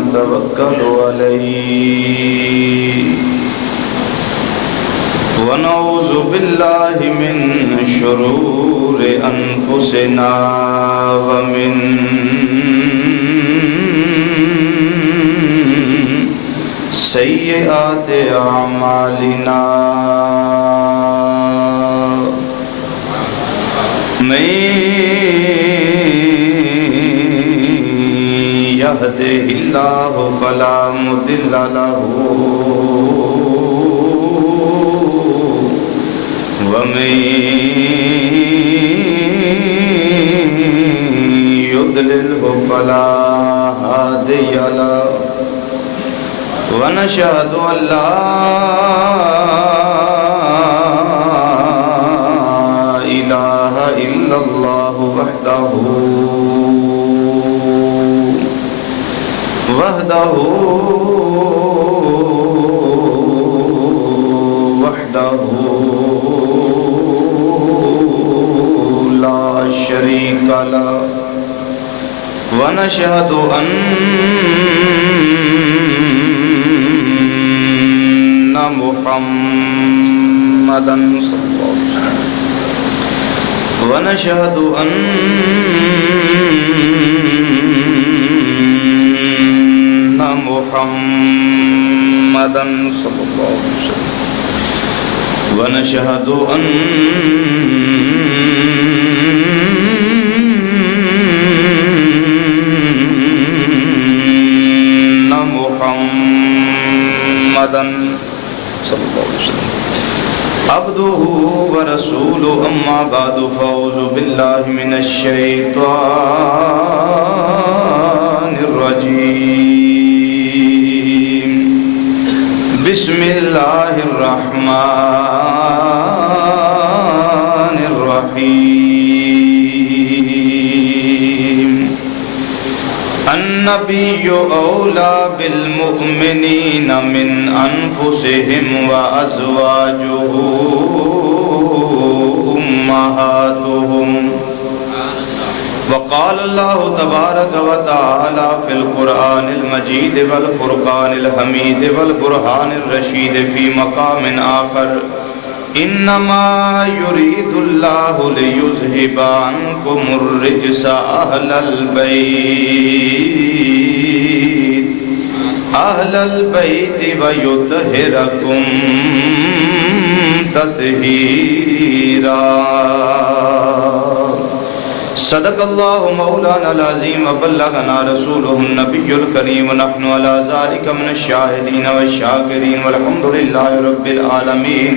ونتوكل عليه ونعوذ بالله من شرور أنفسنا ومن سيئات أعمالنا من يهده الله فلا مضل له ومن يضلله فلا هادي له ونشهد أن لا إله إلا الله وحده لا شريك له ونشهد أن محمدًا صلى الله عليه وسلم ونشهد أن محمدًا صلى الله عليه وسلم ونشهد أن محمدًا صلى الله عليه وسلم عبده ورسوله أما بعد فأعوذ بالله من الشيطان الرجيم بسم الله الرحمن الرحيم النبي أولى بالمؤمنين من أنفسهم وأزواجه أمهاتهم وقال الله تبارك وتعالى في القرآن المجيد والفرقان الحميد والبرهان الرشيد في مقام آخر إنما يريد الله ليذهب عنكم الرجس أهل البيت ويطهركم تطهيرا صدق الله مولانا العظيم وبلغنا رسوله النبي الكريم ونحن على ذلك من الشاهدين والشاكرين والحمد لله رب العالمين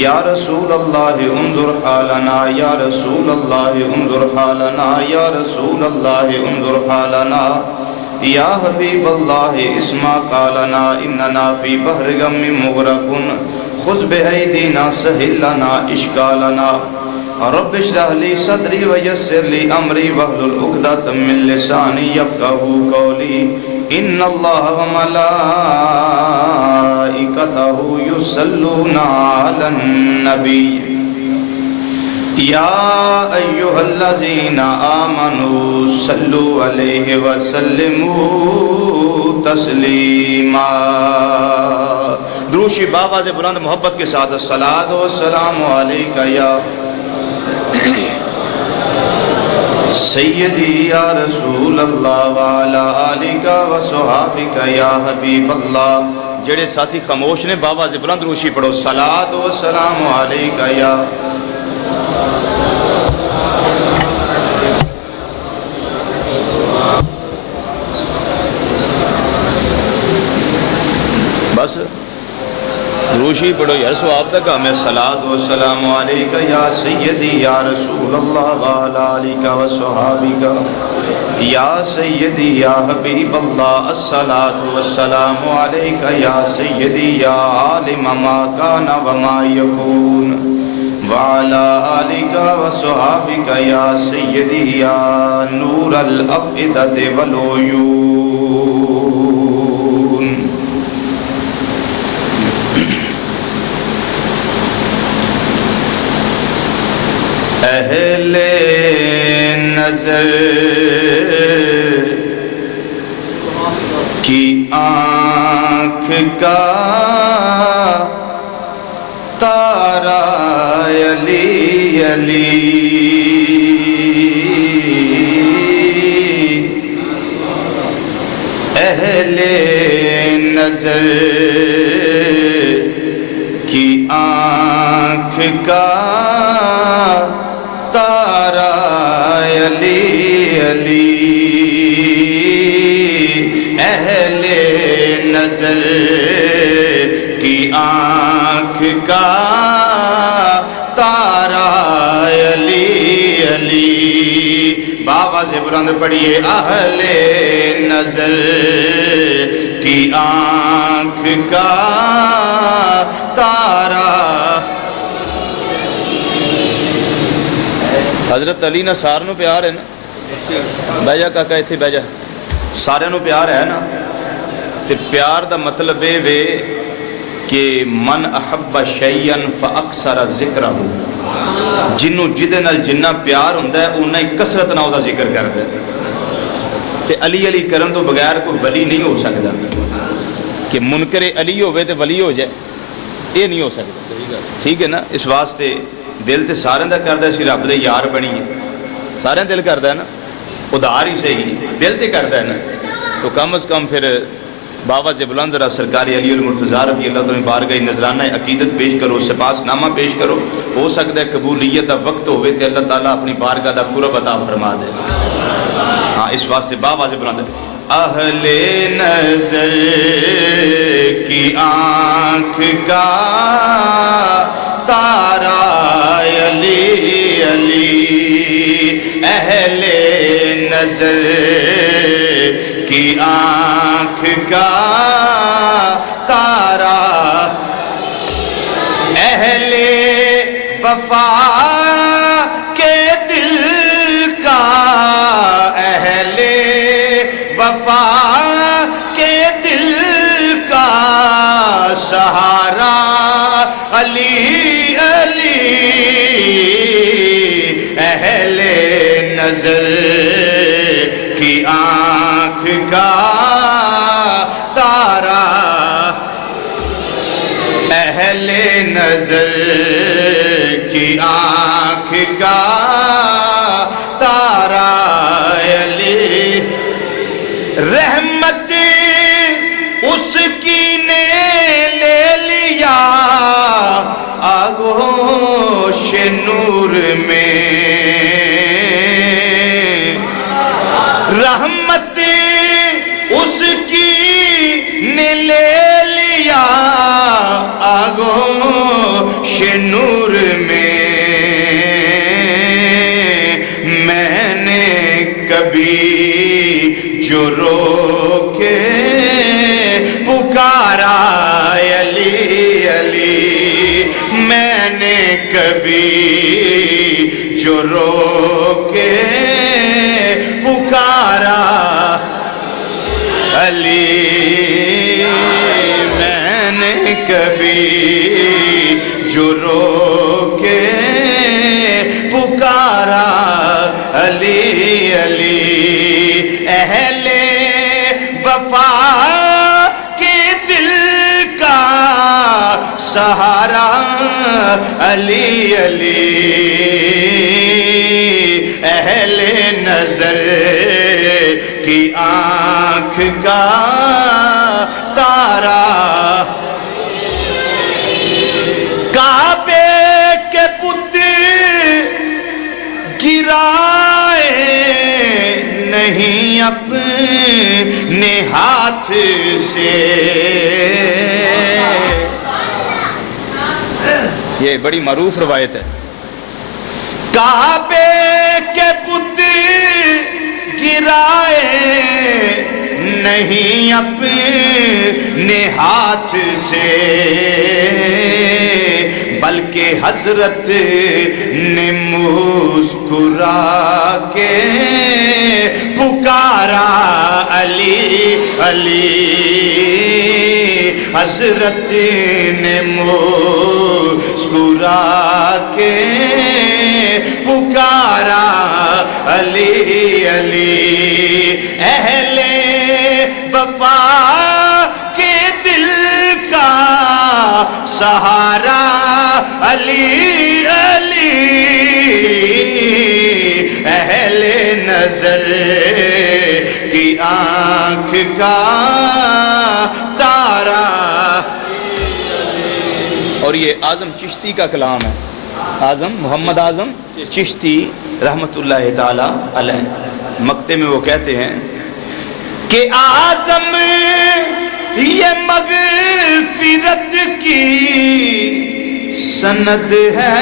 یا رسول اللہ انظر حالنا یا رسول اللہ انظر حالنا یا رسول اللہ انظر حالنا یا حبیب اللہ اسمع قالنا اننا فی بحر غم مغرق خذ بأیدینا سہل لنا اشکالنا رب اشرح لی صدری ویسر لی امری واحلل عقدۃ من لسانی یفقہوا قولی ان اللہ وملائکتہ یصلون علی النبی یا ایہا الذین آمنوا صلوا علیہ وسلموا تسلیما دروشی باغاز بلند محبت کے ساتھ الصلاۃ والسلام علیک یا سیدی یا رسول اللہ وعلا آلک و صحابک یا حبیب اللہ جڑے ساتھی خاموش نے بابا سے بلند روشی پڑھو صلاۃ و سلام علیک یا بس روشی پڑھو یا سواب تک ہمیں صلاۃ و سلام علیک یا سیدی یا رسول اللہ وعلا آلک و صحابک یا سیدی یا حبیب اللہ الصلاۃ والسلام علیک یا سیدی یا عالم ما کان وما یکون وعلا آلک و صحابک یا سیدی یا نور الافئدۃ والعیون اہل نظر کی آنکھ کا تارا علی علی اہل نظر کی آنکھ کا تارا علی علی اہل نظر کی آنکھ کا تارا علی علی بابا سے بلند پڑھیے اہل نظر کی آنکھ کا تارا حضرت علی نہ سار نو پیار ہے نا بہ جا کاکا ایتھے بہ جا سارے نو پیار ہے نا تے پیار دا مطلب ہے وے کہ من احب شیئا فاکثر ذکرہ جنوں جدے نال جنہ پیار ہوندا ہے اوناں ہی کثرت نال دا ذکر کردا ہے تے علی علی کرن تو بغیر کوئی ولی نہیں ہو سکدا کہ منکر علی ہوے تے ولی ہو جائے یہ نہیں ہو سکتا ٹھیک ہے نا اس واسطے دل تے سارے دا کردا سی رب دے یار بنی سارے دل کردا ہے نا ادھار ہی صحیح دل تے کردا ہے نا تو کم از کم پھر بابا سے بلند ذرا سرکاری علی المرتضیٰ رضی اللہ تعالیٰ بارگاہ نذرانہ عقیدت پیش کرو سپاس نامہ پیش کرو ہو سکتا ہے قبولیت دا وقت ہوئے تے اللہ تعالیٰ اپنی بارگاہ دا پورا عطا فرما دے ہاں اس واسطے بابا سے بلند اہل نظر کی آنکھ کا تارا علی علی اہل نظر کی آنکھ کا تارا اہل وفا کے دل کا اہل وفا کے دل کا سہارا علی علی اہل نظر کی آنکھ کا تارا اہل نظر کی آنکھ کا تارا علی رحمت اس کی نے لے لیا آغوش نور میں رحمت اس کی نے لے لیا آغوش نور میں میں نے کبھی جو رو کے پکارا علی علی میں نے کبھی جو رو کے پکارا علی میں نے کبھی جو رو کے پکارا علی علی اہل وفا کے دل کا سہارا علی علی اہل نظر کی آنکھ کا تارا کعبے کے بت گرائے نہیں اپنے ہاتھ سے یہ بڑی معروف روایت ہے کعبے کے بت گرائے نہیں اپنے ہاتھ سے بلکہ حضرت نے مسکرا کے پکارا علی علی حضرت نے مسکرا کے پکارا علی علی اہل وفا سہارا علی علی اہل نظر کی آنکھ کا تارا. اور یہ اعظم چشتی کا کلام ہے. اعظم محمد اعظم چشتی رحمت اللہ تعالی علیہ مقطع میں وہ کہتے ہیں کہ اعظم یہ مغفرت کی سند ہے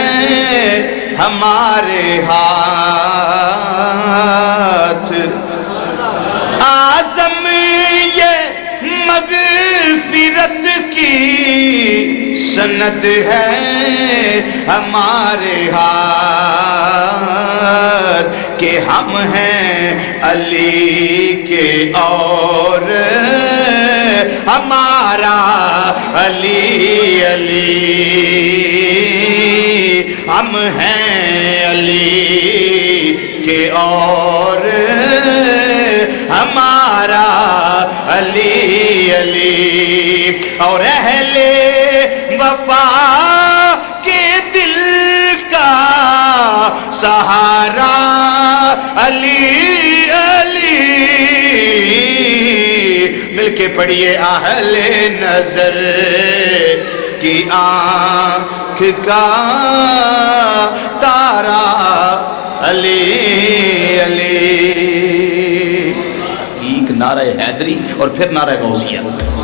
ہمارے ہاتھ. اعظم یہ مغفرت کی سند ہے ہمارے ہاتھ کہ ہم ہیں علی کے اور ہمارا علی علی. ہم ہیں علی کے اور ہمارا علی علی. اور اہل وفا کے دل کا سہارا علی علی. مل کے پڑھیے اہل نظر کی آنکھ کا تارا علی علی. ایک نعرہ حیدری اور پھر نعرہ غوثیہ.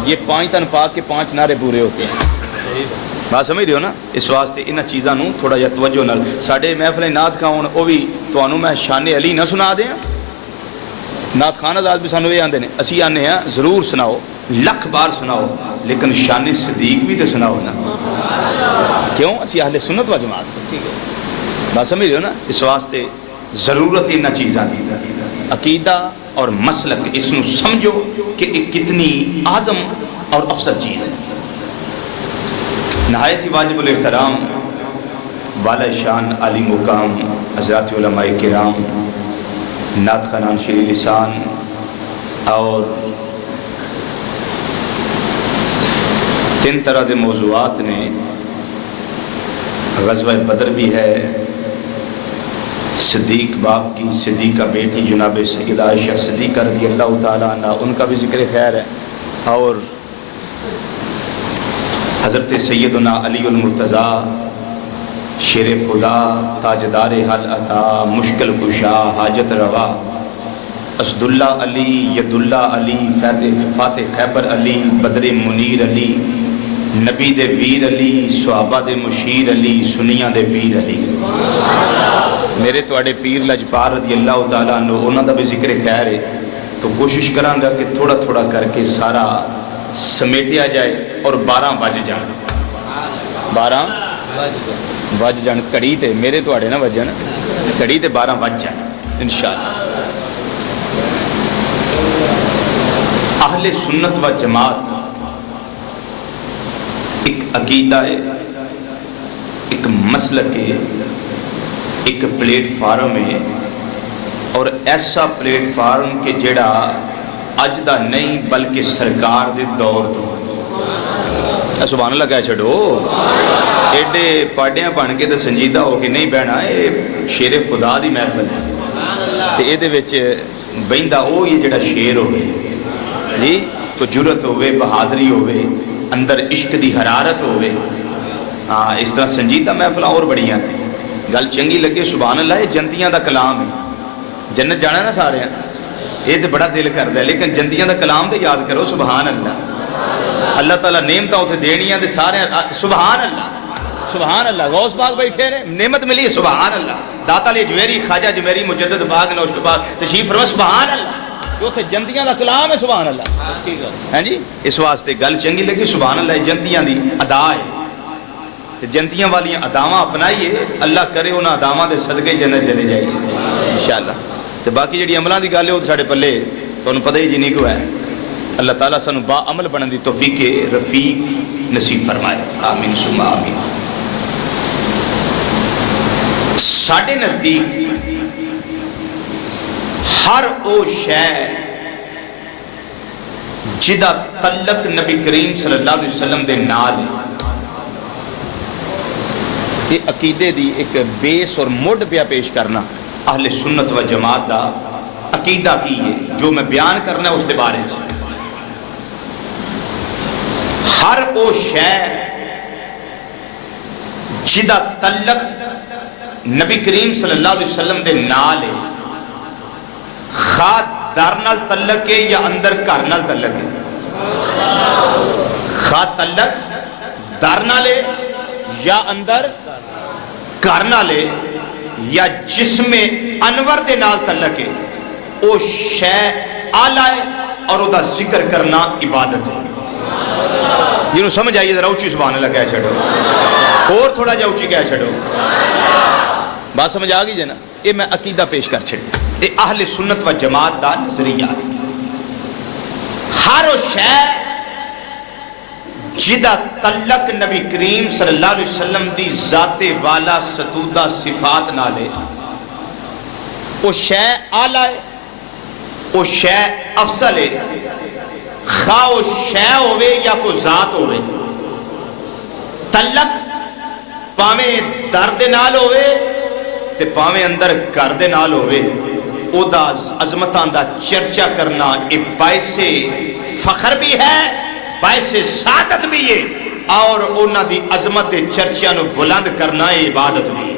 یہ 5 تن پاک کے 5 نعرے پورے ہوتے ہیں. بات سمجھ رہے ہو نا؟ اس واسطے انہاں چیزاں نوں تھوڑا جہا توجہ نال ساڈے محفل نعت خان او بھی تانوں میں شان علی نہ سنا دیاں. نعت خان آزاد بھی سانوں یہ آندے نے اسی آنے ہیں ضرور سناؤ لکھ بار سناؤ لیکن شان صدیق بھی تو سناؤ نا. کیوں؟ اسی اہل سنت و جماعت. بات سمجھ رہے ہو نا؟ اس واسطے ضرورت انہاں چیزاں دی. عقیدہ اور مسلک اس نو سمجھو کہ یہ کتنی اعظم اور افضل چیز ہے. نہایت ہی واجب الاحترام والا شان علی مقام حضرات علماء کرام نعت خوانان شیریں لسان اور 3 طرح دے موضوعات نے. غزوہ بدر بھی ہے, صدیق باپ کی صدیقہ بیٹی جناب سیدہ عائشہ صدیقہ رضی اللہ تعالیٰ عنہ ان کا بھی ذکر خیر ہے, اور حضرت سیدنا علی المرتضیٰ شیر خدا تاجدار حل عطا مشکل کشا حاجت روا اسد اللہ علی ید اللہ علی فاتح خیبر علی بدر منیر علی نبی دے ویر علی صحابہ دے مشیر علی سنیاں دے پیر علی. میرے توڑے پیر لجپال رضی اللہ تعالیٰ عنہ انہاں دا بھی ذکر خیر ہے, تو کوشش کروں گا کہ تھوڑا تھوڑا کر کے سارا سمیٹیا جائے اور 12 بج جان. 12 بج جان کڑی تے میرے توڑے نہ بجن کڑی تے 12 بج جان انشاءاللہ. اہل سنت و جماعت ایک عقیدہ ہے, ایک مسلک ہے, ایک پلیٹ فارم ہے, اور ایسا پلیٹ فارم کہ جڑا اج دا نہیں بلکہ سرکار دے دور تو. سبحان اللہ کہہ چھڑو, ایڈے پاڑیاں بن کے تے سنجیدہ ہو کے نہیں بہنا. اے شیر خدا دی محفل ہے تے اے دے وچ بہندا او یہ جڑا شیر ہوے جی, تو جرت ہوے, بہادری ہوے, اندر عشق دی حرارت ہوے. ہاں اس طرح سنجیدہ محفلاں اور بڑیاں نے. گل چنگی لگے سبحان اللہ, یہ جنتیاں دا کلام ہے. جنت جانا نا سارے, یہ تو بڑا دل کردا ہے, لیکن جنتیاں دا کلام تے یاد کرو سبحان اللہ. اللہ تعالیٰ نعمتاں اتنے دینیاں دے سارے سبحان اللہ سبحان اللہ. غوث پاک بیٹھے نے نعمت ملی سبحان اللہ. داتا علی اجمیری خواجہ اجمیری مجدد باغ نوشت باغ تشریف فرما سبحان اللہ. اتنے جنتیاں دا کلام ہے سبحان اللہ. ہاں جی, اس واسطے گل چنگی لگی سبحان اللہ. جنتیاں دی ادا ہے, جنتیاں والیاں اداواں اپنائیے, اللہ کرے انہاں اداواں دے صدقے جنت چلے جائیے انشاءاللہ. تے باقی جڑی عملاں دی گل ہے وہ ساڈے پلے تانوں پتہ ہی جی نہیں کو ہے. اللہ تعالیٰ سانو با عمل بنن دی توفیق رفیق نصیب فرمائے. آمین ثم آمین. ساڈے نزدیک ہر او شے جدا تعلق نبی کریم صلی اللہ علیہ وسلم دے نال یہ عقیدے دی ایک بیس اور مڈ پیا پیش کرنا اہل سنت و جماعت دا عقیدہ کی ہے جو میں بیان کرنا ہے اس کے بارے میں. ہر او شے جدا تعلق نبی کریم صلی اللہ علیہ وسلم دے نال ہے، خواہ در نال تعلق ہے یا اندر گھر نال تعلق ہے، خواہ تعلق در نال ہے یا اندر گھر نال ہے یا جسم انور دے نال تعلق ہے، او شے آلہ ہے اور او دا ذکر کرنا عبادت ہے. یہ سمجھ آئیے ذرا اونچی سبحان اللہ کہہ چھڑو اور تھوڑا جا اونچی کہہ چھڑو. بات سمجھ آ گئی جی نا. یہ میں عقیدہ پیش کر چھڑ، یہ اہل سنت و جماعت دا نظریہ. ہر شے جدا تعلق نبی کریم صلی اللہ علیہ وسلم دی ذات والا ستودہ صفات نالے، وہ شے آلہ ہے، وہ شے افضل ہے، خواہ وہ شے ہوئے یا کوئی ذات ہوئے. تعلق پاویں درد نال ہوئے تے پاویں اندر گرد نال ہوئے، او دا عظمتاں دا چرچا کرنا ایک باعث فخر بھی ہے، باعث سعادت بھی ہے، اور اونا دی عظمت دے چرچیاں نو بلند کرنا عبادت بھی ہے.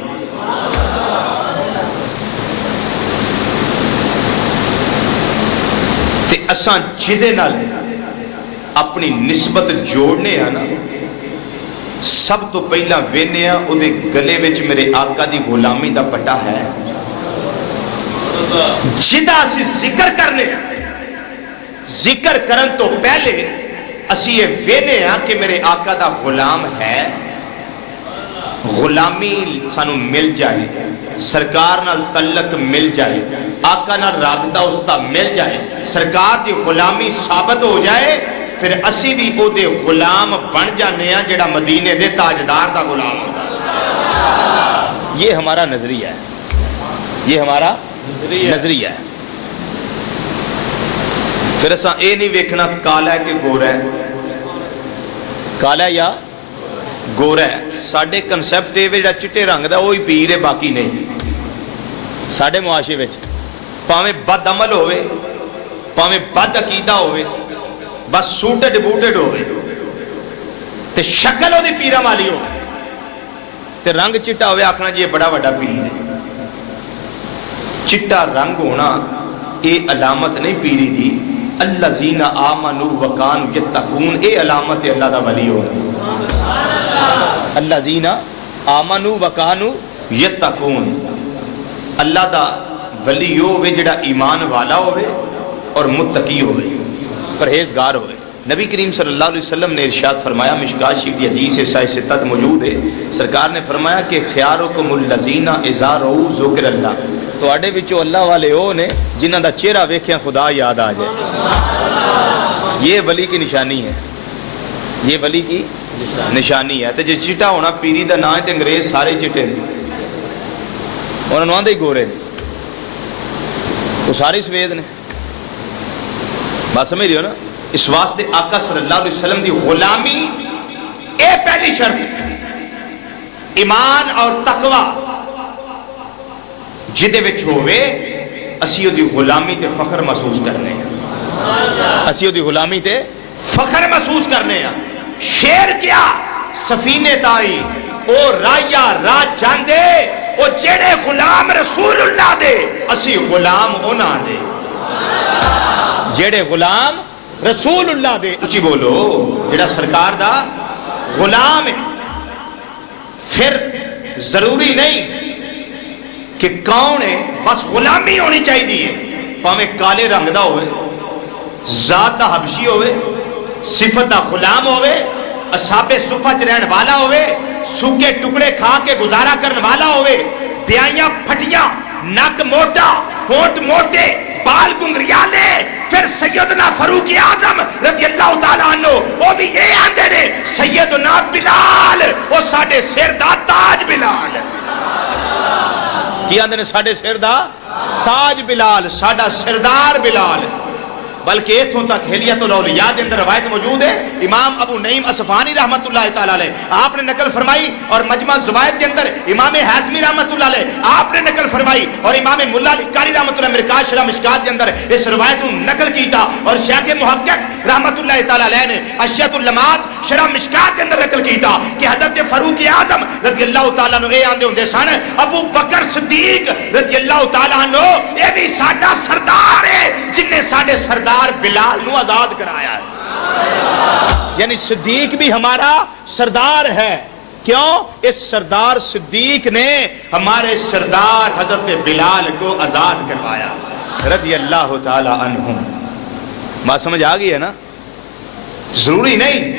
تے اساں جدے نال اپنی نسبت جوڑنے ہیں نا، سب تو پہلا وینے ہیں او دے گلے وچ میرے آقا دی غلامی دا پٹا ہے. جدا اسی ذکر کرنے ہیں، ذکر کرن تو پہلے اسی یہ وینے ہیں کہ میرے آقا دا غلام ہے. غلامی سانو مل جائے، سرکار نال تعلق مل جائے، آقا نال رابطہ اس دا مل جائے، سرکار دی غلامی ثابت ہو جائے، پھر اسی بھی او دے غلام بن جانے ہیں جڑا مدینے دے تاجدار دا غلام ہوتا ہے. یہ ہمارا نظریہ ہے، یہ ہمارا نظریہ ہے. پھر اساں اے نہیں ویکھنا کالا ہے کہ گورا ہے، کالا ہے یا گورا ہے. ساڑھے کنسپٹ ہے جڑا چٹے رنگ دا وہی پیر ہے، باقی نہیں. ساڑھے معاشرے وچ پاویں بد عمل ہوئے، پاویں بد عقیدہ ہوئے، بس سوٹڈ بوٹڈ ہوئے تے شکل ہو دی پیرہ والی ہو تے رنگ چٹا ہوئے، آکھنا جی یہ بڑا بڑا پیر ہے. چٹا رنگ ہونا یہ علامت نہیں پیری دی. الذین آمنوا وکانوا یتقون، اے علامت اللہ دا ولی ہونا. الذین آمنوا وکانوا یتقون، اللہ دا ولی ہوئے جڑا ایمان والا ہوئے اور متقی ہوئے، پرہیزگار ہوئے. نبی کریم صلی اللہ علیہ وسلم نے ارشاد فرمایا، مشکات شریف دی حدیث ہے، ستت موجود ہے. سرکار نے فرمایا کہ خیارکم الذین اذا رؤوا ذکر اللہ، تو آڑے بچو اللہ والے ہو نے جنہ دا چہرہ ویکھیں خدا یاد آ جائے. یہ ولی کی نشانی ہے، یہ ولی کی نشانی ہے. تے جس چٹا ہونا پیری دا نام ہے تے انگریز سارے چٹے نے، انہوں نے آندے ہی گورے نے، وہ سارے سوید نے. بات سمجھ رہی ہو نا. اس واسطے آقا صلی اللہ علیہ وسلم دی غلامی اے پہلی شرط، ایمان اور تقوی جدے وچ ہوئے اسی دی غلامی تے فخر محسوس کرنے ہیں، اسی دی غلامی تے فخر محسوس کرنے ہیں. شیر کیا سفینے تائی او رایا راہ جاندے، او جڑے غلام رسول اللہ دے اسی غلام ہونا دے، جڑے غلام رسول اللہ دے. اچھی بولو، جڑا سرکار دا غلام ہے. پھر ضروری نہیں کہ کون ہے، بس غلامی ہونی چاہیے. پاویں کالے رنگ دا ہوئے، ذات دا حبشی ہوئے، صفت دا غلام ہوئے، اصحاب صفہ چ رہن والا ہوئے، سوکے ٹکڑے کھا کے گزارا کرن والا ہوئے، بیائیاں پھٹیاں، نک موٹا، ہونٹ موٹے، بال گنگریالے. پھر سیدنا فاروق اعظم رضی اللہ تعالیٰ عنہ وہ بھی یہ آندے نے، سیدنا بلال وہ ساڑھے سر دا تاج بلال. کی آندے نے؟ ساڑھے سر دا تاج بلال، ساڑھا سردار بلال. بلکہ اتوں تک حلیت الاولیاء کے اندر روایت موجود ہے. امام ابو نعیم اصفہانی رحمت اللہ تعالی علیہ آپ نے نقل فرمائی, اور مجمع زوائد کے اندر امام حازمی رحمت اللہ علیہ آپ نے نقل فرمائی, اور امام ملا علی قاری رحمت اللہ مرکات شرح مشکات کے اندر اس روایت کو نقل کیتا, اور شیخ محقق رحمت اللہ تعالی علیہ نے اشیاء اللمات شرح مشکات کے اندر نقل کیتا کہ حضرت فاروق اعظم رضی اللہ تعالیٰ عنہ اے آندے ہوندے سن ابو بکر صدیق رضی اللہ تعالیٰ عنہ اے بھی ساڈا سردار ہے جن نے ساڈے سردار بلال نو آزاد کرایا ہے. یعنی صدیق بھی ہمارا سردار ہے. کیوں؟ اس سردار صدیق نے ہمارے سردار حضرت بلال کو آزاد کروایا رضی اللہ تعالی عنہم. بات سمجھ آ گئی ہے نا؟ ضروری نہیں,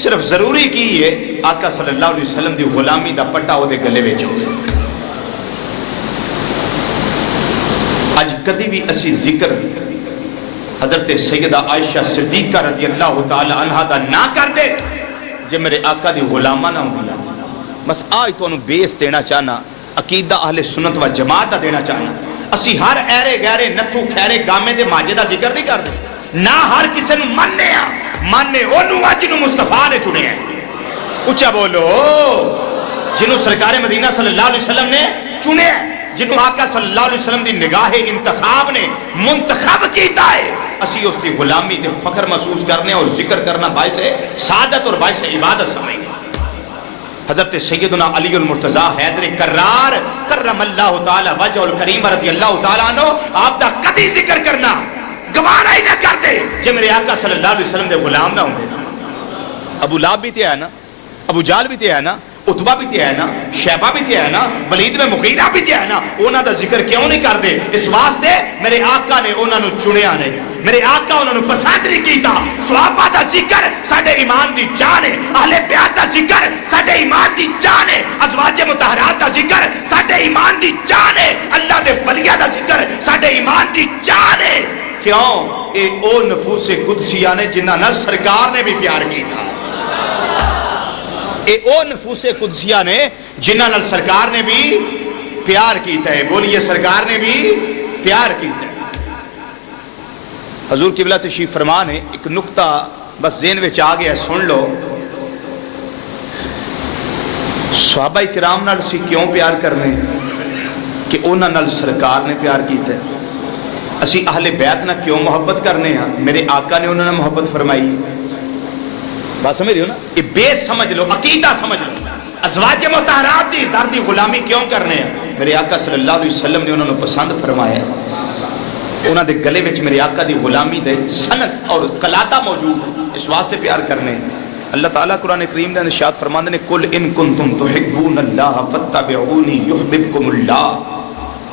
صرف ضروری کی ہے آقا صلی اللہ علیہ وسلم دی غلامی دا پٹا وہ دے گلے وچ ہو. اج کدی بھی اسی ذکر حضرت سیدہ عائشہ صدیقہ رضی اللہ تعالی عنہ دا نہ کر دے جے میرے آقا دی غلامہ نہ ہوندی. بس آج تو انہوں بیس دینا چاہنا, عقیدہ اہل سنت و جماعت دا دینا چاہنا. اسی ہر ایرے گیرے نتھو خیرے گامے دے ماجے دا ذکر نہیں کر دے, نہ ہر کسے نو مننے ہیں, ماننے انہوں آج جنہوں مصطفیٰ نے چنے ہیں. اچھا بولو, جنہوں سرکار مدینہ صلی اللہ علیہ وسلم نے چنے ہیں, جنہوں آقا صلی اللہ علیہ وسلم دی نگاہ انتخاب نے منتخب کیتا ہے. اسی اس کی غلامی تے فخر محسوس کرنے اور ذکر کرنا باعث سعادت اور باعث عبادت سمجھیں. حضرت سیدنا علی المرتضیٰ حیدر کرار کرم اللہ تعالی وجہ الکریم رضی اللہ تعالیٰ عنہ آپ دا کدی ذکر کرنا گوارا ہی نہ کر دے جے میرے آقا صلی اللہ علیہ وسلم دے غلام نہ ہوں گے. ابو لہب بھی تے ہے نا, ابو جال بھی تے ہے نا, عتبہ بھی تے ہے نا, شیبہ بھی تے ہے نا, ولید میں مغیرہ بھی تے ہے نا. انہاں دا ذکر کیوں نہیں کر دے؟ اس واسطے میرے آقا نے انہاں نو چنیا نہیں, میرے آقا انہاں نو پسند نہیں کیتا. صحابہ دا ذکر ساڈے ایمان دی جان ہے, اہل بیت دا ذکر ساڈے ایمان دی جان ہے, ازواج مطہرات دا ذکر ساڈے ایمان دی جان ہے, اللہ دے ولیاں دا ذکر ساڈے ایمان دی جان ہے. کیوں؟ اے او نفوس قدسیہ نے جنہاں نال سرکار نے بھی پیار کیتا. اے او نفوس قدسیہ نے جنہاں نال سرکار نے بھی پیار کیتا ہے. بولیے سرکار نے بھی پیار کیتا ہے. حضور قبلہ تشریف فرمان ہے, ایک نقطہ بس ذہن وچ آ گیا, سن لو. صحابہ کرام نال سی کیوں پیار کرنے کہ انہاں نال سرکار نے پیار کیتا ہے. اسی اہل بیت نہ کیوں محبت کرنے ہیں؟ میرے آقا نے انہوں نے محبت فرمائی. بات سمجھ رہی ہو نا؟ یہ بیس سمجھ لو, عقیدہ سمجھ لو. ازواج مطہرات دی در دی غلامی کیوں کرنے ہیں؟ میرے آقا صلی اللہ علیہ وسلم نے انہوں نے پسند فرمایا. انہوں دے گلے وچ میرے آقا دی غلامی دے سنت اور قلادہ موجود ہے, اس واسطے پیار کرنے. اللہ تعالیٰ قرآن کریم نے ارشاد فرماندے نے کل ان کنتم تحبون اللہ فاتبعونی یحببکم اللہ.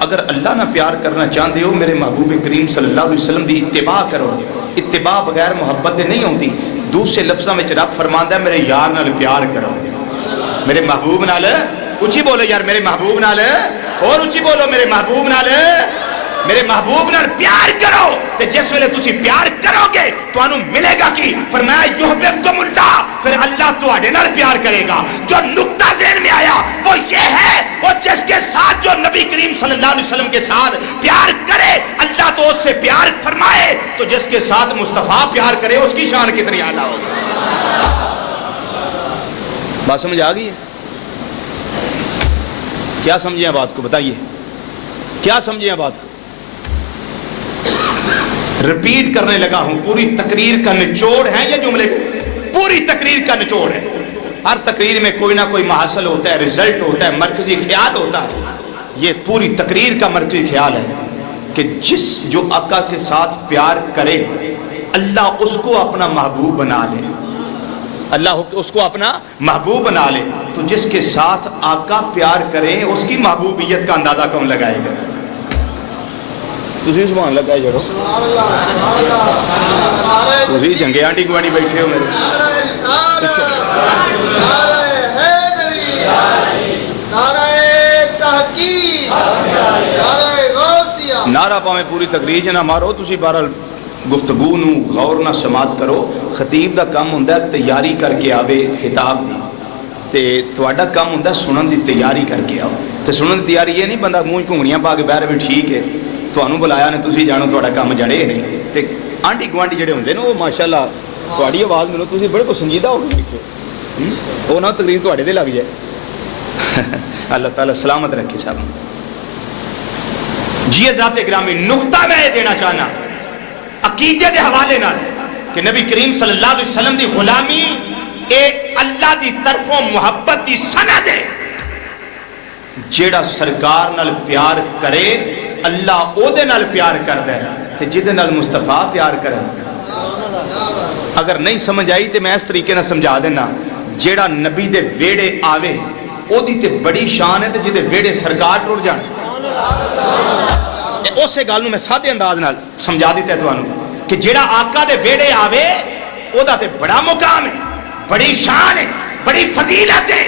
اگر اللہ نہ پیار کرنا چاہتے ہو میرے محبوب کریم صلی اللہ علیہ وسلم دی اتباع کرو. اتباع بغیر محبت دے نہیں ہوتی. دوسرے لفظوں میں رب فرماندا ہے میرے یار نال پیار کرو, میرے محبوب نال. اچھی بولو یار, میرے محبوب نال, اور اچھی بولو میرے محبوب نال, میرے محبوب نال پیار کرو. تے جس ویلے تسی پیار کرو گے تو انہوں ملے گا کی فرمایا یحببکم اللہ, پھر اللہ تو آڈے نال پیار کرے گا. جو نقطہ ذہن میں آیا وہ یہ ہے, وہ جس کے ساتھ جو نبی کریم صلی اللہ علیہ وسلم کے ساتھ پیار کرے اللہ تو اس سے پیار فرمائے, تو جس کے ساتھ مصطفیٰ پیار کرے اس کی شان کتنی اعلیٰ ہوگی. بات سمجھ آ گئی ہے؟ کیا سمجھیں بات کو بتائیے, کیا سمجھیں بات کو؟ ریپیٹ کرنے لگا ہوں, پوری تقریر کا نچوڑ ہے یہ جملے, پوری تقریر کا نچوڑ ہے. ہر تقریر میں کوئی نہ کوئی محاصل ہوتا ہے, رزلٹ ہوتا ہے, مرکزی خیال ہوتا ہے. یہ پوری تقریر کا مرکزی خیال ہے کہ جس جو آقا کے ساتھ پیار کرے اللہ اس کو اپنا محبوب بنا لے, اللہ اس کو اپنا محبوب بنا لے. تو جس کے ساتھ آقا پیار کرے اس کی محبوبیت کا اندازہ کون لگائے گا؟ تسی سبحان اللہ کہے جڑو, تسی جنگے آنٹی گوانی بیٹھے ہو میرے. نعرہ پاویں پوری تقریر نہ مارو, تسی بہرحال گفتگو نو غور نہ سماعت کرو. خطیب دا کام ہوندا ہے تیاری کر کے آوے خطاب دی, تے تواڈا کام ہوندا سنن دی تیاری کر کے آؤ. تے سنن دی تیاری یہ نہیں بندہ منہ گھونگڑیاں پا کے باہر بھی ٹھیک ہے, تانوں بلایا نے تسی جانو تہاڈا کام جڑے نہیں, تے آنڈی گوانڈی جڑے ہوندے نا وہ ماشاءاللہ تہاڈی آواز مینوں تسی بڑے کو سنجیدہ ہو گئے وہ نہ تقریر تہاڈے تے لگ جائے اللہ تعالیٰ سلامت رکھے سب جی حضرات اکرامی نقطہ میں یہ دینا چاہنا عقیدے دے حوالے نال کہ نبی کریم صلی اللہ علیہ وسلم دی غلامی اے اللہ دی طرفوں محبت دی سند ہے جیڑا سرکار نال پیار کرے اللہ او دے نال پیار کردا ہے تے جدے نال مصطفیٰ پیار کرے اگر نہیں سمجھ آئی تے میں اس طریقے نہ سمجھا دینا جیڑا نبی دے ویڑے آوے او دی تے بڑی شان ہے تے جدے ویڑے سرکار ٹر جان اسے گل میں سادے انداز نال سمجھا دیتا ہے تانوں کہ جیڑا آقا دے ویڑے آوے او دا تے بڑا مقام ہے بڑی شان ہے بڑی فضیلت ہے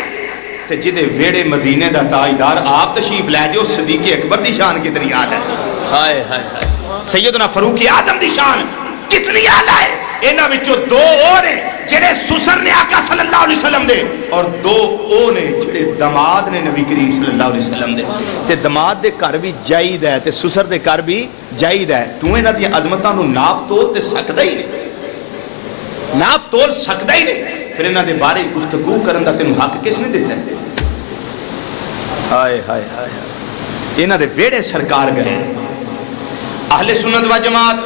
تے جدے ویڑے مدینے دا تاجدار آپ تشریف لے جو صدیق اکبر دی شان کتنی اعلی ہے ہائے ہائے ہائے سیدنا فاروق اعظم دی شان کتنی اعلی ہے انہاں وچوں دو او نے جڑے سسر نے آقا صلی اللہ علیہ وسلم دے اور دو او نے جڑے دماد نے نبی کریم صلی اللہ علیہ وسلم دے تے دماد دے گھر بھی جائید ہے تے سسر دے گھر بھی جائید ہے تو انہاں دی عظمتاں نو ناپ تول تے سکدا ہی نہیں ناپ تول سکدا ہی نہیں پھر انہاں دے بارے گفتگو کرن دا تینوں حق کس نے دتا ہے ہائے ہائے ہائے انہاں دے ویڑے سرکار گئے اہل سنت و جماعت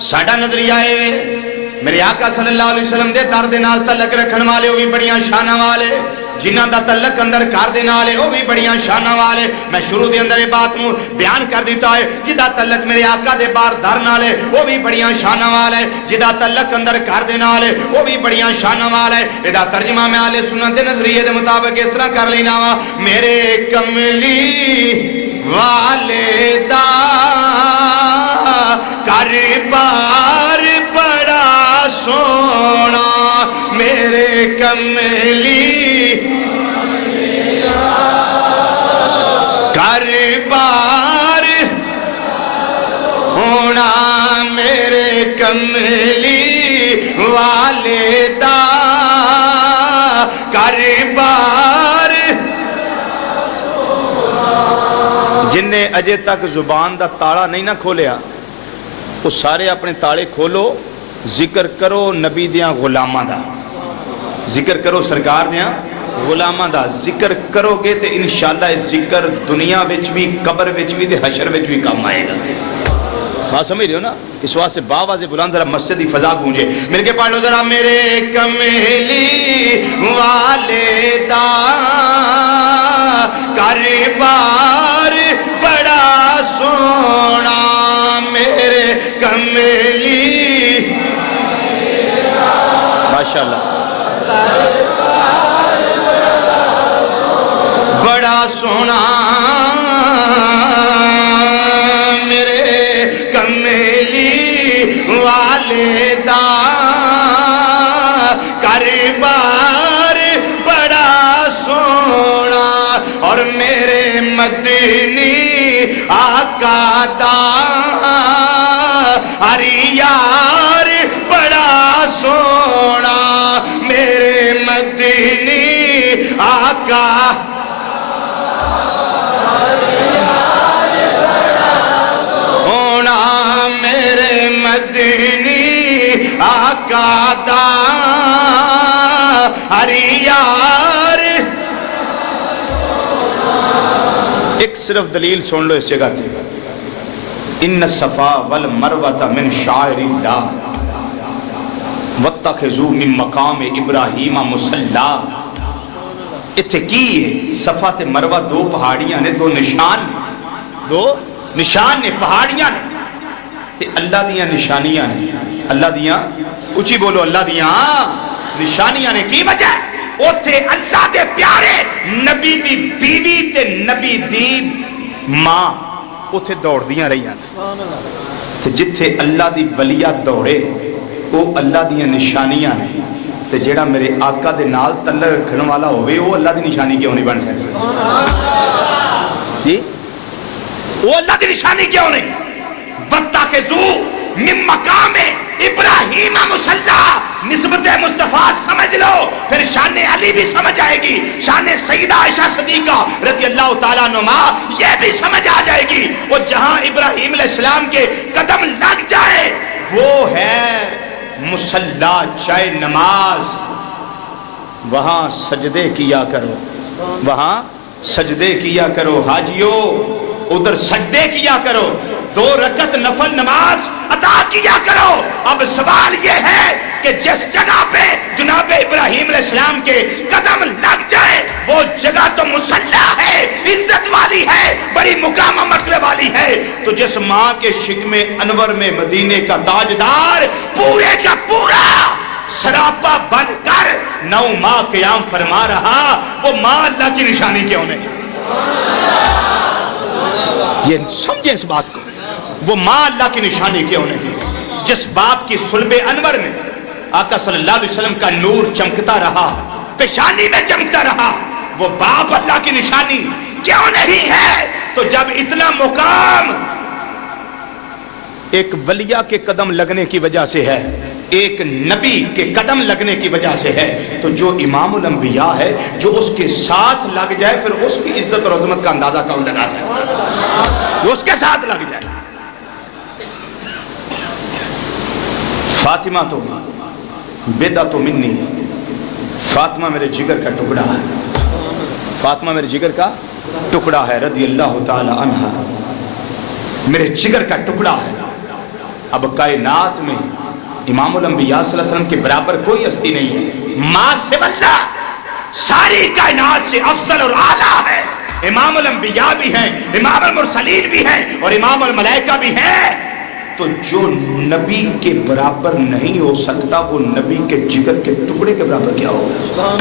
ساڈا نظریہ ہے میرے آقا صلی اللہ علیہ وسلم دے در دے نال تعلق رکھن والے وہ بھی بڑیاں شاناں والے جنہاں دا تعلق اندر گھر دے نال ہے وہ بھی بڑیاں شاناں والے میں شروع دے اندر یہ بات نو بیان کر دیتا ہے جدا تعلق میرے آقا دے بار در نال ہے وہ بھی بڑیاں شاناں والے جدا تعلق اندر گھر دے نال ہے وہ بھی بڑیاں شاناں والے ادا ترجمہ میں اہل سنت دے نظریے دے مطابق اس طرح کر لینا وا میرے کملی والدہ کر بار بڑا سونا میرے کملی کر بار ہونا میرے کملی والدہ کر بار جن نے اجے تک زبان دا تالا نہیں نہ کھولیا وہ سارے اپنے تاڑے کھولو ذکر کرو نبی دیاں غلاماں دا ذکر کرو سرکار دیاں غلاماں دا ذکر کرو گے تے انشاءاللہ اس ذکر دنیا وچ بھی قبر وچ بھی تے حشر وچ بھی کام آئے گا بات سمجھ رہے ہو نا اس واسطے باواز بلند ذرا مسجد کی فضا گونجے مل کے پڑھ لو ذرا میرے کملی والدہ کر بار بڑا سونا میرے کملی ماشاءاللہ بڑا سونا میرے کملی والدہ کر بار بڑا سونا اور میرے مدنی آقا دا ہری یار بڑا سونا میرے مدنی آقا سونا میرے مدنی آقا دا ہری یار ایک صرف دلیل سن لو اس جگہ تھی ان الصفا والمروہ من شعائر اللہ واتخذوا من مقام ابراہیم مصلی اتھے کی ہے صفا تے مروہ دو پہاڑیاں نے دو نشان نے پہاڑیاں نے تے اللہ دیاں نشانیاں نے اللہ دیاں اچھی بولو اللہ دیاں نشانیاں نے کی وجہ اوتھے اللہ دے پیارے نبی دی بیوی تے نبی دی ماں اوتھے دوڑ دیاں رہی ہیں تے جتھے اللہ دی ولیہ دوڑے وہ اللہ دیاں نشانیاں نے تے جیڑا میرے آقا دے نال تعلق رکھن والا ہوئے وہ اللہ دی نشانی کیوں نہیں بن سکتی جی وہ اللہ دی نشانی کیوں نہیں وَاتَّخِذُوا مِن مَقَامِ ابراہیم مصلی نسبت مصطفیٰ سمجھ لو پھر شان علی بھی سمجھ آئے گی شان سیدہ عائشہ صدیقہ رضی اللہ تعالیٰ عنہا یہ بھی سمجھ آ جائے گی وہ جہاں ابراہیم علیہ السلام کے قدم لگ جائے وہ ہے مصلی چاہے نماز، وہاں سجدے کیا کرو، وہاں سجدے کیا کرو حاجیو، ادھر سجدے کیا کرو، 2 رکعت نفل نماز ادا کیا کرو۔ اب سوال یہ ہے کہ جس جگہ پہ جناب ابراہیم علیہ السلام کے قدم لگ جائے وہ جگہ تو مصلی ہے، عزت والی ہے، بڑی مقام و مرتبے والی ہے، تو جس ماں کے شکم انور میں مدینے کا تاجدار پورے کا پورا سراپا بن کر 9 ماہ قیام فرما رہا، وہ ماں اللہ کی نشانی کیوں نہیں؟ یہ سمجھیں اس بات کو، وہ ماں اللہ کی نشانی کیوں نہیں؟ جس باپ کی صلب انور میں آقا صلی اللہ علیہ وسلم کا نور چمکتا رہا، پیشانی میں چمکتا رہا، وہ باپ اللہ کی نشانی کیوں نہیں ہے؟ تو جب اتنا مقام ایک ولیہ کے قدم لگنے کی وجہ سے ہے، ایک نبی کے قدم لگنے کی وجہ سے ہے، تو جو امام الانبیاء ہے جو اس کے ساتھ لگ جائے پھر اس کی عزت اور عظمت کا اندازہ کون لگا سکتا ہے؟ وہ اس کے ساتھ لگ جائے۔ فاطمہ تو بدعۃ منی، فاطمہ میرے جگر کا ٹکڑا ہے، فاطمہ میرے جگر کا ٹکڑا ہے رضی اللہ تعالی عنہ، میرے جگر کا ٹکڑا ہے۔ اب کائنات میں امام الانبیاء صلی اللہ علیہ وسلم کے برابر کوئی ہستی نہیں ہے، ماں سے بلّہ ساری کائنات سے افضل اور اعلیٰ ہے۔ امام الانبیاء بھی ہیں، امام المرسلین بھی ہیں، اور امام الملائکہ بھی ہیں، تو جو نبی کے برابر نہیں ہو سکتا وہ نبی کے جگر کے ٹکڑے کے برابر کیا ہوگا؟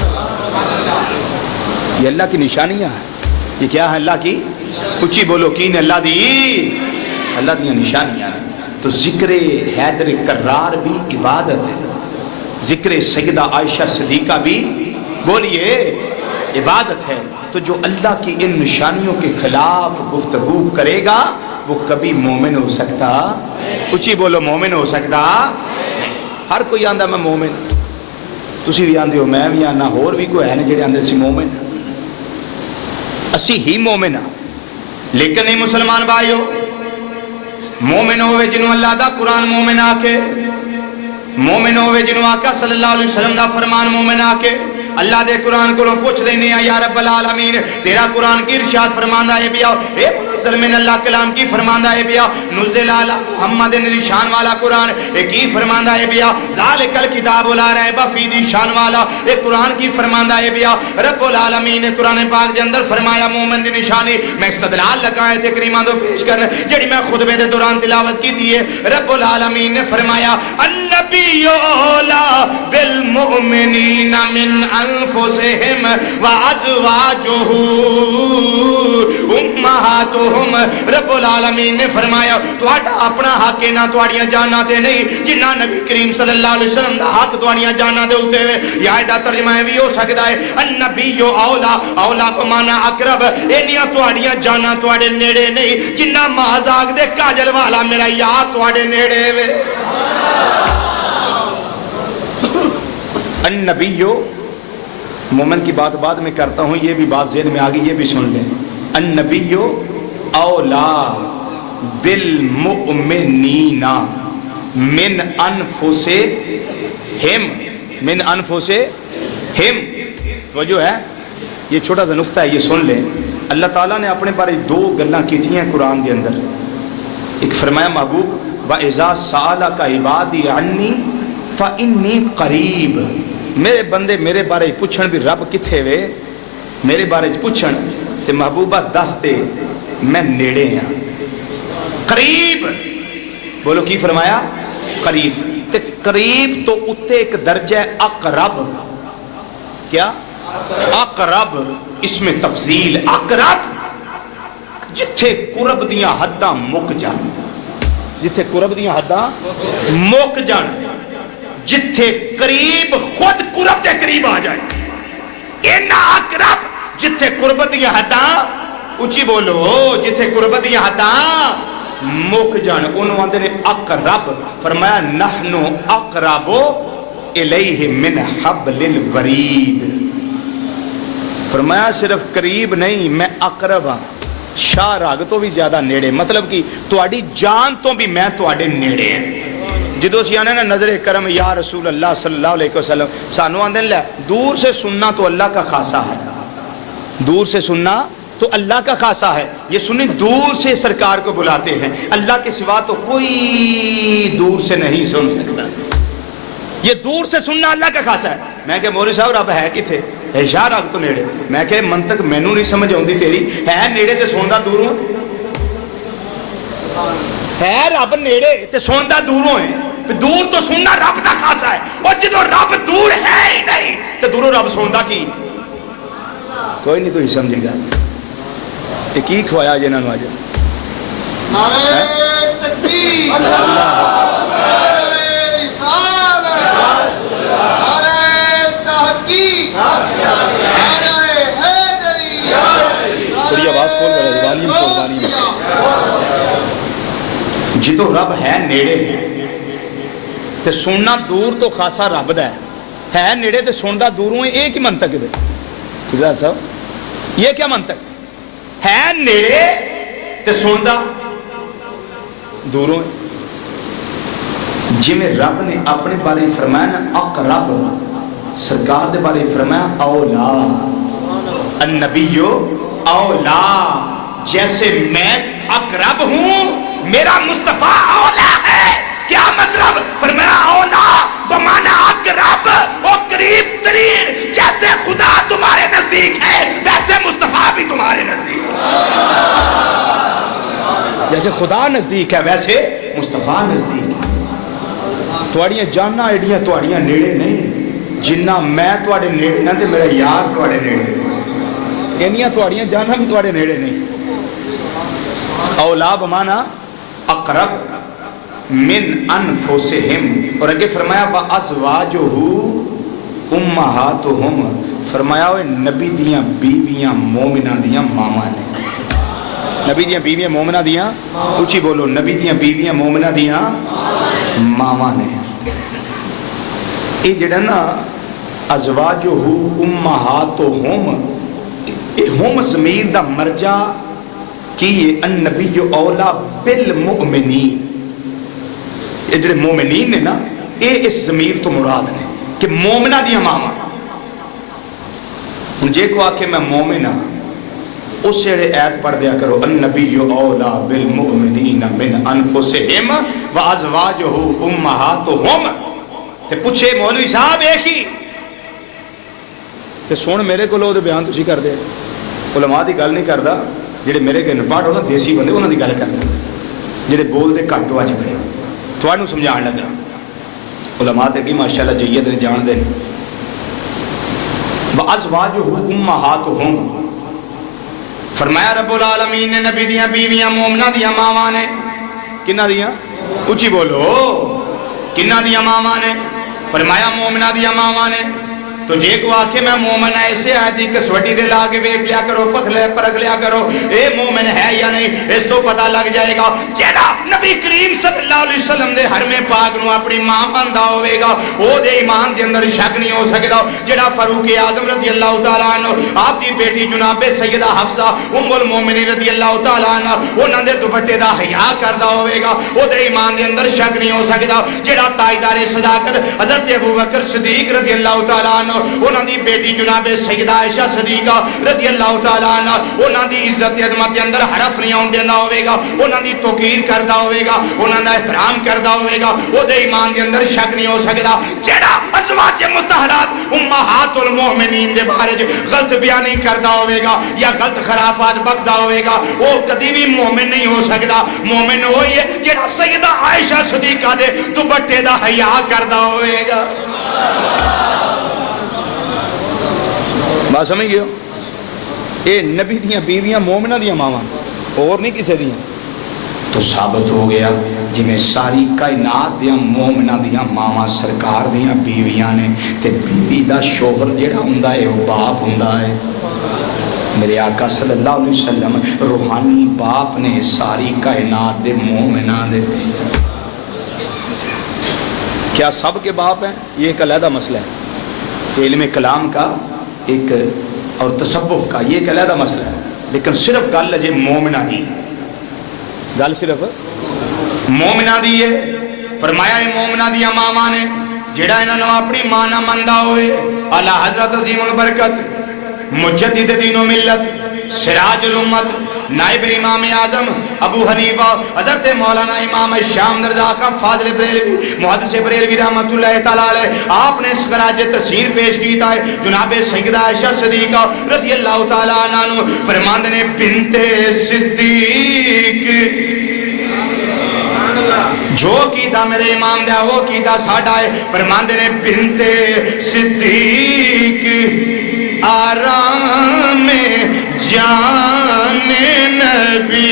یہ اللہ کی نشانیاں ہیں، یہ کیا ہے اللہ کی؟ اچھی بولو کین اللہ دی، اللہ دی نشانیاں ہیں۔ تو ذکر حیدر کرار بھی عبادت ہے، ذکر سیدہ عائشہ صدیقہ بھی بولیے عبادت ہے۔ تو جو اللہ کی ان نشانیوں کے خلاف گفتگو کرے گا وہ کبھی مومن ہو سکتا؟ اچھی بولو مومن ہو سکتا؟ ہر کوئی آندہ میں مومن، تسی بھی آندے ہو میں بھی آنا، اور بھی کوئی ہے نا جڑے آندے سی مومن، اسی ہی مومن ہاں، لیکن نہیں مسلمان بھائیو، مومن ہوئے جنہوں اللہ دا قرآن مومن آکے، مومن ہوئے جنہوں آقا صلی اللہ علیہ وسلم دا فرمان مومن آکے، اللہ دے قرآن کو پوچھ دینے ہیں یا رب العالمین تیرا قرآن کی ارشاد فرماندہ ہے بیا، اے منزل من اللہ کلام کی فرماندہ ہے بیا، نزل علی محمد نشان والا قرآن ایک ہی فرماندہ ہے بیا، ذالک الکتاب لا ریب فیہ دی شان والا ایک قرآن کی فرماندہ ہے بیا۔ رب العالمین نے قرآن پاک دے اندر فرمایا مومن دی نشانی، میں استدلال لگا آیت کریمہ دو پیش کرنے جڑی میں خطبے دے دوران تلاوت کی دیئے۔ رب العالمین نے فرمایا النبی اولا بالمؤمنین من انفسہم وازواجہ امہاتہم۔ رب العالمین نے فرمایا تواڈا اپنا حق نہ تواڈیاں جاناں تے نہیں جنہ نبی کریم صلی اللہ علیہ وسلم دا حق تواڈیاں جاناں دے اوتے ہوئے۔ یہ آیت دا ترجمہ بھی ہو سکدا ہے النبی اولا، اولا کو مانا اقرب، اینیاں تواڈیاں جاناں تواڈے نیڑے نہیں جنہ مہذاق دے کاجل والا میرا یار تواڈے نیڑے ہوئے۔ النبیو، مومن کی بات بعد میں کرتا ہوں، یہ بھی بات ذہن میں آگئی، یہ بھی سن لیں۔ النبیو اولا بالمؤمنین من انفسہم، من انفسہم، توجہ ہے، یہ چھوٹا سا نقطہ ہے، یہ سن لیں۔ اللہ تعالیٰ نے اپنے بارے 2 گلاں کی تھی ہیں قرآن دے اندر، ایک فرمایا محبوب وَإِذَا سَأَلَكَ عِبَادِي عَنِّي فَإِنِّي قَرِيبٌ، میرے بندے میرے بارے پوچھن بھی رب کتھے وے، میرے بارے پوچھن تے محبوبہ دس دے میں نیڑے ہیں، قریب، بولو کی فرمایا؟ قریب، تے قریب تو اتے ایک درجہ اقرب، کیا؟ اقرب، اس میں تفضیل، اقرب جتھے قرب دیاں حداں مک جان، جتھے قرب دیاں حداں مک جان، جتھے قریب خود قرب دے قریب آ جائے، اینا اقرب جتھے قرب دیاں حداں، اچھی بولو جتھے قرب دیاں حداں مک جان، انہوں آندے نے اقرب، فرمایا نحنو اقربو الیہ من حبل الورید، فرمایا صرف قریب نہیں میں اقرب ہاں، شاہ راگ تو بھی زیادہ نیڑے، مطلب کہ تواڈی جان تو بھی میں تواڈے نیڑے ہیں، جدو اسی آنے نا نظر کرم یا رسول اللہ صلی اللہ علیہ وسلم سانو آندے لے دور سے سننا تو اللہ کا خاصہ ہے، دور سے سننا تو اللہ کا خاصہ ہے. یہ سنیں دور سے سرکار کو بلاتے ہیں، اللہ کے سوا تو کوئی دور سے نہیں سن سکتا. یہ دور سے سننا اللہ کا خاصہ ہے. میں کہ مولوی صاحب رب ہے کتھے؟ ہے شاہ رب تو نیڑے. میں کہ منطق مینوں نہیں سمجھ آؤندی تیری، ہے نیڑے تے سندا دوروں، ہے رب نیڑے تے سندا دوروں ہے. دور تو سننا رب دا خاصہ ہے، اور جدو رب دور ہے ہی نہیں تو دوروں رب سندا کی؟ کوئی نہیں تو ہی سمجھے گا. یہ کی کھوایا جنہاں نو آج؟ نعرہ تکبیر، نعرہ رسالت، نعرہ تحقیق، نعرہ حیدری. تھوڑی آواز کھول کر والیوم کھول. جدو رب ہے نیڑے تے سننا دور تو خاصا رب دا ہے نیڑے تے سندا دوروں ہے. ایک ہی منطق ہے خدا صاحب، یہ کیا منطق ہے؟ نیڑے تے سندا دوروں ہے. جی میں رب نے اپنے بارے فرمایا نا اقرب، سرکار دے بارے فرمایا اولا، النبیو اولا. جیسے میں اقرب ہوں میرا مصطفیٰ اولا ہے. کیا مطلب؟ فرمایا اولا بمانا اقرب، او قریب ترین. جیسے خدا تمہارے نزدیک ہے ویسے مصطفیٰ بھی تمہارے نزدیک ہے. جیسے خدا نزدیک ہے ویسے مصطفیٰ نزدیک ہے. تواڑیاں جانا ایڈیاں تواڑیاں نیڑے نہیں، جنہ میں تواڑے نیڑے ہیں تے میرا یار تواڑے نیڑے، اینیاں تواڑیاں جانا بھی تواڑے نیڑے نہیں. اولا بمانا اقرب من انفسہم. اور اگے فرمایا وازواجہ امہاتہم. فرمایا وہ نبی دیاں بیویاں مومنہ دیاں ماما نے. نبی دیاں بیویاں مومنہ دیاں، اونچی بولو، نبی دیاں بیویاں مومنہ دیاں ماما نے. یہ جڑا نا ازواجہ امہاتہم، ہم ضمیر دا مرجع کی النبی اولا بالمؤمنین. یہ جڑے مومنین نے نا یہ اس ضمیر تو مراد نے کہ مومنہ دیاں ماما. ہن جے کو آکے میں مومنہ اس جڑے آیت پڑھ دیا کرو النبی اولا بالمؤمنین من انفسہم وازواجہ امہاتہم. تے پوچھے مولوی صاحب ایک ہی تے سن میرے کو لو دے بیان تسی کر دے. علماء دی گل نہیں کردا، جڑے میرے کے پڑھو نا دیسی بندے انہاں دی گل کردا، جڑے بول دے گھٹ اج پہ تھانوں سمجھان لگا. علماء تے کی ماشاءاللہ جید نے جان دے. وازواجہ امہاتہم، فرمایا رب العالمین نے نبی دیاں بیویاں مومنہ دیاں ماواں نے. کنہ دیاں؟ اونچی بولو، کنہ دیاں ماواں نے؟ فرمایا مومنہ دیاں ماواں نے. تو جے کو آکے میں مومن ہے اسے آیتی کسوٹی دے لاگے بیک لیا کرو، پتھلے پرگ لیا کرو اے مومن ہے یا نہیں، اس تو پتہ لگ جائے گا. جیڑا نبی کریم صلی اللہ علیہ وسلم دے حرم پاک نو اپنی ماں بندہ ہوئے گا وہ دے ایمان دے اندر شک نہیں ہو سکتا. جیڑا فاروق اعظم رضی اللہ تعالیٰ عنہ آپ کی بیٹی جناب سیدہ حفصہ ام المومنین رضی اللہ تعالیٰ عنہ انہاں دے دوپٹے دا حیا کردہ ہوئے گا وہ دے ایمان دے اندر شک نہیں ہو سکتا. جیڑا تاجدار صداقت حضرت ابوبکر صدیق رضی اللہ تعالیٰ عنہ انہاں دی بیٹی جناب سیدہ عائشہ صدیقہ رضی اللہ تعالیٰ عنہ انہاں دی عزت عظمت کے اندر حرف نہیں آن دینا ہوئے گا، انہاں دی توقیر کردہ ہوئے گا، انہاں دا احترام کردہ ہوئے گا، وہ دے ایمان کے اندر شک نہیں ہو سکتا. جیڑا ازواج مطہرات امہات المومنین دے بارے غلط بیانی کردہ ہوئے گا یا غلط خرافات بکدہ ہوئے گا وہ کدی بھی مومن نہیں ہو سکتا. مومن ہوئی ہے جیڑا سیدہ عائشہ صدیقہ دے دوپٹے دا حیا کردہ ہوئے گا. بات سمجھ گئے ہو؟ اے نبی دیاں بیویاں مومنہ دیاں ماواں اور نہیں کسے دیاں. تو ثابت ہو گیا جی میں ساری کائنات دیاں مومنہ دیاں ماواں سرکار دیاں بیویاں نے. تے بیوی دا شوہر جڑا ہوندا ہے وہ باپ ہوندا ہے. میرے آقا صلی اللہ علیہ وسلم روحانی باپ نے ساری کائنات دے مومنہ دے. کیا سب کے باپ ہیں؟ یہ ایک علیحدہ مسئلہ ہے. علم کلام کا ایک اور تصوف کا یہ ایک علیحدہ مسئلہ ہے. لیکن صرف گل جے مومنہ دی، گل صرف مومنہ دی ہے. فرمایا اے مومنہ دیا ماما نے جڑا انہوں اپنی مانا مندہ ہوئے اللہ حضرت عظیم البرکت مجدد دین و ملت سراج الامت نائب امام اعظم ابو حنیفہ حضرت مولانا امام شام رضا خان فاضل بریلوی محدث بریلوی رحمت اللہ تعالیٰ علیہ آپ نے اس خراج تسیر پیش کیتا ہے جناب سیدہ عائشہ صدیقہ رضی اللہ تعالیٰ عنہ فرماند نے بنت صدیق جو کیتا میرے امام دیا وہ کیتا ساڑھا ہے فرماند نے بنت صدیق آرام جان نبی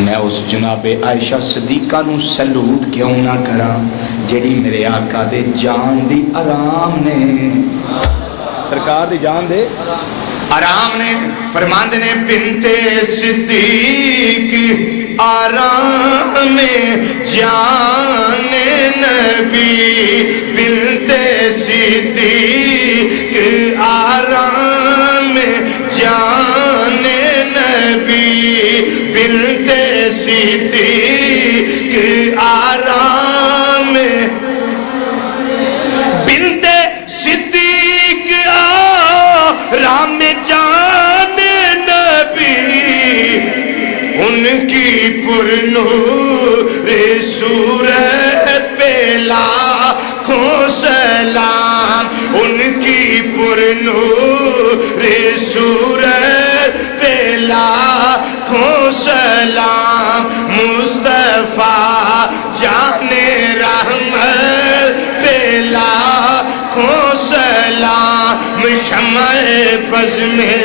میں اس جناب عائشہ صدیقہ نو سلوٹ کیوں نہ کرا جڑی میرے آقا دے جان دی آرام نے سرکار دی جان دے آرام نے فرماند نے بنت صدیق آرام جان نبی بنت صدیق آرام جان نبی بنت صدیق آرام بنت صدیق آرام جان نبی ان کی پرنور صورت پہ لاکھوں سلام ان کی پرنور صورت پہ لاکھوں سلام مصطفیٰ جان رحمت پہ لاکھوں سلام شمع بز میں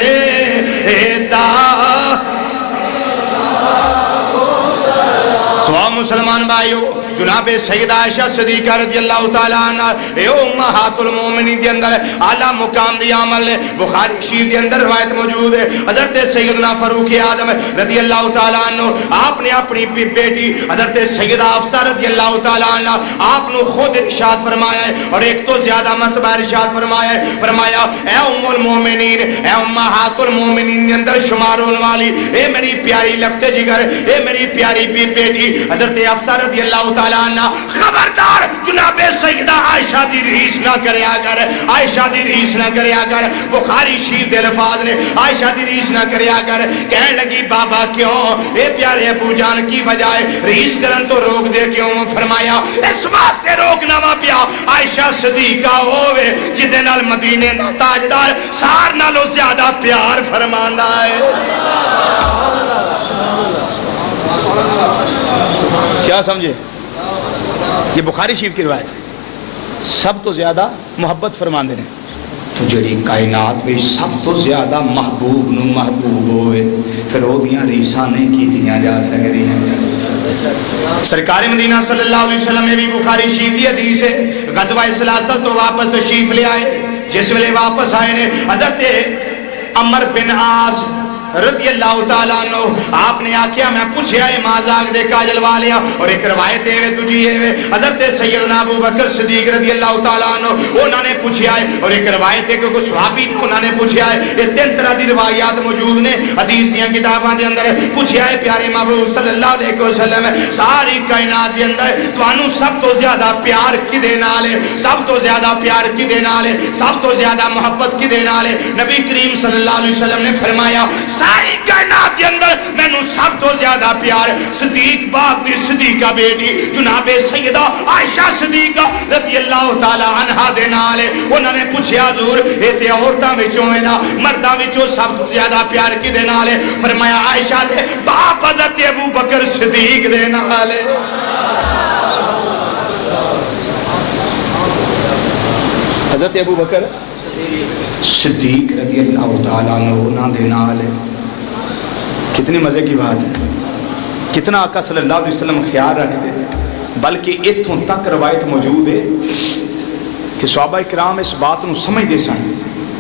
تو مسلمان بھائیو جناب سیدہ عائشہ صدیقہ رضی اللہ تعالیٰ عنہ اے امہات المومنین دے اندر اعلیٰ مقام دی عمل ہے بخاری شریف دے اندر روایت موجود ہے حضرت سیدنا فاروق اعظم رضی اللہ تعالیٰ عنہ آپ نے اپنی بیٹی حضرت سیدہ حفصہ رضی اللہ تعالیٰ عنہ آپ نے خود ارشاد فرمایا ہے اور ایک تو زیادہ مرتبہ ارشاد فرمایا ہے فرمایا اے ام المومنین اے امہات المومنین دے اندر شمار ہونے والی اے میری پیاری لفت جگر اے میری پیاری بیٹی حضرت حفصہ رضی اللہ تعالیٰ عنہ خبردار جناب سیدہ عائشہ دی ریس نہ کریا کر عائشہ دی ریس نہ کریا کر بخاری شریف دے الفاظ نے عائشہ دی ریس نہ کریا کر کہنے لگی بابا کیوں اے پیارے ابو جان کی بجائے ریس کرن تو روک دے کیوں فرمایا اس واسطے روکنا وا پیا عائشہ صدیقہ ہوئے جدے نال مدینے دا تاجدار سار نالو زیادہ پیار فرماندا ہے کیا سمجھے یہ بخاری شریف کی روایت ہے سب تو زیادہ محبت فرماندے نے تو جڑی کائنات میں سب تو زیادہ محبوب نو محبوب ہوئے پھر وہ دیاں ریساں نہیں کی دیاں جا سکتی ہیں سرکار مدینہ صلی اللہ علیہ وسلم میں بھی بخاری شریف دی حدیث ہے غزوہ سلاسل تو واپس تشریف لے آئے جس ویلے واپس آئے نے حضرت عمر بن عاص رضی اللہ تعالیٰ عنہ آپ نے آکیا میں پوچھے آئے مازاق دے کاجل والیا اور ایک روایت ہے تجھے ہے حضرت سیدنا ابو بکر صدیق رضی اللہ تعالیٰ عنہ انہوں نے پوچھے آئے اور ایک روایت ہے کہ کچھ صحابی انہوں نے پوچھے آئے یہ تین طرح دی روایات موجود نے حدیثیاں کتاباں دے اندر پوچھے آئے پیارے محبوب صلی اللہ علیہ وسلم ساری کائنات دے اندر توانو سب تو زیادہ پیار کی دے نالے سب تو زیادہ پیار کی دے نالے سب تو زیادہ محبت کی دے نالے نبی کریم صلی اللہ علیہ وسلم نے فرمایا ساری کائنات کے اندر میں نو سب تو زیادہ پیار صدیق باپ دی صدیقہ بیٹی جناب سیدہ عائشہ صدیقہ رضی اللہ تعالی عنہا دے نالے انہوں نے پوچھا حضور اے تے عورتاں وچوں ہے نا مرداں وچوں سب تو زیادہ پیار کی دے نالے فرمایا عائشہ دے باپ حضرت ابو بکر صدیق دے نالے حضرت ابو بکر صدیق رضی اللہ تعالیٰ عنہ دے نالے کتنی مزے کی بات ہے کتنا آقا صلی اللہ علیہ وسلم خیال رکھتے بلکہ اتھوں تک روایت موجود ہے کہ صحابہ اکرام اس بات نو سمجھ دے سن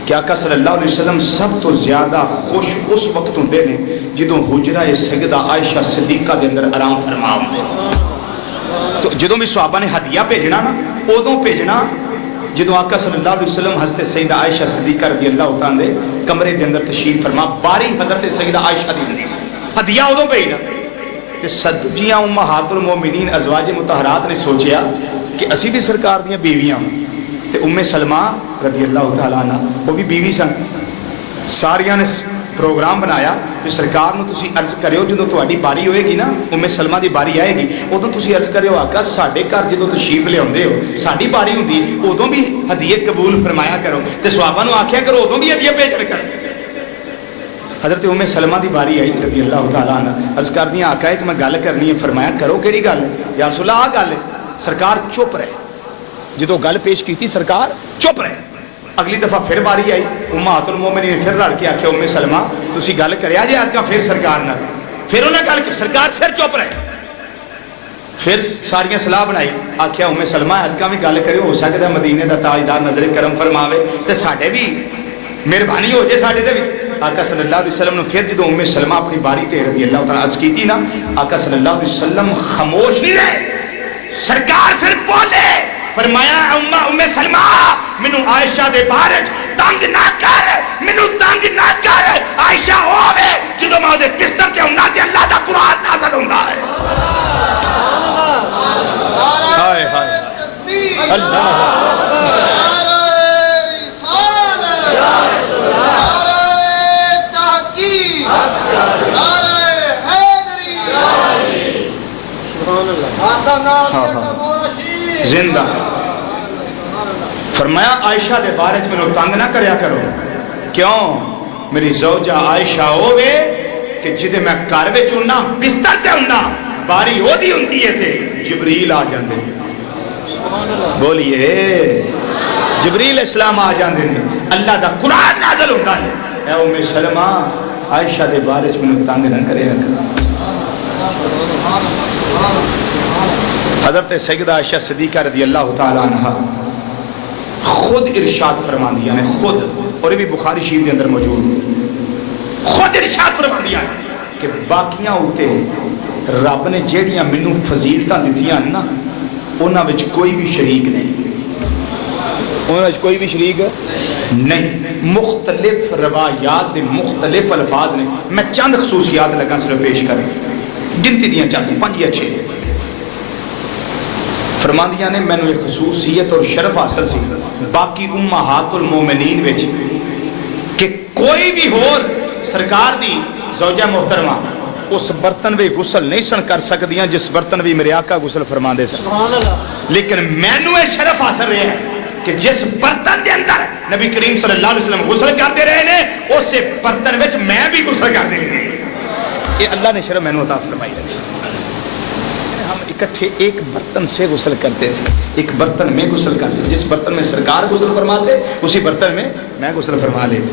کہ آقا صلی اللہ علیہ وسلم سب تو زیادہ خوش اس وقت ہوں دے نے جدوں حجرہ سیدہ عائشہ صدیقہ دے اندر آرام فرما ہوں تو جدوں بھی صحابہ نے ہدیہ بھیجنا نا ادوں بھیجنا جدوں آقا صلی اللہ علیہ وسلم حضرت سیدہ عائشہ صدیقہ رضی اللہ تعالیٰ دے کمرے دے اندر تشریف فرما باری حضرت سیدہ عائشہ دی حدیث ہدیہ ادوں بھیجنا تے سدجیاں امہات المومنین ازواج مطہرات نے سوچیا کہ اسی بھی سرکار دیاں بیویاں تے ام سلمہ رضی اللہ تعالیٰ عنہ وہ بھی بیوی سن. ساریاں نے پروگرام بنایا کہ سرکار نو تسی عرض کریو جدوں تہاڈی باری ہوئے گی نا ام سلمہ دی باری آئے گی ادوں تسی عرض کریو آقا ساڈے گھر جدوں تشریف لیاوندے ہو ساڈی باری ہوندی ادوں بھی ہدیے قبول فرمایا کرو تے صحابہ نو آکھیا کرو ادوں بھی ہدیے بھیجا کرو. حضرت ام سلمہ دی باری آئی رضی اللہ تعالیٰ عنہ عرض کر دیا آقا ہے کہ میں گل کرنی ہے. فرمایا کرو کیڑی گل ہے یا رسول اللہ گل ہے. سرکار چپ رہے جدوں گل پیش کی سرکار چپ رہے. اگلی دفعہ پھر باری آئی امہات المومنین نے پھر رل کے آخیا ام سلمہ تسی گل کریا جے آقا پھر سرکار نہ پھر انہیں گل کی سرکار پھر چپ رہے. پھر ساریاں صلاح بنائی آخیا ام سلمہ آقا بھی گل کرے ہو سکتا ہے مدینے دا تاجدار نظر کرم فرماوے تے ساڈے بھی مہربانی ہو جائے ساڈے تے بھی. آقا صلی اللہ علیہ وسلم نے پھر جدوں ام سلمہ اپنی باری تے رضی اللہ تعالیٰ عرض کی تھی نا آقا صلی اللہ علیہ وسلم خاموش نہیں رہے. سرکار پھر بولے فرمایا ام سلمہ مینوں عائشہ دے بارے تنگ نہ کر مینوں تنگ نہ کر. عائشہ ہوے جدوں میں دے بستر تے ہوندا تے اللہ دا قرآن نازل ہوندا ہے. ہائے ہائے اللہ زندہ. فرمایا عائشہ دے بارے میں نو تنگ نہ کریا کرو. کیوں میری زوجہ عائشہ ہوے کہ جدے میں گھر وچ ہوندا بستر تے ہوندا باری او دی ہوندی ہے تے جبریل آ جاندے. بولیے جبریل اسلام آ جاندے نے اللہ دا قرآن نازل ہوندا ہے. اے ام سلمہ عائشہ دے بارے میں نو تنگ نہ کریا کرو. حضرت سیدہ عائشہ صدیقہ رضی اللہ تعالیٰ عنہ خود ارشاد فرما دیا نے خود اور یہ بھی بخاری شریف کے اندر موجود خود ارشاد فرما دیا کہ باقیاں ہوتے رب نے جیڑیاں منوں فضیلتاں دتیاں نا انہاں وچ کوئی بھی شریک نہیں. انہاں وچ کوئی بھی شریک نہیں. مختلف روایات دے مختلف الفاظ نے. میں چند خصوصیات لگا صرف پیش کریں گنتی دیاں چاہتی 5 یا 6. فرماندیاں نے میں نے ایک خصوصیت اور شرف حاصل سی باقی امہات المومنین وچ کہ کوئی بھی ہور سرکار دی زوجہ محترمہ اس برتن وی غسل نہیں سن کر سکدیاں جس برتن وی میرے آقا غسل فرماندے سن. لیکن میں نے یہ شرف حاصل رہا ہے کہ جس برتن دے اندر نبی کریم صلی اللہ علیہ وسلم غسل کرتے رہے نے اس برتن وچ میں بھی غسل کرتے رہے. یہ اللہ نے شرف میں نے عطا فرمائی ہے. ہم اکٹھے ایک برتن سے غسل کرتے تھے ایک برتن میں غسل کرتے تھے. جس برتن میں سرکار غسل فرماتے اسی برتن میں غسل فرما لیتے.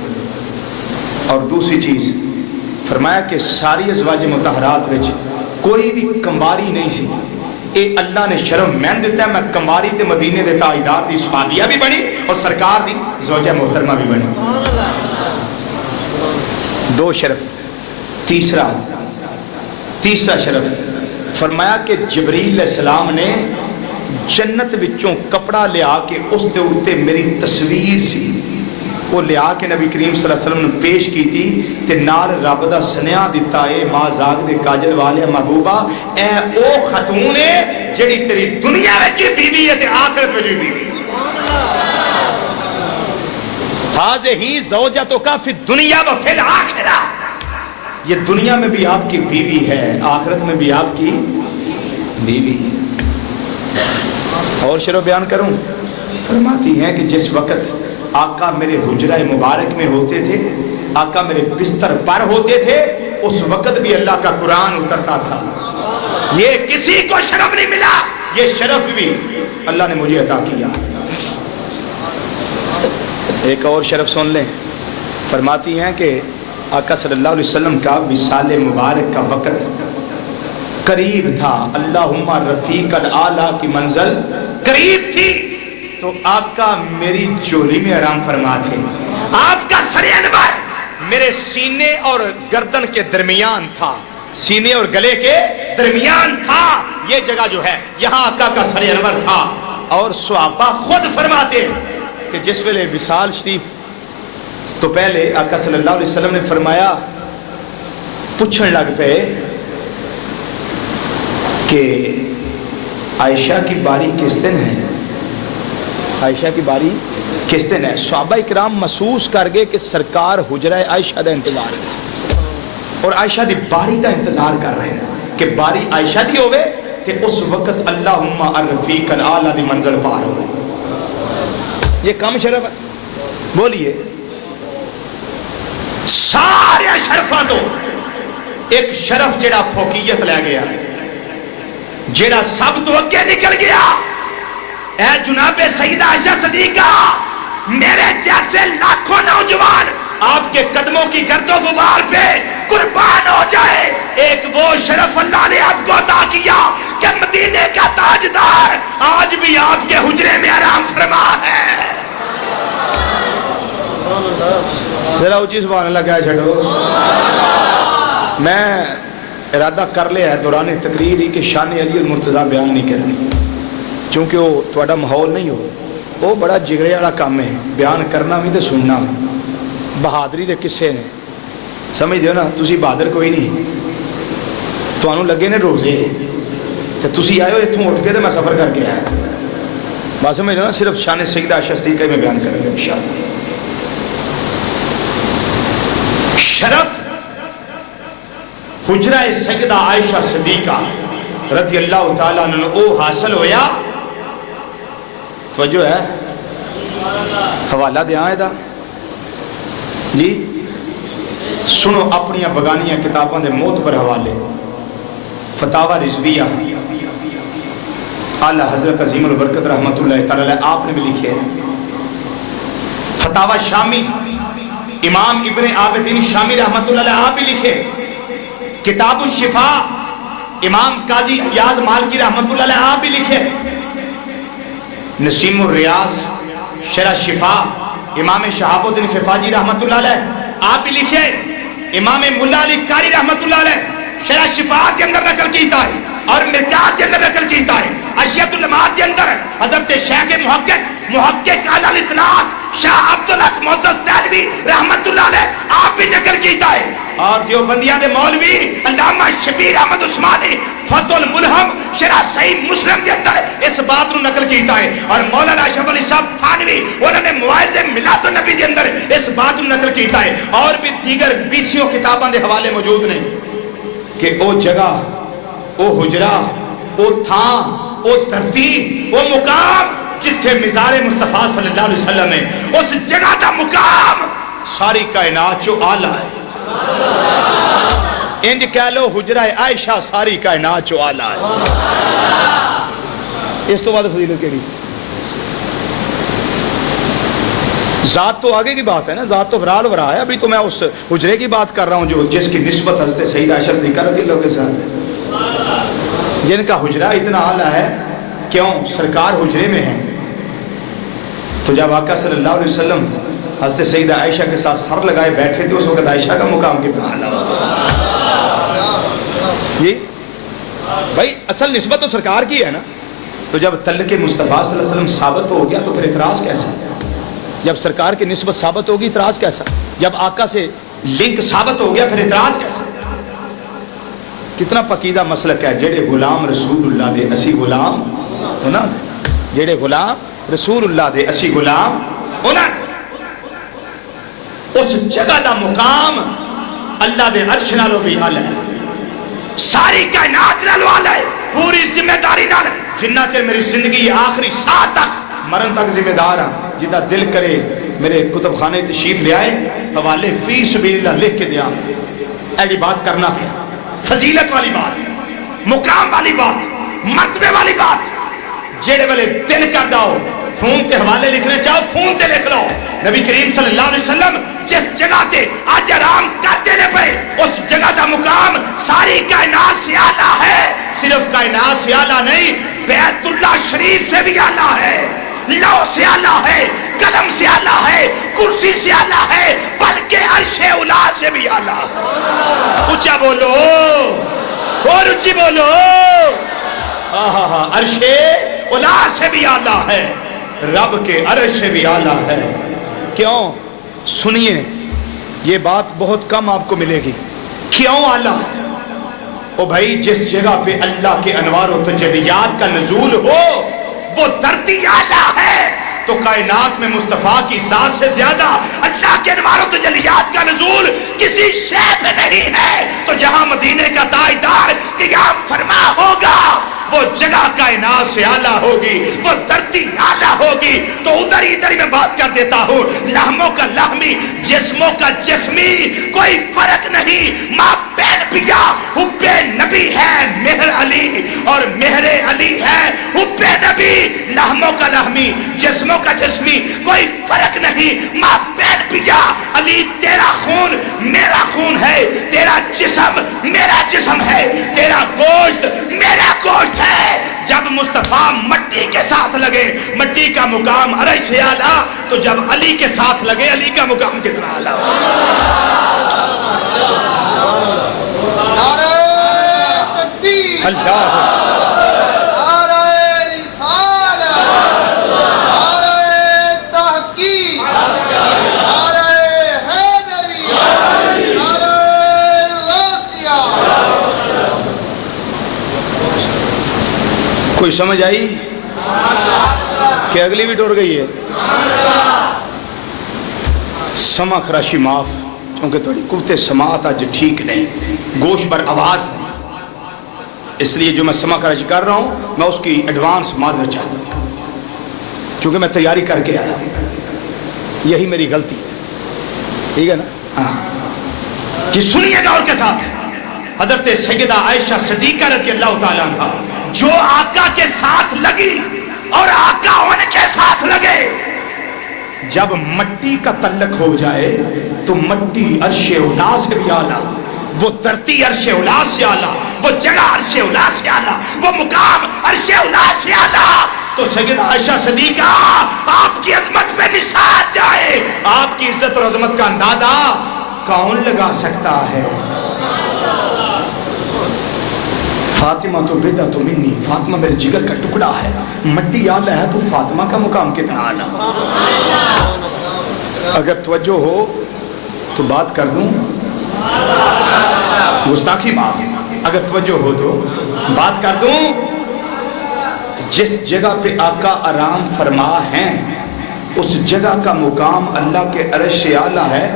اور دوسری چیز فرمایا کہ ساری ازواج مطہرات وچ کوئی بھی کمباری نہیں سی. اے اللہ نے شرف میں دیتا ہے میں کمباری تے مدینے دے تاجدار دی صحابیہ بھی بنی اور سرکار دی زوجہ محترمہ بھی بنی. 2 شرف. تیسرا شرف فرمایا کہ جبریل علیہ السلام نے جنت وچوں کپڑا لیا کے اس دے اوتے میری تصویر سی وہ لیا کے نبی کریم صلی اللہ علیہ وسلم نے پیش کی تھی تے نال رب دا سنیا دیتا ہے ماں زاگ دے کاجل والے محبوبہ اے او خاتون ہے جڑی تیری دنیا وچ بیوی ہے تے آخرت وچ بیوی. ہذہ زوجتک فی الدنیا و فی الآخرہ. یہ دنیا میں بھی آپ کی بیوی ہے آخرت میں بھی آپ کی بیوی. اور شروع بیان کروں فرماتی ہیں کہ جس وقت آقا میرے حجرہ مبارک میں ہوتے تھے آقا میرے بستر پر ہوتے تھے اس وقت بھی اللہ کا قرآن اترتا تھا. یہ کسی کو شرف نہیں ملا یہ شرف بھی اللہ نے مجھے عطا کیا. ایک اور شرف سن لیں. فرماتی ہیں کہ آقا صلی اللہ علیہ وسلم کا وصال مبارک کا وقت قریب تھا. اللہم رفیق الاعلیٰ کی منزل قریب تھی تو آقا میری چولی میں آرام فرما تھے. آپ کا سر انور میرے سینے اور گردن کے درمیان تھا. سینے اور گلے کے درمیان تھا. یہ جگہ جو ہے یہاں آقا کا سر انور تھا. اور صحابہ خود فرماتے کہ جس ویلے وصال شریف تو پہلے آقا صلی اللہ علیہ وسلم نے فرمایا پوچھن لگ پے کہ عائشہ کی باری کس دن ہے؟ عائشہ کی باری کس دن ہے؟ صحابہ اکرام محسوس کر گئے کہ سرکار حجرہ عائشہ دا انتظار ہے اور عائشہ دی باری دا انتظار کر رہے ہیں کہ باری عائشہ دی ہوئے کہ اس وقت اللہم الرفیق الاعلی دی منزل پار ہوئے. یہ کم شرف ہے. بولیے سارے شرفاں تو ایک شرف جڑا فوقیت لے گیا, جڑا سب تو اگے نکل گیا. اے جناب سیدہ عائشہ صدیقہ, میرے جیسے لاکھوں نوجوان آپ کے قدموں کی گرد و غبار پہ قربان ہو جائے. ایک وہ شرف اللہ نے آپ کو عطا کیا کہ مدینے کا تاجدار آج بھی آپ کے حجرے میں آرام فرما ہے. ذرا اونچی سبحان اللہ کہہ چھڑو. میں ارادہ کر لیا ہے دوران تقریر ہی کہ شان علی المرتضیٰ بیان نہیں کرنی, چونکہ وہ تھوڑا ماحول نہیں ہو. وہ بڑا جگرے والا کام ہے, بیان کرنا بھی تو سننا بھی. بہادری دے قصے نے, سمجھ دیو نا. تسی بہادر کوئی نہیں, تانوں لگے نے روزے تے تسی آئے ہو اتھوں اٹھ کے تے میں سفر کر کے آیا. بات سمجھ دیو نا. صرف شان سیدہ عائشہ صدیقہ میں بیان کریں گے انشاءاللہ. شرف حجرہ سیدہ عائشہ صدیقہ رضی اللہ تعالیٰ عنہ او حاصل ہویا. توجہ ہے, حوالہ دیا ہے دا جی سنو اپنی بگانیاں کتاباں دے معتبر حوالے. فتاوی رضویہ اعلیٰ حضرت عظیم البرکت رحمت اللہ تعالیٰ آپ نے بھی لکھے. فتاوی شامی امام ابن عابدین شامی رحمت اللہ آپ بھی لکھے. کتاب الشفاء امام قاضی ایاز مالکی رحمت اللہ آپ بھی لکھے. نسیم الریاض شرح شفاء امام شہاب الدین خفاجی رحمت اللہ علیہ آپ بھی لکھے. امام ملا علی قاری رحمت اللہ علیہ شرح شفاء کے اندر نقل کیتا ہے اور مرکات کے اندر نقل کیتا ہے. اشیت علمات کے اندر حضرت شیخ محقق علی الاطلاق شاہ عبدالحق معزز دہلوی رحمت اللہ علیہ آپ بھی نقل کیتا ہے. اور دیوبندیاں دے مولوی علامہ شبیر احمد عثمانی فتح الملہم شرح صحیح مسلم کے اندر اس بات نو نقل کیتا ہے. اور مولانا اشرف علی صاحب تھانوی انہوں نے مواعظ میلاد النبی کے اندر اس بات نو نقل کیتا ہے. اور بھی دیگر 20 کتاباں دے حوالے موجود نہیں کہ او جگہ, او حجرہ, او تھاں, او دھرتی, او مقام جتھے مزار مصطفیٰ صلی اللہ علیہ وسلم ہے, اس جگہ دا مقام ساری کائنات چو آلہ ہے. انج کہہ لو حجرہ عائشہ ساری کائنات چو آلہ ہے. اس تو بعد فضیلت کیڑی؟ ذات تو آگے کی بات ہے نا, ذات تو ورال ورا ہے. ابھی تو میں اس حجرے کی بات کر رہا ہوں جو جس کی نسبت حضرت سیدہ عائشہ صدیقہ رضی اللہ کے ساتھ ہے, جن کا حجرہ اتنا اعلیٰ ہے. کیوں؟ سرکار حجرے میں ہیں. تو جب آقا صلی اللہ علیہ وسلم حضرت سیدہ عائشہ کے ساتھ سر لگائے بیٹھے تھے, اس وقت عائشہ کا مقام کتنا اعلیٰ جی بھائی. اصل نسبت تو سرکار کی ہے نا. تو جب تعلق مصطفیٰ صلی اللہ علیہ وسلم ثابت ہو گیا تو پھر اعتراض کیسا؟ جب سرکار کی نسبت ثابت ہوگی اعتراض کیسا؟ جب آقا سے لنک ثابت ہو گیا پھر اعتراض کیسا؟ کتنا پقیدہ مسلک ہے. جڑے غلام رسول اللہ دے اسی غلام ہونا, جڑے غلام رسول اللہ دے اسی غلام ہونا. اس جگہ دا مقام اللہ دے عرش نالو بھی اعلیٰ ہے, ساری کائنات نالو اعلیٰ ہے. پوری ذمہ داری نال جنہ چر میری زندگی آخری ساعت تک مرن تک ذمہ دار ہاں. جدہ دل کرے میرے کتب خانے تشریف لے آئے, حوالے فی سبیل اللہ لکھ کے دیا. ایسی بات کرنا پھر فضیلت والی بات, مقام والی بات, مرتبے والی بات. جیڑے والے دل کر داؤ فون تے حوالے لکھنے چاہو فون تے لکھ لو. نبی کریم صلی اللہ علیہ وسلم جس جگہ تے آج آرام کر دینے پہ اس جگہ دا مقام ساری کائنات سے اعلیٰ ہے. صرف کائنات سے اعلیٰ نہیں, بیت اللہ شریف سے بھی اعلیٰ ہے, لو سے اعلیٰ ہے, قلم سے اعلیٰ ہے, کرسی سے اعلیٰ ہے, بلکہ عرش اولا سے بھی اعلیٰ. اونچا بولو اور اونچی بولو. عرش اولا سے بھی اعلیٰ ہے, رب کے عرش سے بھی اعلیٰ ہے. کیوں؟ سنیے, یہ بات بہت کم آپ کو ملے گی. کیوں اعلیٰ؟ او بھائی جس جگہ پہ اللہ کے انوار و تجلیات کا نزول ہو وہ دھرتی اعلیٰ ہے، تو کائنات میں مصطفیٰ کی ذات سے زیادہ اللہ کے انوار و تجلیات کا نزول کسی شے پہ نہیں ہے۔ تو جہاں مدینے کا تاجدار قیام فرما ہوگا وہ جگہ کائنات سے اعلیٰ ہوگی، وہ دھرتی اعلیٰ ہوگی۔ تو ادھر ادھر میں بات کر دیتا ہوں، لحموں کا لحمی، جسموں کا جسمی، کوئی فرق نہیں۔ ماں بین پیا حب نبی ہے مہر علی، اور مہر علی ہے حب نبی۔ لحموں کا لحمی، جسموں کا جسمی، کوئی فرق نہیں۔ ماں بین پیا علی تیرا خون میرا خون ہے، تیرا جسم میرا جسم ہے، تیرا گوشت میرا گوشت ہے۔ جب مصطفیٰ مٹی کے ساتھ لگے مٹی کا مقام عرش سے اعلیٰ، تو جب علی کے ساتھ لگے علی کا مقام کتنا اعلیٰ۔ نعرہ تکبیر، اللہ نعرہ رسالت، نعرہ تحقیق، نعرہ حیدری، نعرہ غوثیہ۔ کوئی سمجھ آئی کہ اگلی بھی ٹور گئی ہے؟ سما خراشی معاف، کیونکہ تھوڑی قوت سماعت آج ٹھیک نہیں، گوش پر آواز نہیں، اس لیے جو میں سما خراشی کر رہا ہوں میں اس کی ایڈوانس معذرت چاہتا ہوں، کیونکہ میں تیاری کر کے آیا ہوں، یہی میری غلطی ہے، ٹھیک ہے نا؟ ہاں جی، سنیے غور کے ساتھ۔ حضرت سیدہ عائشہ صدیقہ رضی اللہ تعالیٰ عنہ جو آقا کے ساتھ لگی اور آقا ان کے ساتھ لگے، جب مٹی کا تعلق ہو جائے تو مٹی عرش اولا سے بھی اعلیٰ، وہ دھرتی عرش اولا سے اعلیٰ، وہ جگہ عرش اولا سے اعلیٰ، وہ مقام عرش اولا سے اعلیٰ۔ تو سیدہ عائشہ صدیقہ آپ کی عظمت پہ نشان جائے، آپ کی عزت اور عظمت کا اندازہ کون لگا سکتا ہے؟ فاطمہ تو بدعۃ منی، فاطمہ میرے جگر کا ٹکڑا ہے، مٹی اعلیٰ ہے تو فاطمہ کا مقام کتنا اعلیٰ۔ اگر توجہ ہو تو بات کر دوں، گستاخی معاف، اگر توجہ ہو تو بات کر دوں۔ جس جگہ پہ آقا آرام فرما ہیں اس جگہ کا مقام اللہ کے عرش سے اعلیٰ ہے،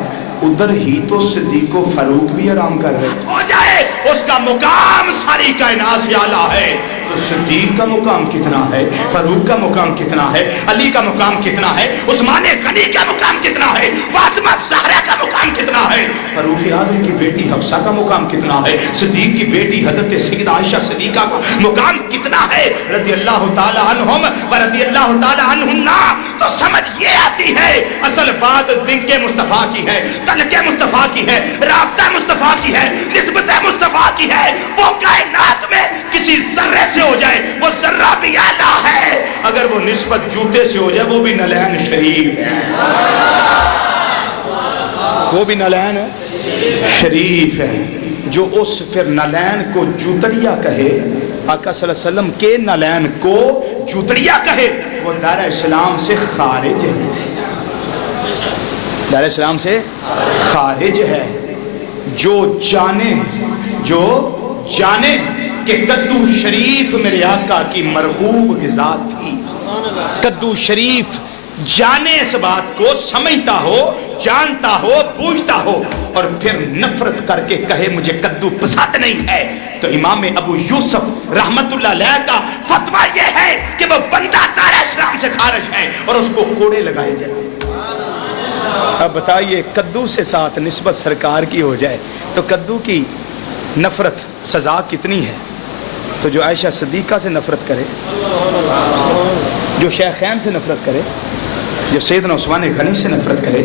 ادھر ہی تو صدیق و فاروق بھی آرام کر رہے ہو جائے، اس کا مقام ساری کائنات سے اعلیٰ ہے، تو صدیق کا مقام کتنا ہے، فاروق کا مقام کتنا ہے، علی کا مقام کتنا ہے، عثمان غنی کا مقام کتنا ہے، فاطمہ زہرا کا مقام کتنا ہے، فاروق اعظم کی بیٹی حفصہ کا مقام کتنا ہے، صدیق کی بیٹی حضرت سیدہ عائشہ صدیقہ کا مقام کتنا ہے، رضی اللہ تعالی عنہم و رضی اللہ تعالی عنہن۔ تو سمجھ یہ آتی ہے اصل بات ذنق مصطفیٰ کی ہے، تلق مصطفیٰ کی ہے، رابطہ مصطفیٰ کی ہے، نسبت مصطفیٰ کی ہے۔ وہ کائنات میں کسی ذرے سے ہو جائے وہ ذرہ بھی اعلیٰ ہے، اگر وہ نسبت جوتے سے ہو جائے وہ بھی نلین شریف ہے، وہ بھی نلین شریف ہے۔ جو اس پھر نلین کو جوتڑیا کہے، آقا صلی اللہ علیہ وسلم کے نلین کو جوتڑیا کہے، وہ دار اسلام سے خارج ہے، دار اسلام سے خارج ہے۔ جو جانے کہ کدو شریف میرے آقا کی مرغوب غذا تھی، کدو شریف جانے اس بات کو، سمجھتا ہو، جانتا ہو، بوجھتا ہو، اور پھر نفرت کر کے کہے مجھے کدو پسند نہیں ہے، تو امام ابو یوسف رحمت اللہ علیہ کا فتویٰ یہ ہے کہ وہ بندہ دار اسلام سے خارج ہے اور اس کو کوڑے لگائے جائے۔ اب بتائیے کدو سے ساتھ نسبت سرکار کی ہو جائے تو کدو کی نفرت سزا کتنی ہے؟ تو جو عائشہ صدیقہ سے نفرت کرے، جو شیخین سے نفرت کرے، جو سیدنا عثمان غنی سے نفرت کرے،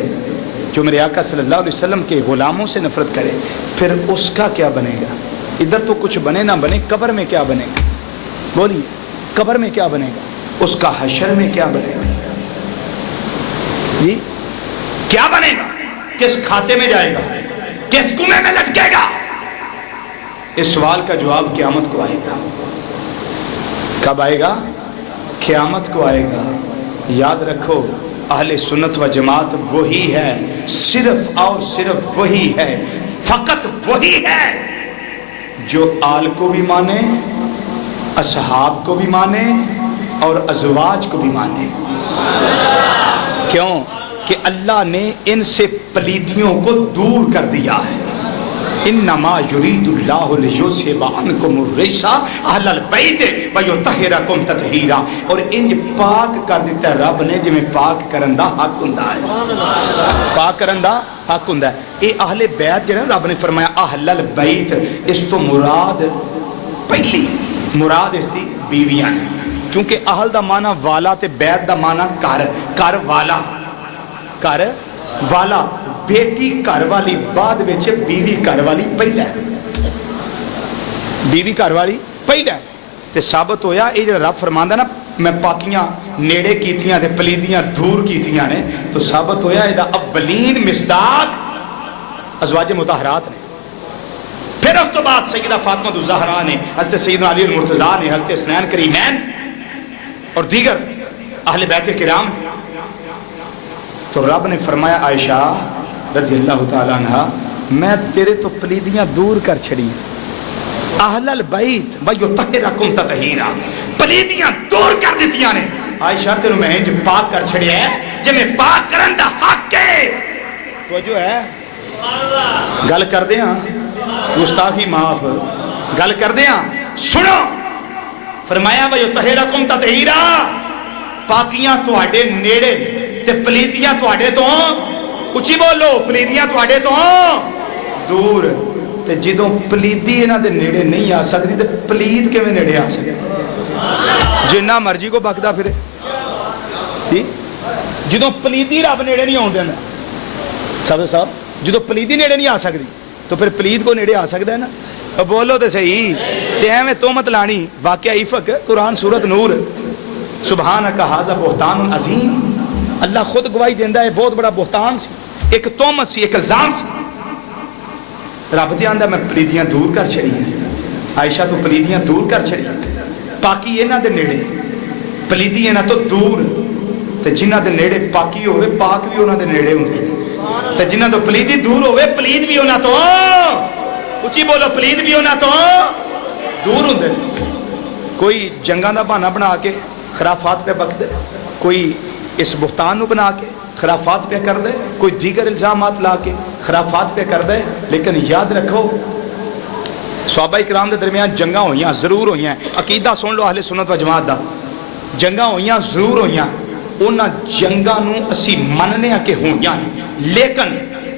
جو میرے آقا صلی اللہ علیہ وسلم کے غلاموں سے نفرت کرے، پھر اس کا کیا بنے گا؟ ادھر تو کچھ بنے نہ بنے، قبر میں کیا بنے گا؟ بولیے، قبر میں کیا بنے گا؟ اس کا حشر میں کیا بنے گا؟ جی کیا بنے گا؟ کس کھاتے میں جائے گا؟ کس کنویں میں لٹکے گا؟ اس سوال کا جواب قیامت کو آئے گا۔ کب آئے گا؟ قیامت کو آئے گا۔ یاد رکھو اہل سنت و جماعت وہی ہے، صرف اور صرف وہی ہے، فقط وہی ہے جو آل کو بھی مانے، اصحاب کو بھی مانے اور ازواج کو بھی مانے. کیوں کہ اللہ نے ان سے پلیدیوں کو دور کر دیا ہے. انما یرید اللہ لیذھب عنکم الرجس اہل البیت ویطہرکم تطہیرا. اور انج پاک کر دیتا ہے رب نے جویں پاک کرن دا حق ہوندا ہے. پاک کرن دا حق ہوندا ہے. اے اہل بیت جڑا رب نے فرمایا اہل البیت، اس تو مراد پہلی مراد اس دی بیویاں نے. چونکہ اہل دا معنی والا تے بیت دا معنی گھر، گھر والا، گھر والا. بیٹی گھر والی بعد وچ بیوی گھر والی پہلا ہے. بیوی گھر والی پہلا ہے. تے ثابت ہویا اے جڑا رب فرماندا نا میں پاکیاں نیڑے کیتیاں تے پلیدیاں دور کیتیاں نے، تو ثابت ہویا اے دا اولین مصداق ازواج مطہرات نے. پھر اس تو بعد سیدہ فاطمہ الزہرا نے، حضرت سیدنا علی المرتضیٰ نے، حضرت حسنین کریمین اور دیگر اہل بیت کرام. تو رب نے فرمایا عائشہ رضی اللہ تعالیٰ عنہ میں تیرے تو پلیدیاں دور کر چھڑی. اہل البیت ویطہرکم تطہیرا، پلیدیاں دور کر دیتیاں نے. عائشہ تینوں میں جو پاک کر چھڑیا ہے جے میں پاک کرن دا حق ہے. تو جو ہے گل کر دے ہاں گستاخی معاف، گل کر دے ہاں سنو. فرمایا ویطہرکم تطہیرا، پاکیاں تواڈے نیڑے تے پلیدیاں تواڈے تو اچھی بولو، پلیدیاں تواڈے تو دور. تے جدوں پلیدی انہاں دے نیڑے نہیں آ سکدی تے پلید کیویں نیڑے آ سکدی؟ جنہ مرضی کو بکدا پھرے. جدوں پلیدی رب نیڑے نہیں آون دیندا صاحب، جدوں پلیدی نیڑے نہیں آ سکدی تو پھر پلید کو نیڑے آ سکدا ہے نا. بولو تے صحیح. تے ایویں تہمت لانی. واقعہ افک قرآن سورت نور. سبحانک ھذا بہتان عظیم. اللہ خود گواہی دیندا ہے بہت بڑا بہتان سی، ایک تہمت سی، ایک الزام سی. رب تے آندا میں پلیدیاں دور کر چھڑی. عائشہ تو پلیدیاں دور کر چھڑی. پاکی انہاں دے نیڑے، پلیدی انہاں تو دور. تے جنہاں دے نیڑے پاکی ہوئے پاک بھی انہاں دے نیڑے ہوندے. تے جنہاں تو پلیدی دور ہوئے پلید بھی انہاں تو، اچھی بولو، پلید بھی انہاں تو دور ہوندے. کوئی جنگاں دا بہانہ بنا کے خرافات پہ بک دے، کوئی اس بہتان نو بنا کے خرافات پہ کر دے، کوئی دیگر الزامات لا کے خرافات پہ کر دے. لیکن یاد رکھو صحابہ کرام دے درمیان جنگاں ہوئیاں ضرور ہوئیاں. عقیدہ سن لو اہل سنت و جماعت دا. جنگاں ہوئیاں ضرور ہوئیاں. انہاں جنگاں نو اسی مننے کہ ہوئیاں، لیکن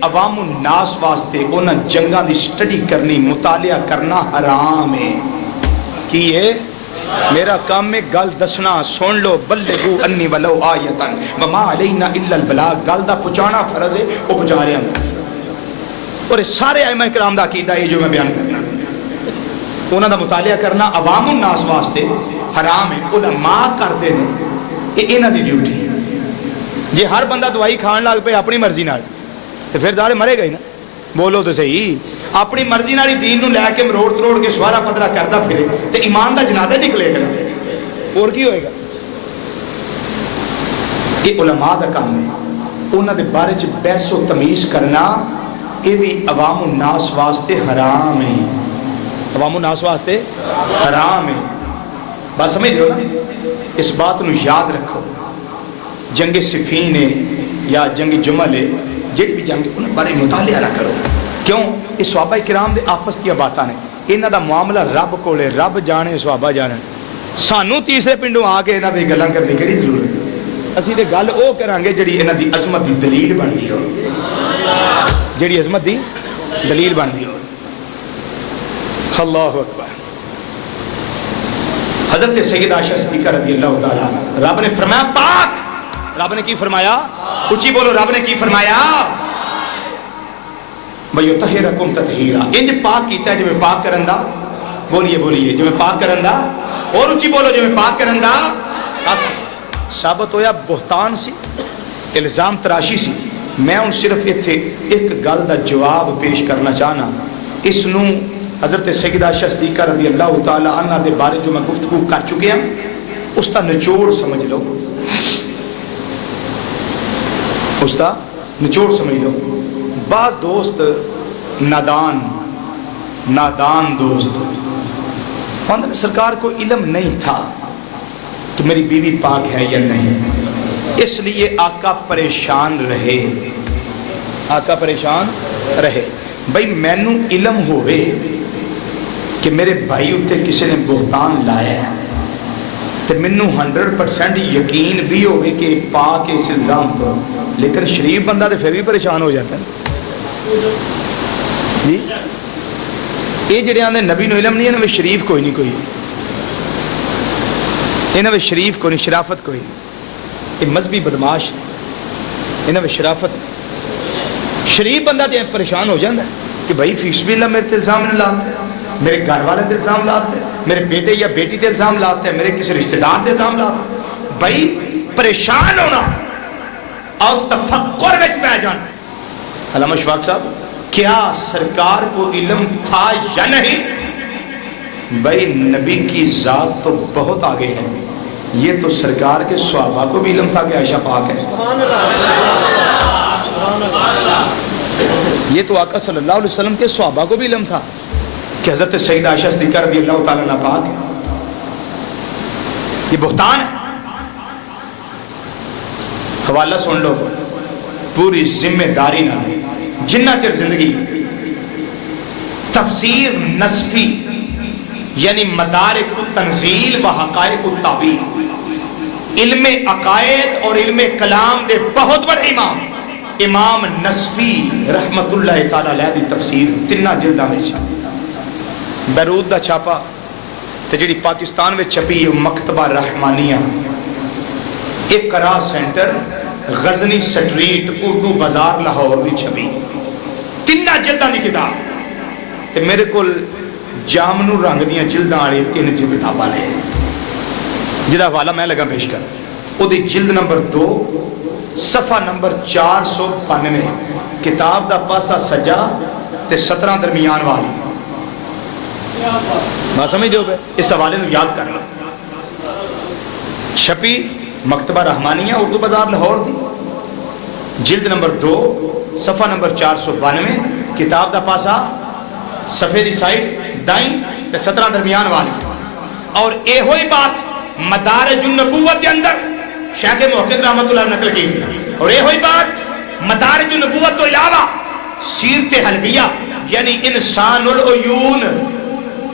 عوام الناس واسطے انہاں جنگاں دی سٹڈی کرنی، مطالعہ کرنا حرام ہے. کی ہے؟ میرا کام میں گل دسنا. سن لو بلغوا انی ولو آیۃ وما علینا الا البلاغ. گل دا پہنچانا فرض ہے، وہ پہنچا رہے ہیں. اور سارے ائمہ کرام دا عقیدہ ہے جو میں بیان کرنا، انہاں دا مطالعہ کرنا عوام الناس واسطے حرام ہے. علماء کرتے ہیں، یہ انہاں دی ڈیوٹی ہے. جے ہر بندہ دوائی کھان لگ پے اپنی مرضی نال تو پھر ظاہر مرے گا ہی نا. بولو تو صحیح. اپنی مرضی نال دین نو لے کے مروڑ تروڑ کے سوارا پدرا کردا پھرے تے ایمان دا جنازہ نکلے گا، اور کی ہوئے گا؟ یہ علماء دا کام ہے. انہاں دے بارے چ بحث و تمیز کرنا یہ بھی عوام الناس واسطے حرام ہے. عوام الناس واسطے حرام ہے. بس سمجھ لو نا. اس بات نو یاد رکھو. جنگ صفین ہے یا جنگ جمل ہے، جڑی بھی جنگ انہاں بارے مطالعہ نہ کرو. کیوں؟ یہ صحابہ کرام دے آپس دیا باتاں نے. انہاں دا معاملہ رب کولے، رب جانے صحابہ جانن. سانو تیسرے پنڈوں آ کے انہاں دی گلاں کرنے کیڑی ضرورت ہے؟ اسی تے گل او کران گے جڑی انہاں دی عظمت دی دلیل بندی ہو، جڑی عظمت دی دلیل بندی ہو. اللہ اکبر. حضرت سیدہ عائشہ صدیقہ رضی اللہ تعالی عنہ، رب نے فرمایا پاک. رب نے کی فرمایا؟ اچھی بولو، رب نے کی فرمایا؟ وَيُطَهِّرَكُمْ تَطْهِيرًا. انج پاک کیتا ہے جو میں پاک کرن دا. بولیے بولیے، جو میں پاک کرن دا. اور اچھی بولو، جو میں پاک کرن دا. اب ثابت ہویا بہتان سی، الزام تراشی سی. میں ان صرف ایتھے ایک گل دا جواب پیش کرنا چاہنا. اس نو حضرت سیدہ عائشہ صدیقہ رضی اللہ تعالی عنہ دے بارے جو میں گفتگو کر چکے ہیں اس کا نچوڑ سمجھ لو. اس کا نچوڑ سمجھ لو. بعض دوست نادان نادان دوست. سرکار کو علم نہیں تھا کہ میری بیوی پاک ہے یا نہیں، اس لیے آقا پریشان رہے. آقا پریشان رہے. بھائی مینو علم ہوئے کہ میرے بھائی اتے کسی نے بہتان لایا ہے تو مینو 100% یقین بھی ہوئے کہ پاک اس الزام تو، لیکن شریف بندہ تو پھر بھی پریشان ہو جاتا ہے جی. یہ جڑے آنے نبی نو علم نہیں، انہوں میں شریف کوئی نہیں، کوئی انہوں میں شریف کوئی نہیں، شرافت کوئی نہیں. یہ مذہبی بدماش انہوں میں شرافت. شریف بندہ تو پریشان ہو جاتا ہے کہ بھائی فیس بھی اللہ میرے تے الزام نہیں لاتے، میرے گھر والے تے الزام لاتے، میرے بیٹے یا بیٹی تے الزام لاتے، میرے کسی رشتہ دار تے الزام لاتے. بھائی پریشان ہونا اور تفکر وچ پہ جانا. علامہ اشفاق صاحب کیا سرکار کو علم تھا یا نہیں؟ بھائی نبی کی ذات تو بہت آگے ہے. یہ تو سرکار کے صحابہ کو بھی علم تھا کہ عائشہ پاک ہے. یہ تو آقا صلی اللہ علیہ وسلم کے صحابہ کو بھی علم تھا کہ حضرت سیدہ عائشہ صدیقہ رضی اللہ تعالیٰ عنہ پاک ہے. یہ بہتان ہے. حوالہ سن لو، پوری ذمہ داری نہ جنہ چر زندگی تفسیر نصفی یعنی مدارک التنزیل و حقائق التعبیر، علم عقائد اور علم کلام دے بہت بڑے امام نصفی رحمت اللہ تعالی علیہ دی تفسیر تینہ جلدہ میں بیروت دا چھاپا تے جڑی پاکستان میں چھپی مکتبہ رحمانیہ، اقرا سینٹر، غزنی سٹریٹ، اردو بازار لاہور بھی چھپی. تینہ جلدہ دی کتاب تے میرے کو جامنو رنگ دیاں جلدہ آڑے 3 کتاباں نے جدا حوالہ میں لگا پیش کر. او دی جلد نمبر 2 صفحہ نمبر 492، کتاب دا پاسا سجا تے 17 درمیان والی. میں سمجھ دیو پہ اس حوالے نو یاد کر لو. چھپی مکتبہ رحمانیہ اردو بازار لاہور دی، جلد نمبر 2 صفحہ نمبر 492، کتاب دا پاسا صفحے دی سائٹ دائیں تے 17 درمیان والی. اور اے ہوئی بات مدارج النبوت کے اندر شیخ محقق رحمت اللہ نقل کی تھی. اور اے ہوئی بات مدارج النبوت تو علاوہ سیرت حلبیہ یعنی انسان العیون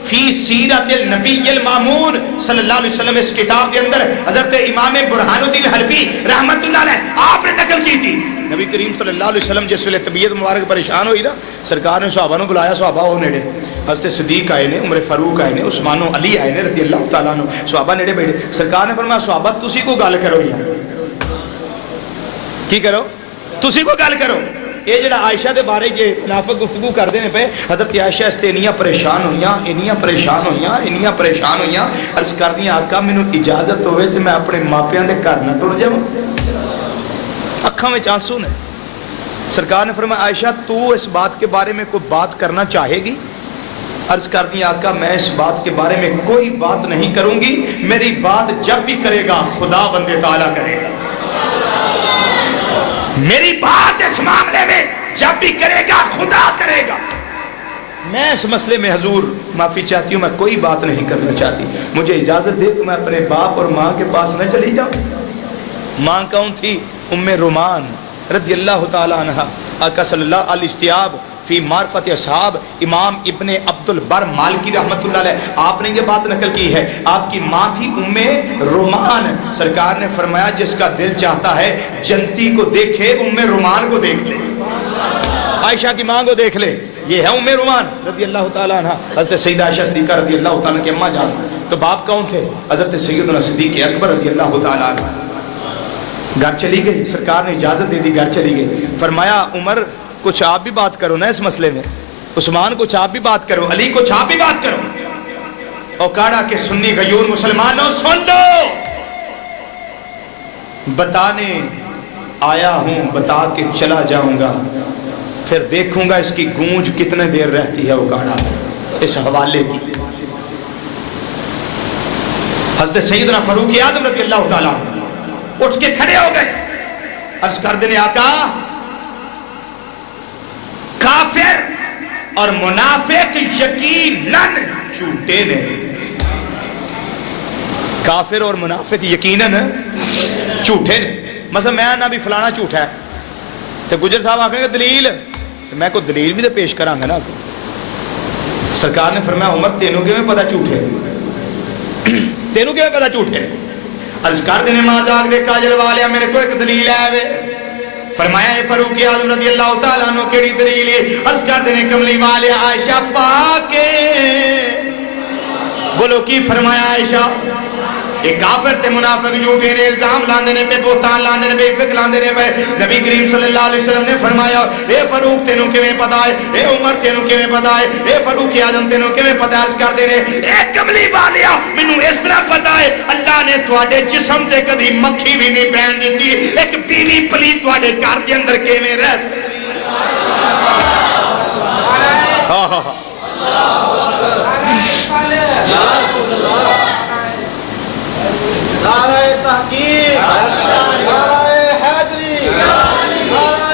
فی سیرت النبی المامون صلی اللہ علیہ وسلم، اس کتاب کے اندر حضرت امام برہان الدین حلبی رحمت اللہ علیہ آپ نے نقل کی تھی. نبی کریم صلی اللہ علیہ وسلم جس ویلے طبیعت مبارک پریشان ہوئی نا، سرکار نے صحابہ نے بلایا. صحابہ ہو نیڑے، حضرت صدیق آئے نے، عمر فاروق آئے نے، عثمان و علی آئے نے رضی اللہ تعالیٰ عنہ. صحابہ نیڑے بیٹھے. سرکار نے فرمایا صحابہ تسی کو گل کرو یار. کی کرو؟ تسی کو گل کرو. یہ جڑا عائشہ دے بارے یہ منافق گفتگو کر دینے پہ حضرت عائشہ اس تے انیاں پریشان ہویاں، انیاں پریشان ہویاں، انیاں پریشان ہویاں. عرض کر دیاں آقا مینوں اجازت ہوئے تے میں اپنے ماپیاں دے گھر نہ ٹر جاواں. اکھاں وچ آنسو نے. سرکار نے فرمایا عائشہ تو اس بات کے بارے میں کوئی بات کرنا چاہے گی؟ عرض کر دیا آقا میں اس بات کے بارے میں کوئی بات نہیں کروں گی، میری بات جب بھی کرے گا خدا بندے تعالیٰ کرے گا. میری بات اس معاملے میں جب بھی کرے گا خدا کرے گا. میں اس مسئلے میں حضور معافی چاہتی ہوں، میں کوئی بات نہیں کرنا چاہتی، مجھے اجازت دے تو میں اپنے باپ اور ماں کے پاس نہ چلی جاؤں. ماں کون تھی؟ ام رومان رضی اللہ تعالی عنہ. آقا صلی اللہ علیہ استیاب فی معرفت اصحاب امام ابن عبد البر مالکی رحمت اللہ علیہ آپ نے یہ بات نقل کی ہے. آپ کی ماں تھی ام رومان. سرکار نے فرمایا جس کا دل چاہتا ہے جنتی کو دیکھے ام رومان کو دیکھ لے، عائشہ کی ماں کو دیکھ لے. یہ ہے ام رومان رضی اللہ تعالیٰ عنہ. حضرت سیدہ عائشہ صدیقہ رضی اللہ تعالیٰ کی اماں جان. تو باپ کون تھے؟ حضرت سیدنا صدیق اکبر رضی اللہ تعالیٰ عنہ. گھر چلی گئی، سرکار نے اجازت دے دی، گھر چلی گئی. فرمایا عمر کچھ آپ بھی بات کرو نا اس مسئلے میں، عثمان کچھ آپ بھی بات کرو، علی کچھ آپ بھی بات کرو. اوکاڑا کے سنی غیور مسلمانوں سن لو، بتانے آیا ہوں بتا کے چلا جاؤں گا، پھر دیکھوں گا اس کی گونج کتنے دیر رہتی ہے اوکاڑا اس حوالے کی. حضرت سیدنا فاروق اعظم رضی اللہ تعالیٰ اٹھ کے کھڑے ہو گئے. عرض کر دینے آقا کافر اور منافق یقیناً جھوٹے نے. کافر اور منافق یقیناً جھوٹے نے. مثلا میں نہ بھی فلانا جھوٹا ہے تو گجر صاحب آخر گے دلیل, میں کوئی دلیل بھی تو پیش کراں گا نا. سرکار نے فرمایا عمر تینوں کے میں پتا جھوٹے, تینوں کے میں پتا جھوٹے. عرض کر دینے مازاق دے کاجل والیا میرے کو ایک دلیل ہے وے. فرمایا اے فاروق اعظم رضی اللہ تعالیٰ عنہ کیڑی دلیل ہے؟ عرض کر دینے کملی والیا عائشہ پاک. بولو کی فرمایا عائشہ یہ کافر تے منافق جھوٹے نے, الزام لاندے نے پہ, بہتان لاندے نے پہ, فک لاندے نے پہ. نبی کریم صلی اللہ علیہ وسلم نے فرمایا اے فاروق تینوں کے میں پتا ہے, اے عمر تینوں کے میں پتا ہے, اے فاروق اعظم تینوں کے میں پتا ہے. عرض کر دے رہے اے کملی والیا مینوں اس طرح پتا ہے اللہ نے تواڈے جسم تے کدی مکھی بھی نہیں بہن دیتی. ایک بیوی پلی تواڈے گھر دے اندر کیویں رہ سکتی؟ ہاں ہاں ہاں نعرہ تحقیق, نعرہ حیدری, نعرہ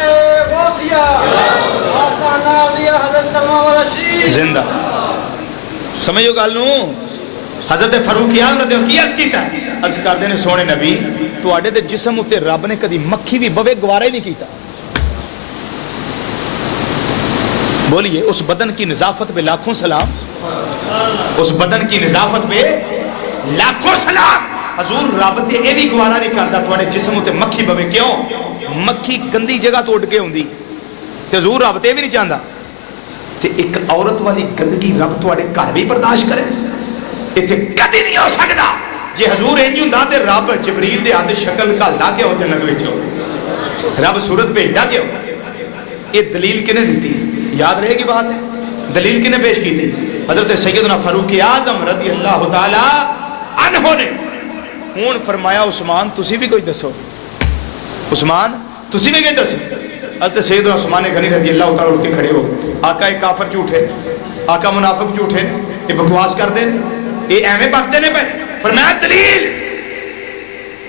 غوثیہ, آستانہ علیہ حضرت کلمہ والا شریف زندہ. سمجھو گل نو حضرت فاروق اعظم رضی اللہ کی عرض کیتا ہے. عرض کر دینے سونے نبی تواڈے تے جسم اتے رب نے کدی مکھی بھی بوے گوارا ہی نہیں کیتا. بولیے اس بدن کی نظافت پہ لاکھوں سلام, اس بدن کی نظافت پہ لاکھوں سلام. حضور رب تے اے بھی گوارا نہیں کردا تواڈے جسم تے مکھی بوے. کیوں؟ مکھی گندی جگہ تو اڑ کے ہوندی تے حضور رب تے بھی نہیں چاہندا. تے ایک عورت والی گندگی رب تواڈے گھر بھی برداشت کرے؟ ایتھے کدی نہیں ہو سکدا. جے حضور انج ہوندا تے رب جبریل دے ہاتھ شکل گھلدا کہ او جنت وچ رب صورت بھیجدا کہ یہ دلیل کنے دتی؟ یاد رہے گی بات ہے. دلیل کنے پیش کی تھی؟ حضرت سیدنا فاروق اعظم رضی اللہ تعالی عنہ نے. ہوں فرمایا عثمان تسی بھی کوئی دسو, عثمان تسی بھی کوئی دسو. حضرت سیدنا عثمان غنی رضی اللہ تعالی اٹھ کے کھڑے ہو. آقا ایک کافر جھوٹے, آقا منافق جھوٹے, یہ بکواس کر دے, یہ ایویں بکتے نے پہ. فرمایا دلیل.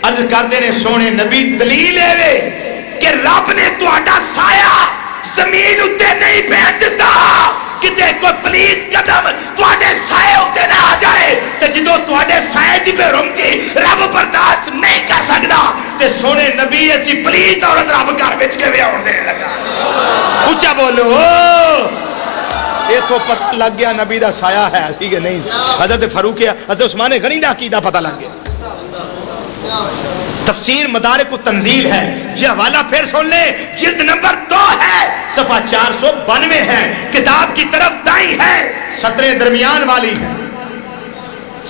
عرض کر دے نے سونے نبی دلیل ہے کہ رب نے تہاڈا سایہ زمین اتے نہیں پھینک دیتا. کتے کوئی پلیت قدم تواڈے سائے اتے نہ آ جائے تے جدوں تواڈے سائے دی بے رحمتی رب برداشت نہیں کر سکدا تے سونے نبی ایسی پلیت عورت رب گھر وچ کیویں آون دے لگا. اونچا بولو, یہ تو پتہ لگ گیا نبی دا سایہ ہے سی کہ نہیں. حضرت فاروق حضرت عثمان غنی دا عقیدہ پتہ لگ گیا. تفسیر مدارک التنزیل ہے, جی حوالہ پھر سن لے, جلد نمبر 2 ہے, صفحہ 492 ہے. کتاب کی طرف دائیں ہے, سطریں درمیان والی ہیں,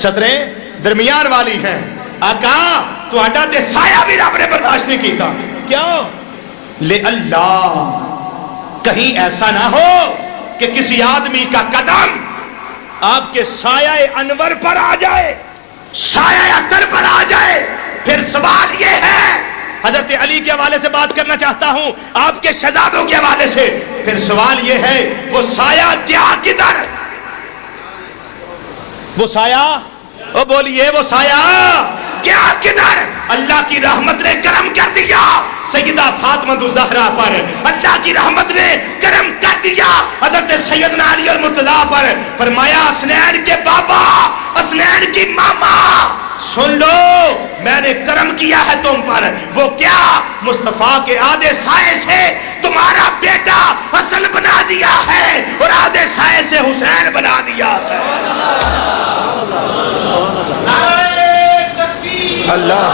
سطریں درمیان والی ہیں. آقا تو اڈا تے سایہ بھی رب نے برداشت نہیں کیتا. کیوں؟ لے اللہ کہیں ایسا نہ ہو کہ کسی آدمی کا قدم آپ کے سایہ انور پر آ جائے, سایہ اکر پر آ جائے. پھر سوال یہ ہے, حضرت علی کے حوالے سے بات کرنا چاہتا ہوں, آپ کے شہزادوں کے حوالے سے. پھر سوال یہ ہے وہ سایہ گیا کدھر؟ وہ سایہ, او بولیے, وہ سایہ گیا کدھر؟ اللہ کی رحمت نے کرم کر دیا سیدہ فاطمہ الزہرا پر, اللہ کی رحمت نے کرم کر دیا حضرت سیدنا علی المرتضیٰ پر. فرمایا حسنین کے بابا, حسنین کی ماما, سن لو میں نے کرم کیا ہے تم پر. وہ کیا؟ مصطفیٰ کے آدھے سائے سے تمہارا بیٹا حسن بنا دیا ہے اور آدھے سائے سے حسین بنا دیا ہے. اللہ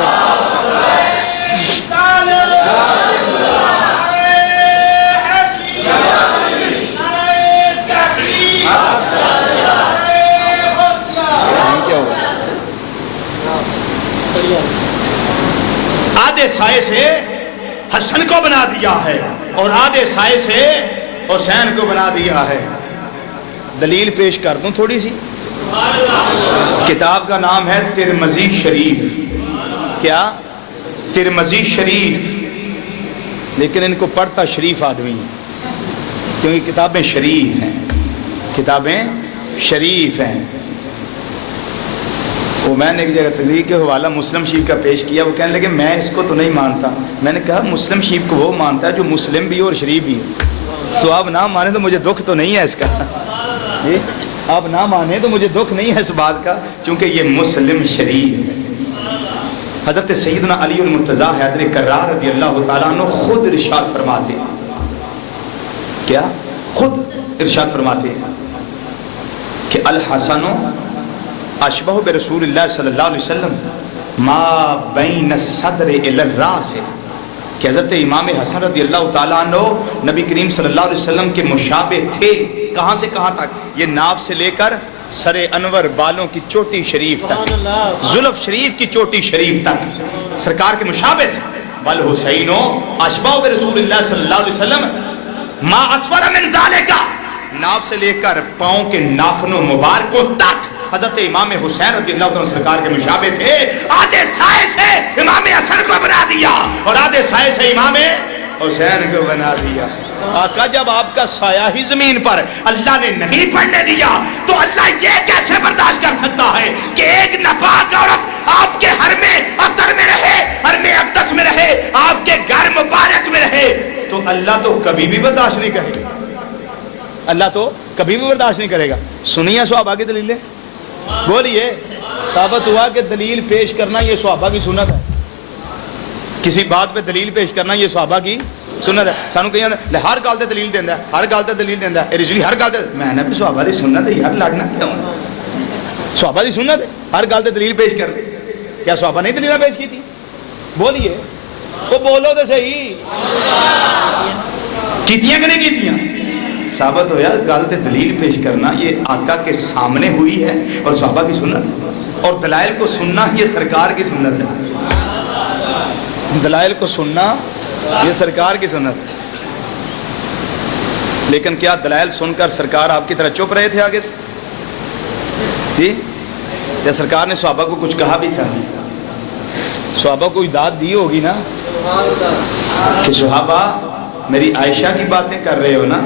آدھے سائے سے حسن کو بنا دیا ہے اور آدھے سائے سے حسین کو بنا دیا ہے. دلیل پیش کر دوں تھوڑی سی. کتاب کا نام ہے ترمذی شریف. کیا؟ ترمذی شریف. لیکن ان کو پڑھتا شریف آدمی کیونکہ کتابیں شریف ہیں, کتابیں شریف ہیں. وہ میں نے ایک جگہ تقریر کے حوالہ مسلم شریف کا پیش کیا, وہ کہنے لگے میں اس کو تو نہیں مانتا. میں نے کہا مسلم شریف کو وہ مانتا ہے جو مسلم بھی ہو اور شریف بھی ہو. تو آپ نہ مانے تو مجھے دکھ تو نہیں ہے اس کا، آپ نہ مانے تو مجھے دکھ نہیں ہے اس بات کا، چونکہ یہ مسلم شریف ہے۔ حضرت سیدنا علی المرتضیٰ حیدر کرار رضی اللہ تعالیٰ عنہ خود ارشاد فرماتے ہیں، کیا خود ارشاد فرماتے ہیں کہ الحسن اشبہ برسول اللہ صلی اللہ علیہ وسلم ما بین الصدر الی الراس، کہ حضرت امام حسن رضی اللہ تعالیٰ عنہ نبی کریم صلی اللہ علیہ وسلم کے مشابہ تھے، کہاں سے کہاں تک؟ یہ ناف سے لے کر سر انور بالوں کی چوٹی شریف تک، زلف شریف کی چوٹی شریف تک سرکار کے مشابہ تھے۔ والحسین اشبہ برسول اللہ صلی اللہ علیہ وسلم ما اسفر من ذالک، ناف سے لے کر پاؤں کے ناخنوں مبارکوں تک حضرت امام حسین رضی اللہ عنہ سرکار کے مشابہ تھے۔ آدھے سائے سے امام حسن کو بنا دیا اور آدھے سائے سے امام حسین کو بنا دیا۔ آقا جب آپ کا سایہ ہی زمین پر اللہ نے نہیں پڑنے دیا تو اللہ یہ کیسے برداشت کر سکتا ہے کہ ایک ناپاک عورت آپ کے حرم اختر میں رہے، حرم اقدس میں رہے، آپ کے گھر مبارک میں رہے؟ تو اللہ تو کبھی بھی برداشت نہیں کرے گا، اللہ تو کبھی بھی برداشت نہیں کرے گا۔ سنیے صحابہ کی دلیلیں، بولیے۔ ثابت ہوا کہ دلیل پیش کرنا یہ صحابہ کی سنت ہے، کسی بات پہ دلیل پیش کرنا یہ صحابہ کی سنت ہے۔ سانو کہیں ہر گل تے دلیل دیندا ہے، ہر گل تے دلیل دیندا ہے، رضوی ہر گل تے، میں نے بھی صحابہ دی سنت ہے یار، لڑنا کیوں؟ صحابہ دی سنت ہے ہر گل تے دلیل پیش کر، کیا صحابہ نہیں دلیلاں پیش کی تھی؟ بولیے، وہ بولو تو صحیح، کیتیاں کہ نہیں کیتیاں؟ ثابت ہو یا گل تے دلیل پیش کرنا یہ آقا کے سامنے ہوئی ہے اور صحابہ کی سنت ہے، اور دلائل کو سننا یہ سرکار کی سنت ہے، دلائل کو سننا یہ سرکار کی سنت ہے۔ لیکن کیا دلائل سن کر سرکار آپ کی طرح چپ رہے تھے آگے سے؟ جی، یا سرکار نے صحابہ کو کچھ کہا بھی تھا؟ صحابہ کو داد دی ہوگی نا کہ صحابہ میری عائشہ کی باتیں کر رہے ہو نا،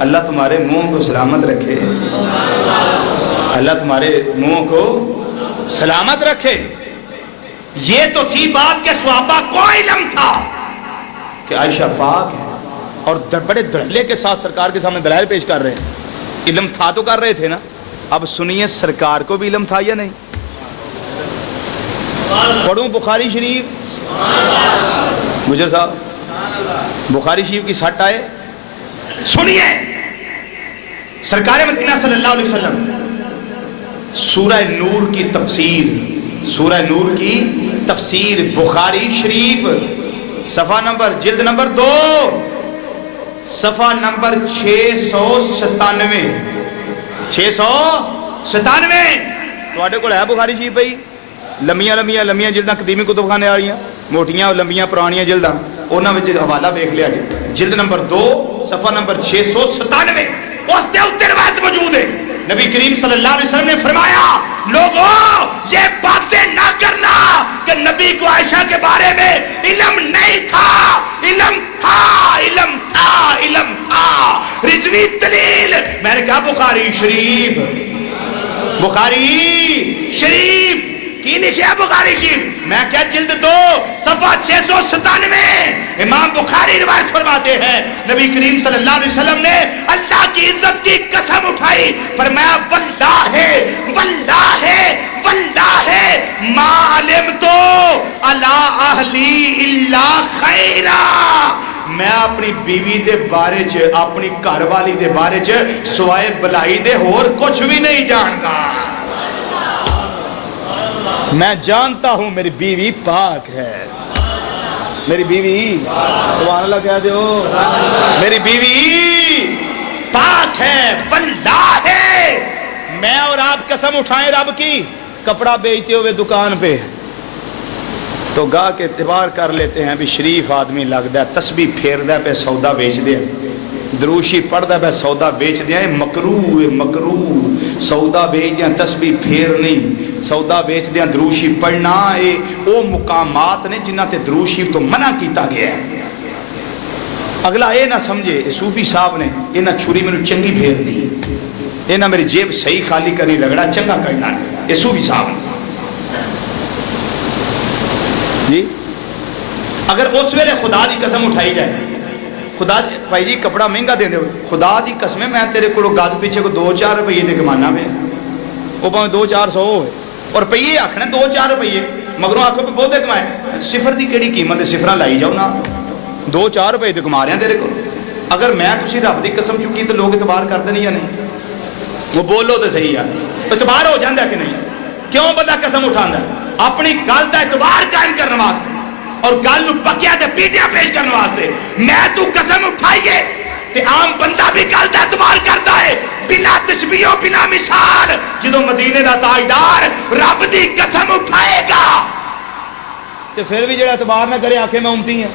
اللہ تمہارے منہ کو سلامت رکھے، اللہ تمہارے منہ کو سلامت رکھے۔ یہ تو تھی بات کہ صحابہ کو علم تھا کہ عائشہ پاک ہے، اور بڑے دھڑلے کے ساتھ سرکار کے سامنے دلائل پیش کر رہے ہیں، علم تھا تو کر رہے تھے نا۔ اب سنیے سرکار کو بھی علم تھا یا نہیں؟ پڑھوں بخاری شریف، مجھر صاحب بخاری شریف کی سٹ آئے، سنیے۔ سرکار مدینہ صلی اللہ علیہ وسلم سورہ نور کی تفسیر، سورہ نور کی تفسیر بخاری شریف صفحہ نمبر، جلد نمبر 2، صفحہ نمبر 697، 697 تو کو ہے بخاری شریف بھائی؟ لمیاں لمیاں لمیاں جلداں قدیمی کتب خانے والیاں، موٹیاں لمیاں پرانیاں جلداں، انہاں وچ حوالہ دیکھ لیا جی، جلد نمبر 2 صفحہ نمبر 697، اس دے اوتے روایت موجود ہے۔ نبی کریم صلی اللہ علیہ وسلم نے فرمایا لوگوں یہ باتیں نہ کرنا کہ نبی کو عائشہ کے بارے میں علم نہیں تھا، علم تھا، علم تھا، علم تھا۔ رضوی دلیل، میں نے کہا بخاری شریف، بخاری شریف کی لکھیا بخاری شریف، میں کیا جلد 2 صفحہ 697 امام بخاری روایت فرماتے ہیں نبی کریم صلی اللہ علیہ وسلم نے اللہ کی عزت کی قسم اٹھائی، فرمایا واللہ واللہ واللہ ما علمتو علی اہلی الا خیرا، میں اپنی بیوی دے بارے چ، اپنی گھر والی دے بارے چ سوائے بلائی دے اور کچھ بھی نہیں جانتا۔ میں جانتا ہوں میری بیوی پاک ہے، میری بیوی، سبحان اللہ کہہ دو، میری بیوی پاک ہے، واللہ ہے۔ میں اور آپ قسم اٹھائیں رب کی، کپڑا بیچتے ہوئے دکان پہ تو گاہ کے اعتبار کر لیتے ہیں بھی شریف آدمی لگتا ہے، تسبیح پھیردا پہ سودا بیچ دیا، دروشی پڑھدا پہ سودا بیچ دیا، مکروہ مکروہ سودا بیچ دیا، تسبیح پھیرنی سودا بیچ دیا، دروشی پڑھنا، او مقامات نے جنہ تے دروشی تو منع کیتا گیا ہے۔ اگلا اے نہ سمجھے صوفی صاحب نے یہ نہ چھری میں چنگی پھیرنی، یہ نہ میری جیب صحیح خالی کرنی، لگڑا چنگا کرنا، یہ صوفی صاحب نے جی۔ اگر اس ویلے خدا دی قسم اٹھائی جائے خدا بھائی جی کپڑا مہنگا دے دو خدا دی قسم میں تیرے کو گز پیچھے کو 2-4 روپیے دے کمانا پہ وہ پاویں 200-400 ہوئے اور روپیے آخنا 2-4 روپیے مگروں آخو پہ بہت کمائے صفر دی کیڑی قیمت ہے صفرہ لائی جاؤ نا 2-4 روپے تو کما رہے ہیں تیرے کو اگر میں تسی رب دی قسم چکی تو لوگ اعتبار کرتے نہیں یا نہیں وہ بولو تو صحیح ہے اعتبار ہو جاندہ کہ نہیں کیوں بندہ قسم اٹھاندہ اپنی گل دا اعتبار قائم کرنے واسطے اور گل نو پکیا تے پیٹیاں پیش کرنے واسطے میں تو قسم اٹھائیے تے عام بندہ بھی گل دا اعتبار کرتا ہے بلا تشبیہ و بلا مثال جدو مدینے دا تاجدار رب دی قسم اٹھائے گا تے پھر بھی جڑا اعتبار نہ کرے آنکھیں میں امتی ہیں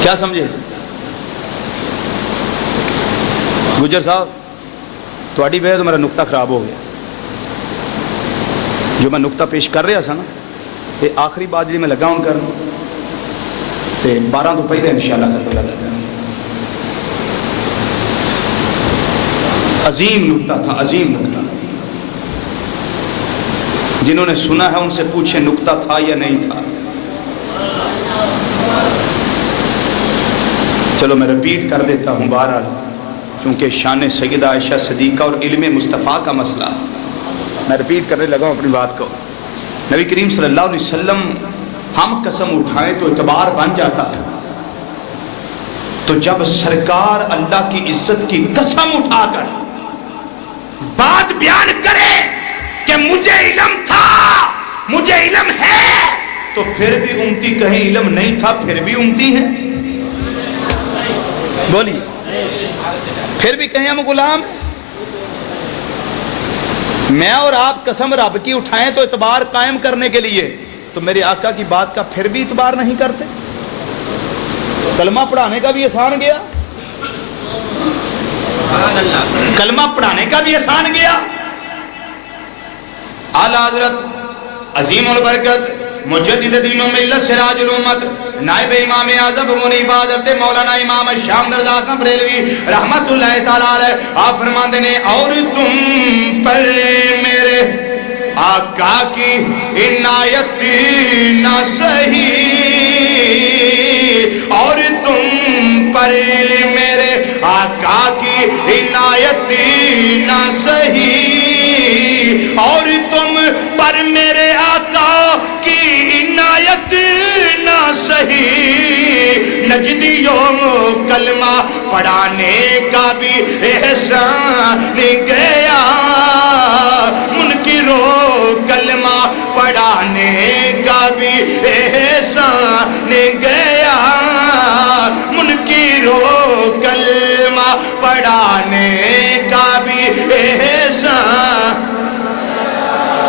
کیا سمجھے گجر صاحب تھوڑی وجہ تو میرا نقطہ خراب ہو گیا جو میں نقطہ پیش کر رہا سا نا یہ آخری بات جی میں لگا ہوں کرنا تے 12 تو پہلے انشاءاللہ ختم لگا عظیم نقطہ تھا عظیم نقطہ جنہوں نے سنا ہے ان سے پوچھے نقطہ تھا یا نہیں تھا چلو میں ریپیٹ کر دیتا ہوں بہرحال چونکہ شان سیدہ عائشہ صدیقہ اور علم مصطفیٰ کا مسئلہ میں ریپیٹ کرنے لگا ہوں اپنی بات کو نبی کریم صلی اللہ علیہ وسلم ہم قسم اٹھائیں تو اعتبار بن جاتا ہے تو جب سرکار اللہ کی عزت کی قسم اٹھا کر بات بیان کرے کہ مجھے علم تھا مجھے علم ہے تو پھر بھی امتی کہیں علم نہیں تھا پھر بھی امتی ہے بولیے پھر بھی کہیں ہم غلام میں اور آپ قسم رب کی اٹھائیں تو اعتبار قائم کرنے کے لیے تو میرے آقا کی بات کا پھر بھی اعتبار نہیں کرتے کلمہ پڑھانے کا بھی احسان گیا کلمہ پڑھانے کا بھی احسان گیا اعلیٰ حضرت عظیم البرکت مجدد دین و ملت سراج الامت نائب امام اعظم منیب حضرت مولانا امام شام رضا احمد بریلوی رحمت اللہ تعالیٰ علیہ آپ فرماتے ہیں اور تم پر میرے آقا کی عنایت نہ سہی اور تم پر میرے آقا کی عنایت نہ سہی اور تم پر میرے آقا کی عنایت نہ سہی نجدیوں کلمہ پڑھانے کا بھی احسان گیا منکروں کلمہ پڑھانے کا بھی احسان گیا منکروں کلمہ پڑھانے کا بھی احسان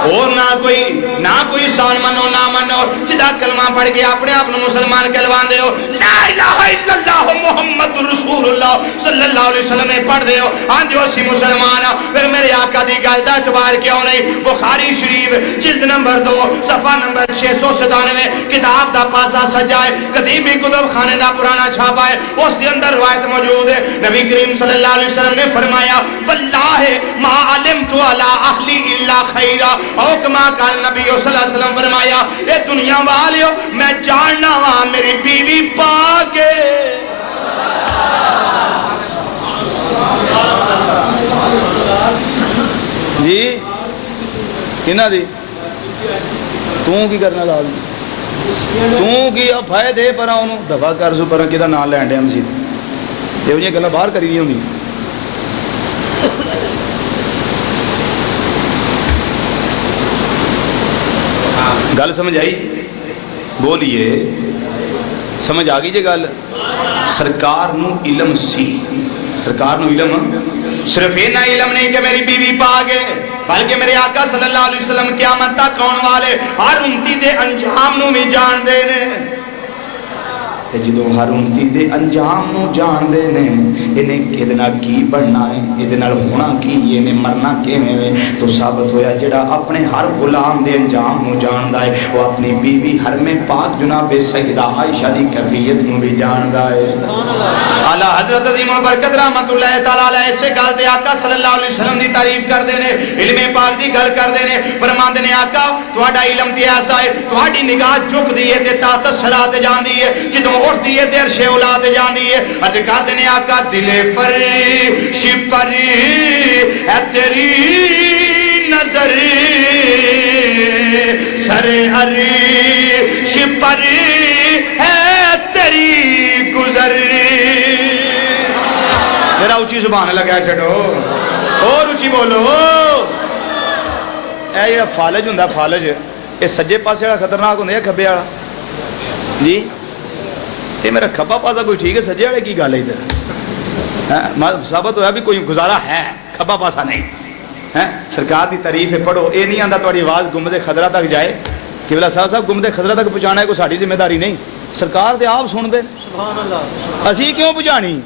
اور نہ کوئی سان منو نہ منو جدا کلمہ پڑھ کے اپنے آپ مسلمان کہلوان دے ہو لا الہ الا اللہ محمد رسول اللہ صلی اللہ علیہ وسلم نے پڑھ دے ہو آن دیو سی مسلمان پھر میرے آقا دی گل دا اعتبار کیوں نہیں بخاری شریف جلد نمبر 2 صفحہ نمبر 697 کتاب دا پاسا سجائے قدیمی کتب خانے دا پرانا چھاپا ہے اس دے اندر روایت موجود ہے نبی کریم صلی اللہ علیہ وسلم نے فرمایا واللہ ما علمت علی اہلی الا خیرہ او کما کال نبی صلی اللہ علیہ وسلم فرمایا اے دنیا والیو میں جاننا وہاں میری بیوی پاک ہے جی کنا دی توں کی کرنا لازم توں کی افائے دے پر آنو دفع کر سو پر کدھا نال لینڈے ہم سیدھ یہ انہیں گلہ باہر کری دی ہوں گل سمجھ آئی بولیے سمجھ آگئی جے گل سرکار نو علم سی سرکار نو علم صرف یہ نہ علم نہیں کہ میری بیوی پاک ہے بلکہ میرے آقا صلی اللہ علیہ وسلم قیامت تک کون والے ہر امتی دے انجام نو بھی جان دے نے تے جدوں ہر امتی دے انجام نو جان دے نے انہیں کدے نال کی بننا ہے ادے نال ہونا کی انہیں مرنا کیویں وے تو ثابت ہویا جڑا اپنے ہر غلام دے انجام نو جاندا ہے وہ اپنی بیوی حرم پاک جناب سیدہ عائشہ دی کیفیت نو بھی جاندا ہے اعلی حضرت عظیم برکت رحمت اللہ تعالی علیہ اسے گل تے آقا صلی اللہ علیہ وسلم دی تعریف کردے نے علم پاک دی گل کردے نے فرماندے نے آقا تہاڈا علم تے ایسا ہے تہاڈی نگاہ جھکدی ہے تے تحت صلاۃ جاندی ہے جدوں اٹھدی ہے تے عرش اولا تے جاندی ہے اج کہندے نے آقا دل فرش پر ہے تیری نظر سر عرش پر ہے تیری گزر میرا اونچی زبان لگا چھڑو اور اونچی بولو اے جڑا فالج ہوندا فالج اے سجے پاسے والا خطرناک ہوندا ہے کھبے والا جی یہ میرا کھبا پاسا کوئی ٹھیک ہے سجے والے کی گل ہے ادھر ثابت ہوا بھی کوئی گزارا ہے کھبا پاسا نہیں سرکار دی تعریف ہے پڑھو یہ نہیں آتا تاری آواز گنبد خضرا تک جائے کہ بلا صاحب گنبد خضرا تک پہنچانا ہے کوئی ساری ذمہ داری نہیں سرکار دے آپ سن دے اسی کیوں پہنچانی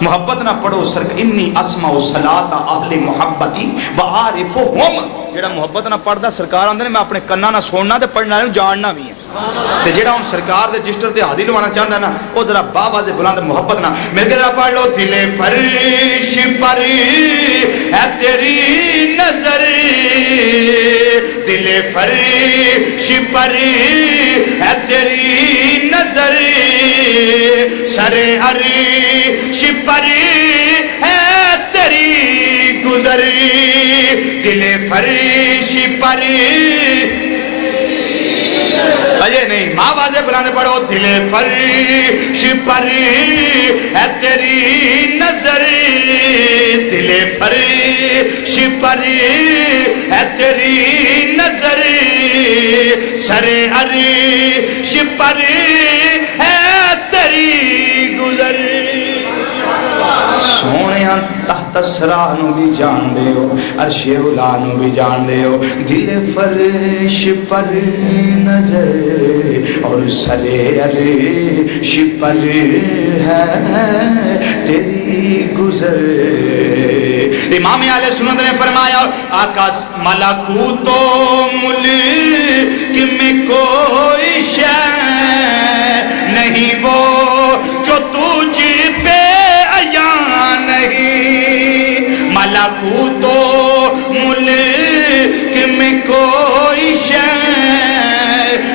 محبت نہ پڑھو انی اسمع صلاۃ اہل محبتی وعارفہم جڑا محبت نہ پڑھدا سرکار آندے نے میں اپنے کناں نہ سننا تے پڑھنا نوں جاننا بھی ہے تے جڑا ہن سرکار دے رجسٹر تے حاضر ہونا چاہندا نا او ذرا بابا سے بلند محبت نہ مل کے ذرا پڑھ لو دل فرش پر ہے تیری نظر دل فرش پر ہے تیری نظر سر عرش پر ہے تیری گزر دل فرش پر اجے نہیں ماں بازے بلانے پڑھو دل فرش پر ہے تیری نظر دل فرش پر ہے تیری نظر سر عرش پر ہے تیری گزر سونیاں تحت سرا نو بھی جان دے ہو عرش اولا نو بھی جان دے ہو دل فرش پر نظر اور سر عرش پر ہے تیری گزر امام اہل سنت نے فرمایا آقا ملکوت و ملک میں کوئی شے نہیں وہ جو تجھ پہ عیاں نہیں ملکوت و ملک میں کوئی شے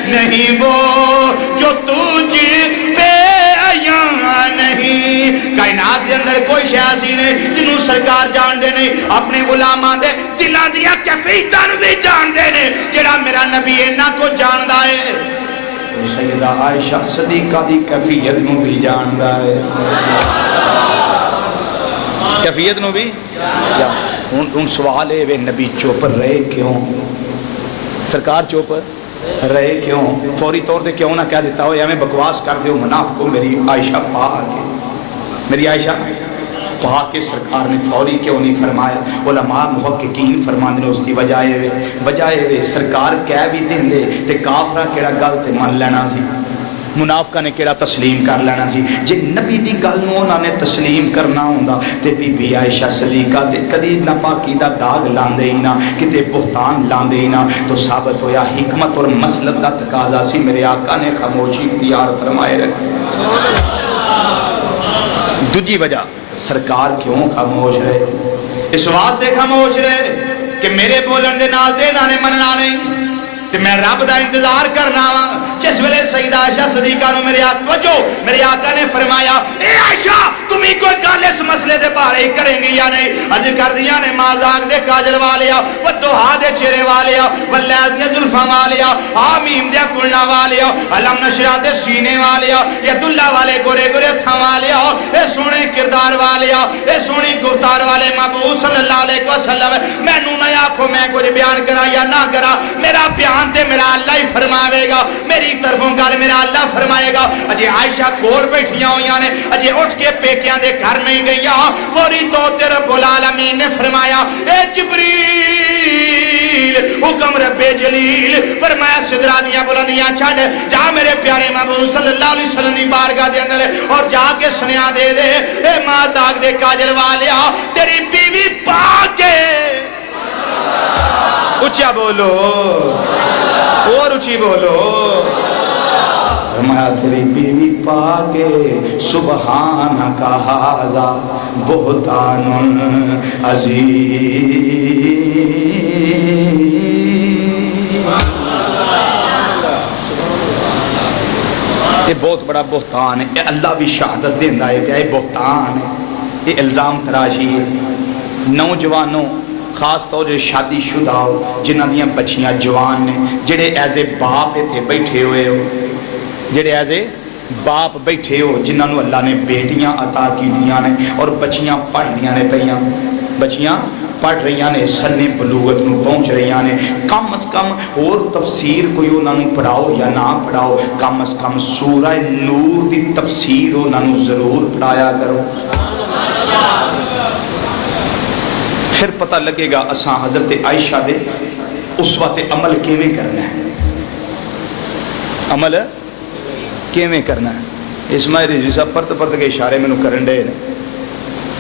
نہیں وہ جو تجھ پہ عیاں نہیں کائنات کے اندر کوئی شے ایسی نہیں جنہوں سرکار جان دے نہیں اپنے غلاماں دے دلاں دیاں کیفیتاں بھی جان دے نے جڑا میرا نبی انہاں کو جاندا ہے سیدہ عائشہ صدیقہ دی کیفیت نو بھی جاندا ہے کیفیت نو بھی ان سوال ہے وہ نبی چوپ رہے کیوں سرکار چوپ رہے کیوں فوری طور دے کیوں نہ کہہ دیتا ہو یا میں بکواس کر دیو منافقو میری عائشہ پاک ہے میری عائشہ پاک کے سرکار نے فوری کیوں نہیں فرمایا علماء محققین فرماندے نے اس کی وجہ ہے سرکار کہہ بھی دیں دے تے کافرہ کیڑا گل تے من لینا سی منافقہ نے کیڑا تسلیم کر لینا سی جے نبی دی گل نو انہاں نے تسلیم کرنا ہوندا تے بی بی عائشہ صدیقہ تے کدی نہ پاکی دا داغ لاندے ہی نہ کتے بہتان لاندے ہی نہ تو ثابت ہویا حکمت اور مسلک دا تقاضا سی میرے آقا نے خاموشی اختیار فرمائے رکھ دوجی وجہ سرکار کیوں خاموش رہے اس واسطے خاموش رہے کہ میرے بولن دے نال تے انہاں نے مننا نہیں تے میں رب دا انتظار کرنا وا جس ویلے سیدہ عائشہ صدیقہ نو میرے آقا نے فرمایا اے عائشہ تمہیں کوئی گل اس مسئلے دے بارے ہی کریں گی یا نہیں اج کر دیا نے مازاق دے کاجل والیا و دوہا دے چہرے والیا و لیل دے زلفاں والیا آمیم دے کلنا والیا علم نشرہ دے سینے والیا ید اللہ والے گورے گورے تھا والیا اے سونے کردار والیا اے سونی گفتار والے محبوب صلی اللہ علیہ وسلم میں نو نہ آکھو میں کوئی بیان کرا یا نہ کرا میرا بیان تے میرا اللہ ہی فرماوے گا میری طرفوں گل میرا اللہ فرمائے گا اجے عائشہ کور بیٹھیاں ہویاں نے اجے اٹھ کے پیکیاں دے گھر نہیں گئیاں فوری طور تے رب العالمین نے فرمایا اے جبریل جبریل حکم رب جلیل فرمایا سدرا دیاں بلندیاں چھڑ جا میرے پیارے محبوب صلی اللہ علیہ وسلم دی بارگاہ دے اندر اور جا کے سنیا دے دے اے ماں داغ دے کاجل والیا تیری بیوی پاک ہے اچھا بولو اور اچھی بولو فرمایا تیری بیوی پاک ہے سبحانک ھذا بہتان عظیم یہ بہت بڑا بہتان ہے یہ اللہ بھی شہادت دیندہ ہے کہ یہ بہتان ہے یہ الزام تراشی ہے نوجوانوں خاص طور جو شادی شدہ ہو جنہ دیاں بچیاں جوان نے جڑے ایز اے باپ تھے بیٹھے ہوئے ہو جڑے ایز اے باپ بیٹھے ہو جنہاں نو اللہ نے بیٹیاں عطا کی دیاں نے اور بچیاں پڑھ دیاں نے پہیاں بچیاں پڑھ رہی نے سن بلوغت نو پہنچ رہی نے کم از کم اور تفسیر کوئی انہاں نو پڑھاؤ یا نہ پڑھاؤ کم از کم سورہ نور دی تفسیر انہاں نو ضرور پڑھایا کرو پھر پتہ لگے گا اساں حضرت عائشہ دے اسوہ عمل کیویں کرنا ہے عمل کیویں کرنا ہے اسماعیل رضوی صاحب پرت کے اشارے میں کرن دے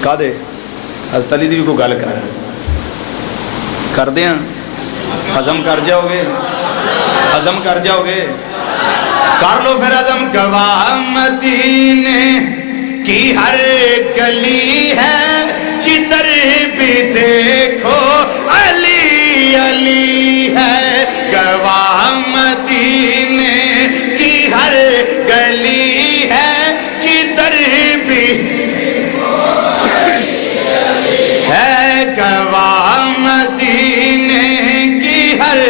کہا دے حضرت علی دی بھی کوئی گل کر دیں ہضم کر جاؤ گے ہضم کر جاؤ گے کر لو پھر ہضم گواہ مدینے کی ہر گلی ہے جدھر بھی دیکھو علی علی ہے گواہ مدینے کی ہر گلی ہے جدھر بھی ہے گواہ مدینے کی ہر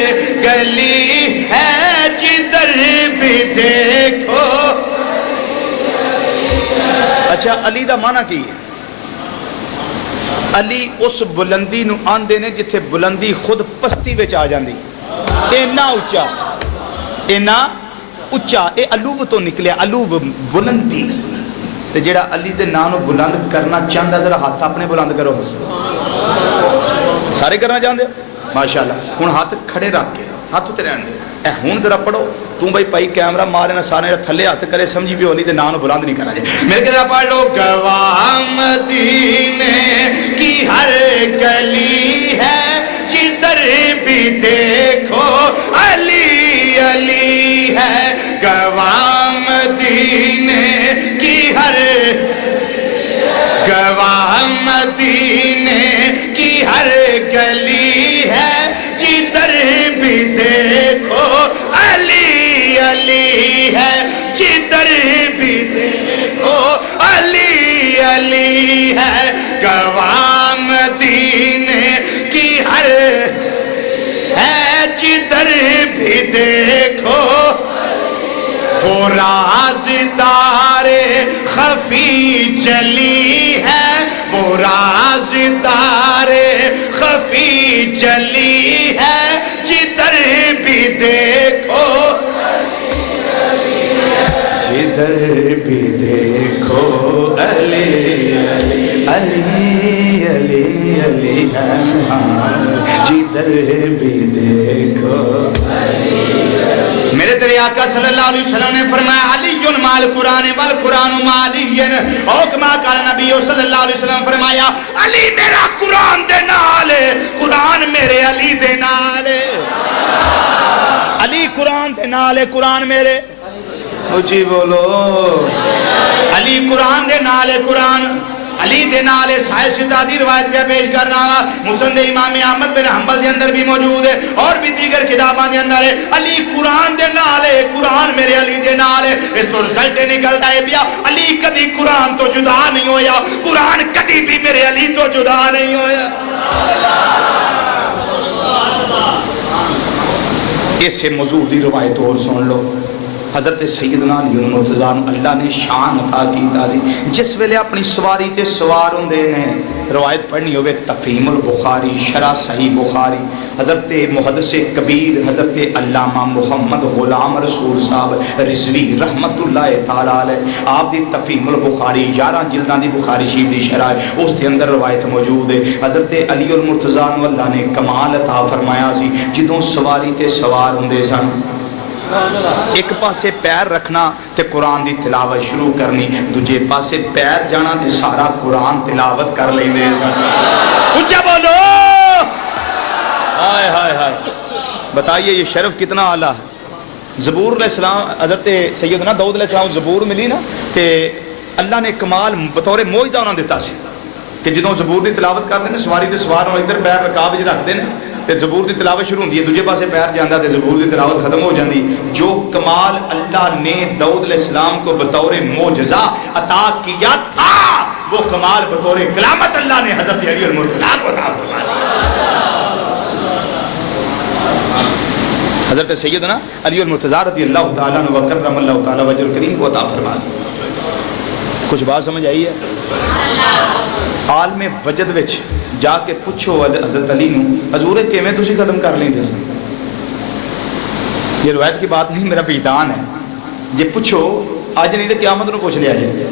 گلی ہے جدھر بھی دیکھو اچھا علی دا معنی کی ہے علی اس بلندی نو آندے نے جتھے بلندی خود پستی وچ آ جاندی اینا اچا اے علوب تو نکلیا علوب بلندی تے جڑا علی دے نام نو بلند کرنا چاہندا ذرا ہاتھ اپنے بلند کرو سارے کرنا چاہندے ماشاءاللہ ہن ہاتھ کھڑے رکھ کے ہاتھ تے رہن دے اے ہن ذرا پڑھو تو بھائی پائی کیمرہ مارے نہ سارے تھلے ہاتھ کرے سمجھی بھی علی دے نام نو بلند نہیں کرنا جائے میرے کہہ پڑھ لو گواہ مدینے کی ہر گلی ہے جدھر بھی دیکھو علی علی ہے گواہ مدینے کی ہر گواہ مدینے کی ہر گلی ہے جدھر بھی دیکھو علی علی ہے جدھر بھی دیکھو علی علی ہے گواہ مدینے کی ہر ہے جدھر بھی دیکھو وہ رازدار خفی جلی ہے وہ رازدار خفی جلی ہے جدھر بھی دیکھو جدھر بھی دیکھو علی علی علی علی علی جدھر بھی دیکھو میرے تیرے آقا صلی اللہ علیہ وسلم نے فرمایا علی مال قرآن والقرآن مالی او کما قال نبی صلی اللہ علیہ وسلم فرمایا علی میرا قرآن دے نال قرآن میرے علی دے نال علی قرآن دے نال قرآن میرے اچھی بولو علی قرآن دے نال قرآن علی دے نالے سائے ستادی روایت پہ پیش کرنا مسند امام احمد بن حنبل دے اندر بھی موجود ہے اور بھی دیگر کتاباں دے اندر ہے علی قرآن دے نالے قرآن میرے علی دے نالے اس تو رسالت نکلتا ہے بیا علی کدی قرآن تو جدا نہیں ہویا قرآن کدی بھی میرے علی تو جدا نہیں ہویا اسے موضوع دی روایت اور سن لو حضرت سیدنا علی المرتضیٰ اللہ نے شان عطا کیتا سی جس ویلے اپنی سواری تے سوار ہوندے نے روایت پڑھنی ہوئے تفہیم البخاری شرح صحیح بخاری حضرت محدث کبیر حضرت علامہ محمد غلام رسول صاحب رضوی رحمت اللہ تعالی علیہ آپ دی تفہیم البخاری 11 جلداں دی بخاری شریف دی شرح ہے اس دے اندر روایت موجود ہے حضرت علی المرتضیٰ اللہ نے کمال عطا فرمایا سی جدوں سواری تے سوار ہوندے سن ایک پاسے پیر رکھنا تے قرآن دی تلاوت شروع کرنی دوجے پاسے پیر جانا تے سارا قرآن تلاوت کر لینے اونچا بولو ہائے ہائے ہائے بتائیے یہ شرف کتنا اعلیٰ ہے زبور علیہ السلام حضرت سیدنا داؤد علیہ السلام زبور ملی نا تے اللہ نے کمال بطور معجزہ انہوں نے دیتا سی کہ جدوں زبور دی تلاوت کرتے ہیں سواری تے سوار ہوں ادھر پیر رکاب وچ رکھتے ہیں تے زبور دی تلاوت شروع ہوندی ہے دوجے پاسے پیر جاندا تے زبور دی تلاوت ختم ہو جاندی جو کمال اللہ نے داؤد علیہ السلام کو بطور معجزہ عطا کیا تھا وہ کمال بطور کلامت اللہ نے حضرت علی المرتضیٰ کو عطا فرمایا حضرت سیدنا علی المرتضیٰ رضی اللہ تعالیٰ عنہ وکرم اللہ تعالیٰ وجہ الکریم کو عطا فرمایا کچھ بات سمجھ آئی ہے عالم وجد وچ جا کے پوچھو حضرت علی نو حضور کیویں تسی ختم کر لیں دے یہ روایت کی بات نہیں میرا بیدان ہے جے پوچھو اج نہیں تے قیامت نو پوچھ لیا جائے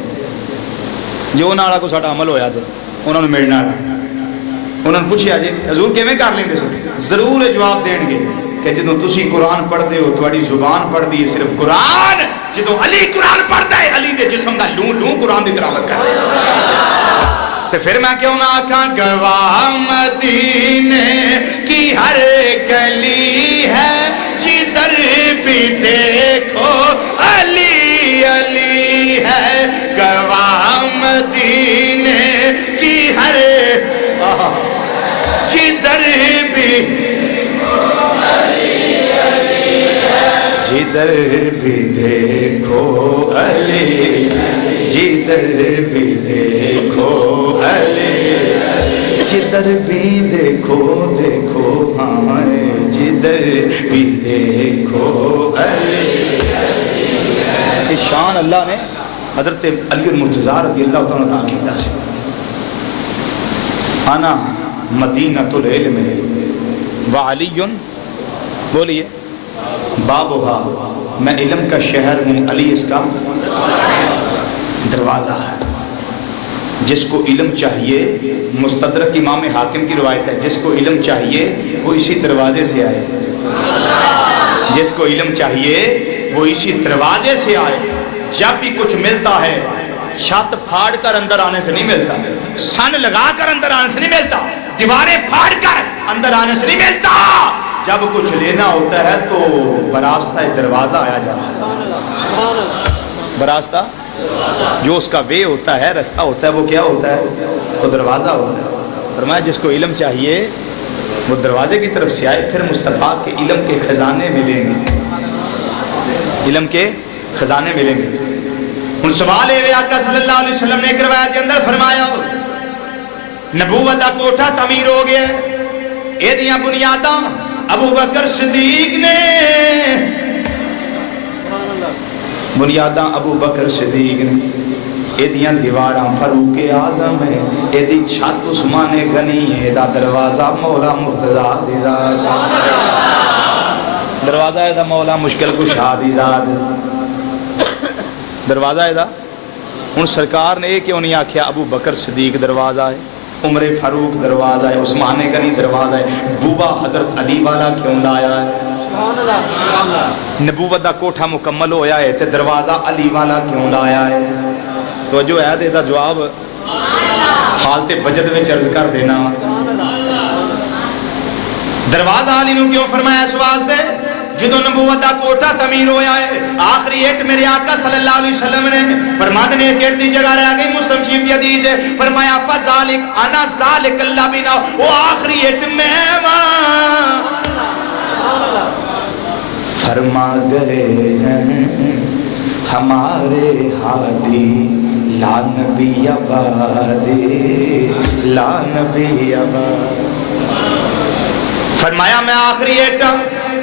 جو نالا کو ساڈا عمل ہویا تے انہاں نو ملنا انہاں نے پوچھیا جی حضور کیویں کر لیں دے ضرور جواب دین گے کہ جدوں تسی قرآن پڑھدے ہو تہاڈی زبان پڑھدی ہے صرف قرآن جدوں علی قرآن پڑھدا ہے علی دے جسم دا لوں لوں قرآن دی تلاوت کردا ہے تو پھر میں کیوں نہ آکھاں گواہ مدینے کی ہر گلی ہے جدھر بھی دیکھو علی علی ہے گواہ مدینے کی ہر جدھر بھی جدھر بھی دیکھو علی جدھر بھی دیکھو علی جدھر بھی دیکھو دیکھو ہاں جدھر بھی دیکھو علی یہ شان اللہ نے حضرت علی المرتضیٰ رضی اللہ تعالیٰ عطا کیتا سے انا مدینۃ العلم وعلی بولیے بابوہا میں علم کا شہر ہوں علی اس کا دروازہ ہے جس کو علم چاہیے مستدرک امام حاکم کی روایت ہے جس کو علم چاہیے وہ اسی دروازے سے آئے جس کو علم چاہیے وہ اسی دروازے سے آئے جب بھی کچھ ملتا ہے چھت پھاڑ کر اندر آنے سے نہیں ملتا سن لگا کر اندر آنے سے نہیں ملتا دیواریں پھاڑ کر اندر آنے سے نہیں ملتا جب کچھ لینا ہوتا ہے تو براستہ دروازہ آیا جاتا ہے براستہ جو اس کا وے ہوتا ہے رستہ ہوتا ہے وہ کیا ہوتا ہے وہ دروازہ ہوتا ہے فرمایا جس کو علم چاہیے وہ دروازے کی طرف سے آئے پھر مصطفیٰ کے علم کے خزانے ملیں گے علم کے خزانے ملیں گے ان سوال ہے آقا صلی اللہ علیہ وسلم نے ایک روایت کے اندر فرمایا نبوت کا کوٹھا تعمیر ہو گیا یہ دیاں بنیاداں ابو بکر صدیق نے بنیاداں ابو بکر صدیق نے ایدیاں دیواراں فاروق اعظم ہے ایدی چھت عثمان غنی ہے دا دروازہ مولا مرتضیٰ دی ذات دروازہ ہے دا مولا مشکل کشا دی ذات دروازہ ہے دا ان سرکار نے ایک کیوں نہیں آکھیا ابو بکر صدیق دروازہ ہے عمر فاروق دروازہ ہے عثمان غنی دروازہ ہے بوبا حضرت علی والا کیوں لایا ہے نبوت دا کوٹھا مکمل ہویا ہے تے دروازہ علی والا کیوں لایا ہے تو جو ہے دے دا جواب حالت وجد میں چرز کر دینا دروازہ علی نو کیوں فرمایا اس واسطے جدو نبوت دا کوٹھا تعمیر ہویا ہے آخری ایٹ میرے آقا صلی اللہ علیہ وسلم نے فرماتے نے ایک ایٹ دی جگہ رہ گئی مسلم شریف کی حدیث ہے فرمایا فذالک انا ذالک اللہ بنا وہ آخری ایٹ میں فرما گئے ہیں ہمارے ہادی لا نبی آبادی لا نبی آباد فرمایا میں آخری ایٹا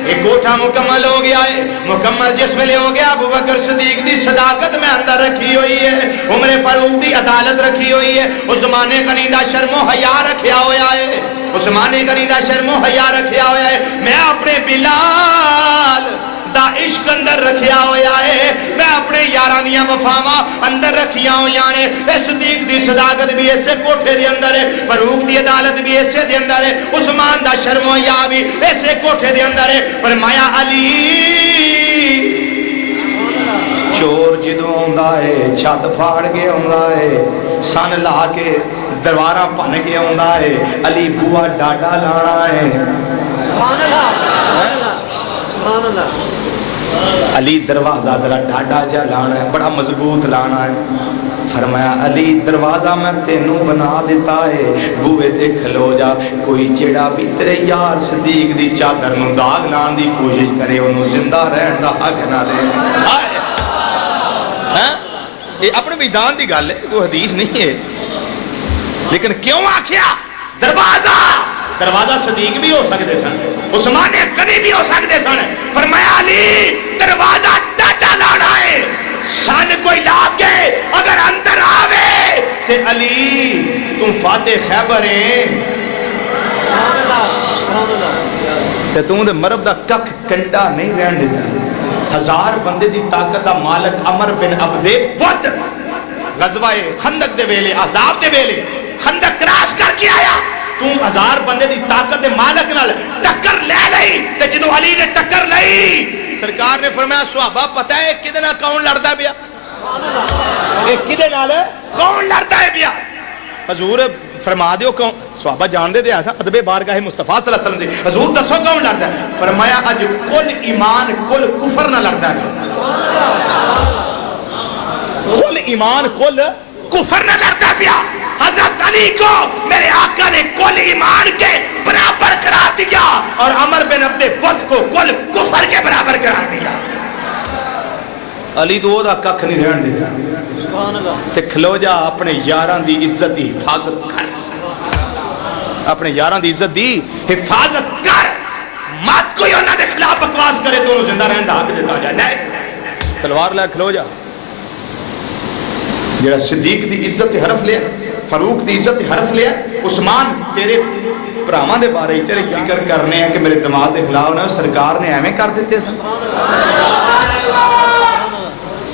ایک کوٹھا مکمل ہو گیا ہے. مکمل جس ویلے ہو گیا ابو بکر صدیق دی صداقت میں اندر رکھی ہوئی ہے, عمر فاروق دی عدالت رکھی ہوئی ہے, عثمان غنی دا شرم و حیا رکھیا ہوا ہے, عثمان غنی دا شرم و حیا رکھیا ہوا ہے. میں اپنے بلال دا عشق اندر رکھیا ہویا ہے, میں اپنے یاراں دیاں وفاواں اندر رکھیاں ہویاں نے. صدیق دی صداقت بھی اسے کوٹھے دے اندر ہے, فاروق دی عدالت بھی اسے دے اندر ہے, عثمان دا شرم و حیا بھی اسے کوٹھے دے اندر ہے. فرمایا علی چور جدوں آندا ہے چھت پھاڑ کے آندا ہے, سن لا کے درواراں بھن کے آندا ہے, علی بوا ڈاڈا لانا ہے. سبحان اللہ سبحان اللہ. علی دروازہ ذرا ڈھاڈا جا لانا ہے, بڑا مضبوط لانا ہے. فرمایا علی دروازہ میں تینوں بنا دیتا ہے, بوئے تے کھلو جا, کوئی جیڑا بھی تیرے یار صدیق دی چادر نو داغ لان دی کوشش کرے انہوں زندہ رہن دا حق نہ دے. یہ اپنے میدان دی گل ہے, کوئی حدیث نہیں ہے, لیکن کیوں آکھیا دروازہ صدیق بھی ہو سکتے سن, عثمان غنی بھی ہو سکتے سن. فرمایا علی دروازہ ڈاڈا لانا ہے, سن کوئی لاپ کے اگر اندر آوے تے علی تم فاتح خیبر ہیں, تے تم دے مرب دا کک کنڈا نہیں رہن دیتا. 1000 بندے دی طاقت دا مالک عمر بن عبد ود غزوہ خندق دے ویلے, عذاب دے ویلے خندق کراس کر کے آیا, تو 1000 بندے دی طاقت دے مالک نال ٹکر لے لئی. تے جدو علی نے ٹکر لئی سرکار نے فرمایا صحابہ پتہ ہے کدے نال کون لڑدا پیا, اے کدے نال کون لڑدا ہے پیا؟ حضور فرما دیو کون. صحابہ جان دے ایسا ادب بارگاہ مصطفیٰ صلی اللہ علیہ وسلم دے, حضور دسو کون لڑدا ہے؟ فرمایا اج کل ایمان کل کفر نہ لڑدا ہے, کل ایمان کل کفر نہ لڑتا پیا. حضرت علی کو میرے آقا نے کل ایمان کے برابر قرار دیا اور عمر بن عبد ود کو کل کفر کے برابر قرار دیا. علی تو وہ دا ککھ نہیں رہن دیتا. تے کھلو جا اپنے یاراں دی عزت دی حفاظت کر, اپنے یاراں دی عزت دی حفاظت کر, مت کوئی انہاں دے خلاف بکواس کرے تو زندہ رہن دا حق دیتا جائے. نہیں تلوار لے کھلو جا. جڑا صدیق دی عزت حرف لیا, فاروق دی عزت حرف لیا, عثمان تیرے بھراواں دے بارے تیرے فکر کرنے ہیں کہ میرے دماغ دے خلاف نہ سرکار نے ایویں کر دیتے سن.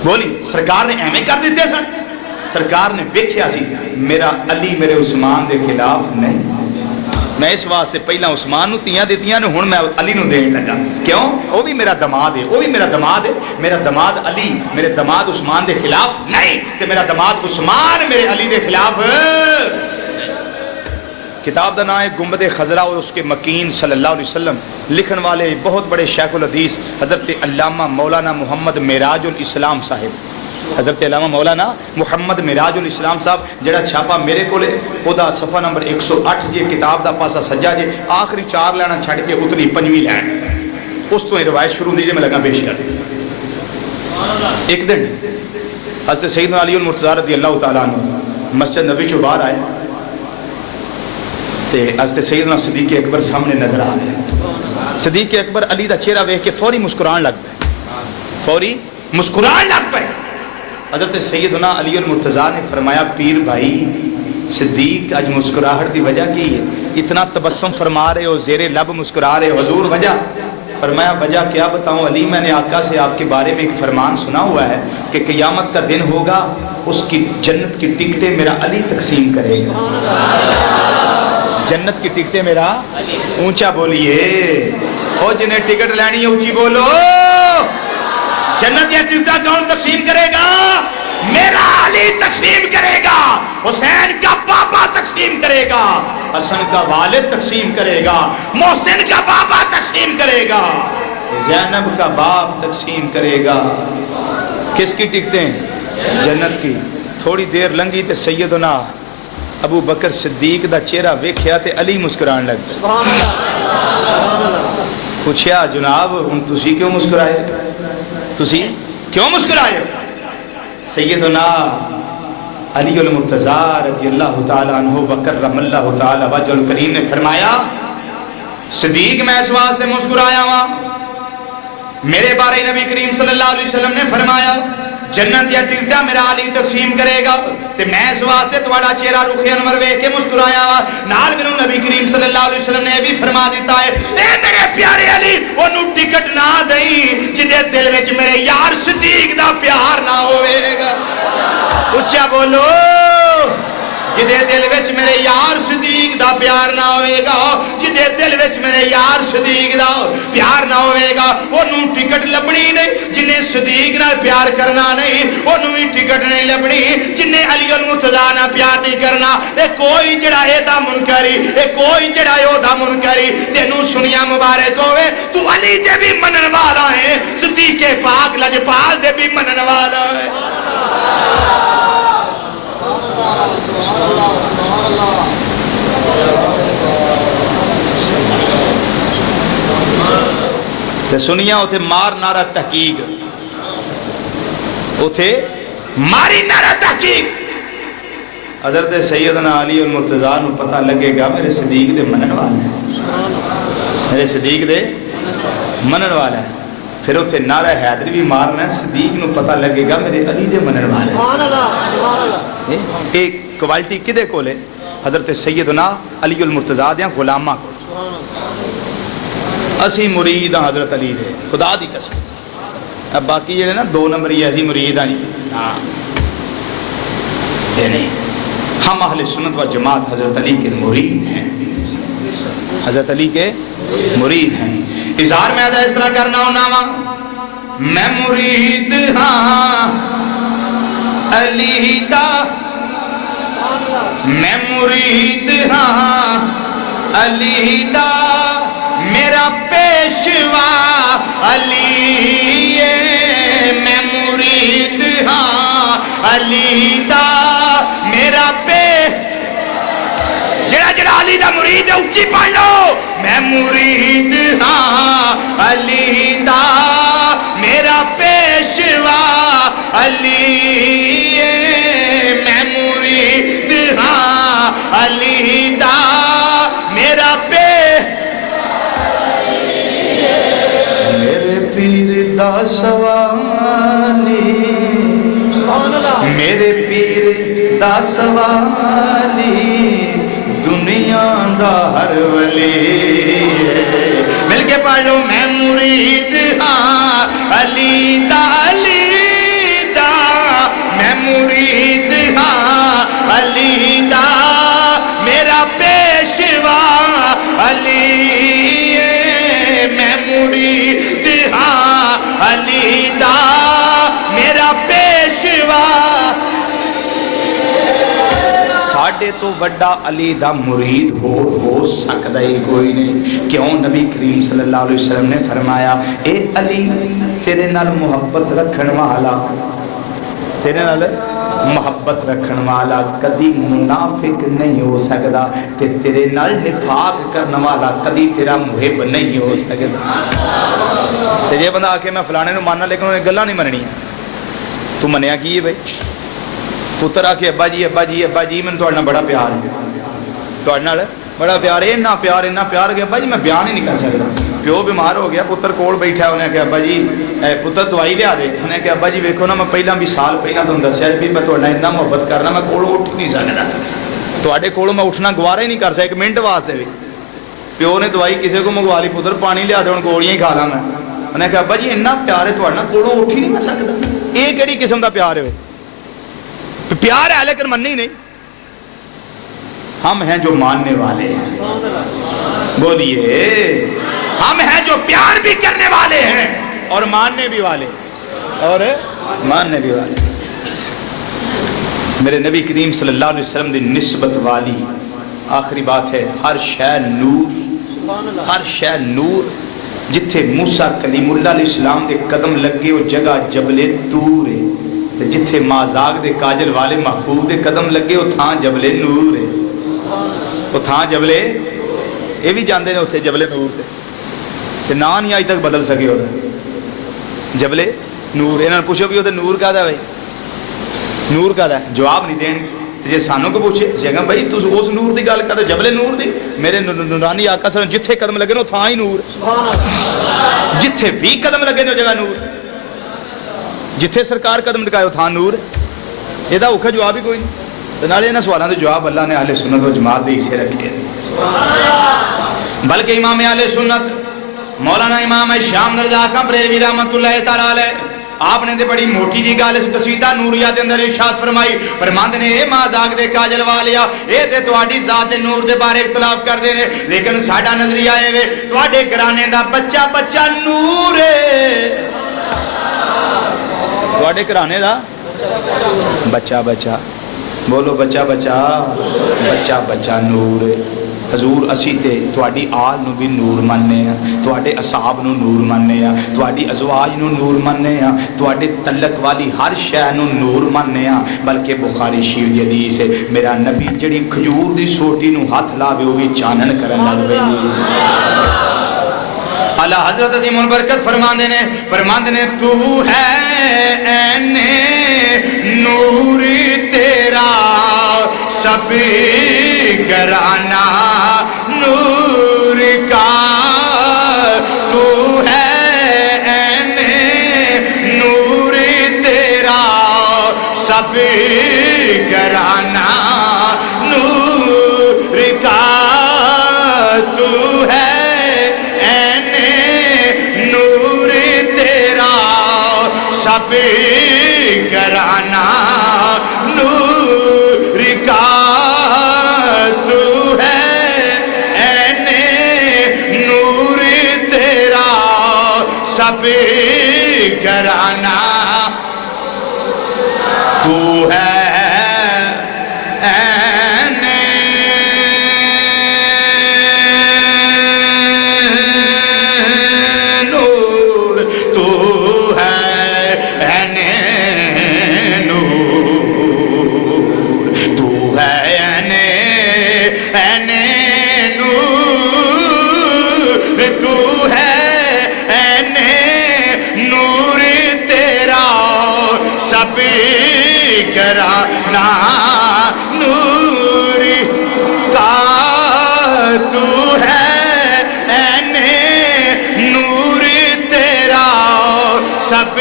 بولی سرکار نے ایویں کر دیتے سن. سرکار نے ویکھیا سی میرا علی میرے عثمان دے خلاف نہیں, میں اس واسطے پہلا عثمان نو تیاں دیتیاں نے, ہن میں علی نو دین لگا. کیوں؟ وہ بھی میرا دماد ہے, وہ بھی میرا دماد ہے. میرا دماد علی میرے دماد عثمان دے خلاف نہیں, تے میرا دماد عثمان میرے علی دے خلاف. کتاب دا نام ہے گنبد خضرا اور اس کے مکین صلی اللہ علیہ وسلم. لکھن والے بہت بڑے شیخ الحدیث حضرت علامہ مولانا محمد معراج الاسلام صاحب, حضرت علامہ مولانا محمد معراج الاسلام صاحب, جڑا چھاپا میرے کولے او دا صفحہ نمبر 108 جے, کتاب دا پاسا سجا جے, آخری 4 لینا چھڑ کے اتنی 5ویں لین, اس تو یہ روایت شروع ہوندی جے میں لگا پیش کر. ایک دن حضرت سیدنا علی المرتضیٰ رضی اللہ تعالیٰ عنہ مسجد نبی چوں باہر آئے تے حضرت سیدنا صدیق اکبر سامنے نظر آ گئے. صدیق اکبر علی دا چہرہ ویکھ کے فوری مسکران لگ پے, فوری مسکران لگ پے. حضرت سیدنا علی المرتضیٰ نے فرمایا پیر بھائی صدیق آج مسکراہٹ دی وجہ کی ہے, اتنا تبسم فرما رہے ہو, زیر لب مسکرا رہے ہو, حضور وجہ؟ فرمایا وجہ کیا بتاؤں علی, میں نے آقا سے آپ کے بارے میں ایک فرمان سنا ہوا ہے کہ قیامت کا دن ہوگا, اس کی جنت کی ٹکٹیں میرا علی تقسیم کرے گا. جنت کی ٹکٹیں میرا, اونچا بولیے, او جنہیں ٹکٹ لینی ہے اونچی بولو. جنت یا ٹکٹیں کون تقسیم کرے گا؟ میرا علی تقسیم کرے گا, حسین کا بابا تقسیم کرے گا, حسن کا والد تقسیم کرے گا, محسن کا بابا تقسیم کرے گا, زینب کا باپ تقسیم کرے گا. کس کی ٹکٹیں؟ جنت کی. تھوڑی دیر لنگی تے سیدنا ابو بکر صدیق دا چہرہ ویکھیا تے علی مسکران لگ گئے. پوچھیا جناب ہن تسی کیوں مسکرائے, تسی کیوں مسکرائے؟ سیدنا علی المرتضیٰ رضی اللہ تعالیٰ عنہ وکرم اللہ تعالیٰ وجہ الکریم نے فرمایا صدیق میں اس واسطے مسکرایا ہوا میرے بارے نبی کریم صلی اللہ علیہ وسلم نے فرمایا جنت یا ٹکٹا میرا علی تقسیم کرے گا تے میں اس واسطے تہاڈا چہرہ رخ انور ویکھ کے مسکرایا وا نال مینوں نبی کریم صلی اللہ علیہ وسلم نے بھی فرما دیتا ہے اے میرے پیارے علی اونوں ٹکٹ نہ دئی جدے دل وچ میرے یار صدیق دا پیار نہ ہوے گا اچھا بولو جدے دل وچ میرے یار صدیق دا پیار نہ ہوئے گا جدے دل وچ میرے یار صدیق دا پیار نہ ہوئے گا انہوں ٹکٹ لبنی نہیں جنہیں صدیق نہ پیار کرنا نہیں انہوں بھی ٹکٹ نہیں لبنی جنہیں علی المرتضیٰ نہ پیار نہیں کرنا اے کوئی جڑا اے دا منکری اے کوئی جڑا اے دا منکری تینوں سنیا مبارک ہوئے تو علی دے بھی منن والا ہے صدیق پاک لجپال دے بھی منن والا ہے تے سنیا اوتھے مار نعرہ تحقیق اوتھے ماری نعرہ تحقیق حضرت سیدنا علی المرتضیٰ نو پتہ لگے گا میرے صدیق دے منن والا ہے میرے صدیق دے منن والا ہے پھر اوتھے نعرہ حیدری بھی مارنا ہے صدیق نو پتہ لگے گا میرے علی دے منن والا ہے سبحان اللہ ایک کوالٹی کدے کولے حضرت سیدنا علی المرتضیٰ دیاں غلامہ کو اسی مرید ہیں حضرت علی دے خدا دی قسم اب باقی جڑے نا دو نمبری اسی مرید ہیں نہیں ہم اہل سنت و جماعت حضرت علی کے مرید ہیں حضرت علی کے مرید ہیں اظہار میں ادا اس طرح کرنا ہونا میں مرید ہاں علی دا میں مرید ہاں علی دا میرا پیشوا علی میں مرید ہاں علی دا میرا جڑا جڑا علی دا مرید ہے اچھی پڑھ لو میں مرید ہاں علی دا میرا پیشوا علی میں مرید ہاں علی دا میرا سوالی میرے پیر دا سوالی دنیا دا ہر ولی مل کے پڑھ لو میں مرید ہاں علی دا میں مرید ہاں علی دا میرا پیشوا علی میں مرید ہاں علی دا میرا پیشوا ساڑھے تو بڑا علی دا مرید ہو سکتا ہی کوئی نہیں کیوں نبی کریم صلی اللہ علیہ وسلم نے فرمایا اے علی تیرے نال محبت رکھن والا تیرے نال محبت رکھن والا کدی منافق نہیں ہو سکتا تے تیرے نال نفاق کرنے والا کدی تیرا محب نہیں ہو سکتا تے یہ بندہ آکے میں فلانے نو ماننا لیکن انہیں گلہ نہیں مننی ہے تو منیا کی ہے بھائی پتر آکے ابا جی میں تو بڑا پیار ہے تو بڑا پیار ہے اتنا پیار کہ ابا جی میں بیان ہی نہیں کر سکتا پیو بیمار ہو گیا پتر کول بیٹھا انہیں کہ ابا جی پتر دوائی لیا دے انہیں کہ ابا جی ویکھو نا میں پہلا بھی سال پہلا تم دسیا بھی میں تھوڑا اتنا محبت کرنا میں کولوں اٹھ نہیں سکتا تھوڑے کولوں میں اٹھنا گوارا ہی نہیں کر سکتا ایک منٹ واسطے بھی پیو نے دوائی کسی کو منگوا لی پتر پانی لیا دے ہوں گولیاں ہی کھا لا میں انہیں کہ ابا جی اتنا پیار ہے تھوڑا کولوں اٹھ ہی نہیں سکتا یہ کہڑی قسم کا پیار ہے پیار ہے لیکن مننی نہیں ہم ہیں جو ماننے والے ہیں بولیے ہم ہیں جو پیار بھی کرنے والے ہیں اور ماننے بھی والے میرے نبی کریم صلی اللہ علیہ وسلم دی نسبت والی آخری بات ہے ہر شے نور جتھے موسیٰ کلیم اللہ علیہ السلام دے قدم لگے وہ جگہ جبل طور ہے جتھے مازاق دے کاجل والے محبوب دے قدم لگے وہ تھان جبل نور ہے وہ تھان جبل یہ بھی جاندے نے اتنے جبل نور تے نا نہیں آج تک بدل سکے وہ جبل نور انہوں نے پوچھو بھی وہ نور کا بھائی نور کا جواب نہیں دین جی سانوں کو پوچھے جگہ بھائی تو اس نور دی گل کرتے جبل نور دی میرے نورانی آقا صلی اللہ علیہ وسلم جتھے قدم لگے نو تھا ہی نور جتھے بھی قدم لگے نو جگہ نور جتھے سرکار قدم ٹکائے تھا نور یہ اوکھا جواب ہی کوئی نہیں نالے انہاں سوالاں دے جواب اللہ نے اہل سنت و جماعت دے حصے رکھے بلکہ امام اہل سنت مولانا امام شام رضا بریلوی رحمۃ اللہ تعالی علیہ آپ نے دے بڑی موٹی جی گل اس قصیدہ نوریہ دے اندر ارشاد فرمائی فرماندے نے اے مازاق دے کاجل والیا اے تے تہاڈی ذات نور دے بارے اختلاف کردے نے لیکن ساڈا نظریہ اے وے تہاڈے گھرانے دا بچہ بچہ نور ہے تہاڈے گھرانے دا بچہ بچہ بولو بچہ بچہ بچہ بچہ نور ہے حضور اسی تے تواڈی آل نو بھی نور مننے ہیں تواڈے اصحاب نو نور مننے ہیں تواڈی ازواج نو نور مننے ہیں تواڈے تعلق والی ہر شے نو نور مننے ہیں بلکہ بخاری شریف دی حدیث ہے میرا نبی جڑی کھجور دی سوٹی نو ہاتھ لاوے او وی چانن کرن لگ پیندی اعلی حضرت عظیم البرکت فرماندے نے تو ہے عین نور تیرا سب گھرانہ نور کا تو ہے عین نور تیرا سب گھرانہ نور کا تو ہے عین نور تیرا سب گھرانہ نور کا سب گھرانہ تو ہے عین نور تو ہے عین نور تو ہے عین نور تو ہے سب گھرانہ نور کا تو ہے عین نور تیرا سب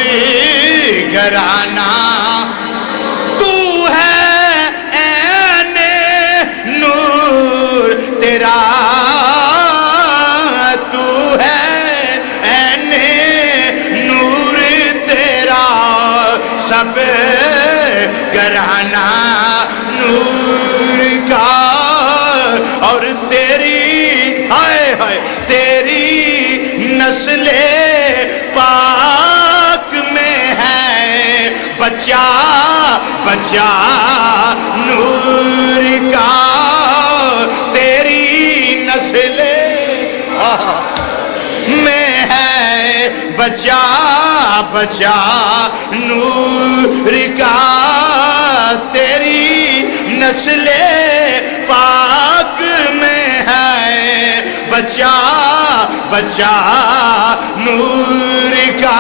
گھرانہ تو ہے عین نور تیرا تو ہے عین نور تیرا سب گھرانہ نور کا اور تیری ہائے ہائے تیری نسل پاک میں ہے بچہ بچہ نور کا تیری نسل میں ہے بچہ بچہ نور کا تیری نسل پاک میں ہے بچہ بچہ نور کا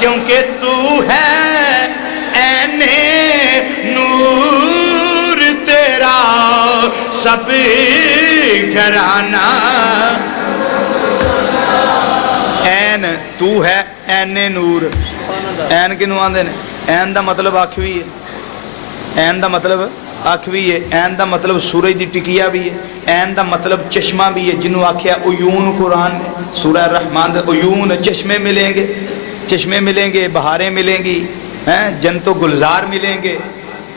کیونکہ تو ہے عین نور تیرا سب گھرانہ عین تو ہے عین نور عین کنوں آندے نے عین دا مطلب اکھ بھی ہے عین دا مطلب اکھ بھی ہے عین دا مطلب سورج دی ٹکیا بھی ہے عین دا مطلب چشمہ بھی ہے جنہوں آکھیا عیون قرآن نے سورہ الرحمن دے عیون چشمے ملیں گے بہاریں ملیں گی جنت و گلزار ملیں گے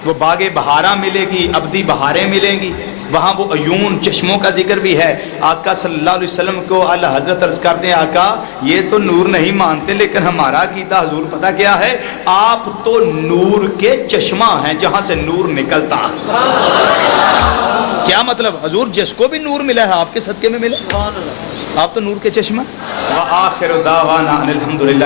وہ باغ بہارہ ملے گی ابدی بہاریں ملیں گی وہاں وہ عیون چشموں کا ذکر بھی ہے آقا صلی اللہ علیہ وسلم کو اعلی حضرت عرض کرتے ہیں آقا یہ تو نور نہیں مانتے لیکن ہمارا عقیدہ حضور پتہ کیا ہے آپ تو نور کے چشمہ ہیں جہاں سے نور نکلتا کیا مطلب حضور جس کو بھی نور ملا ہے آپ کے صدقے میں ملا آپ تو نور کے چشمہ وآخر دعوانا الحمدللہ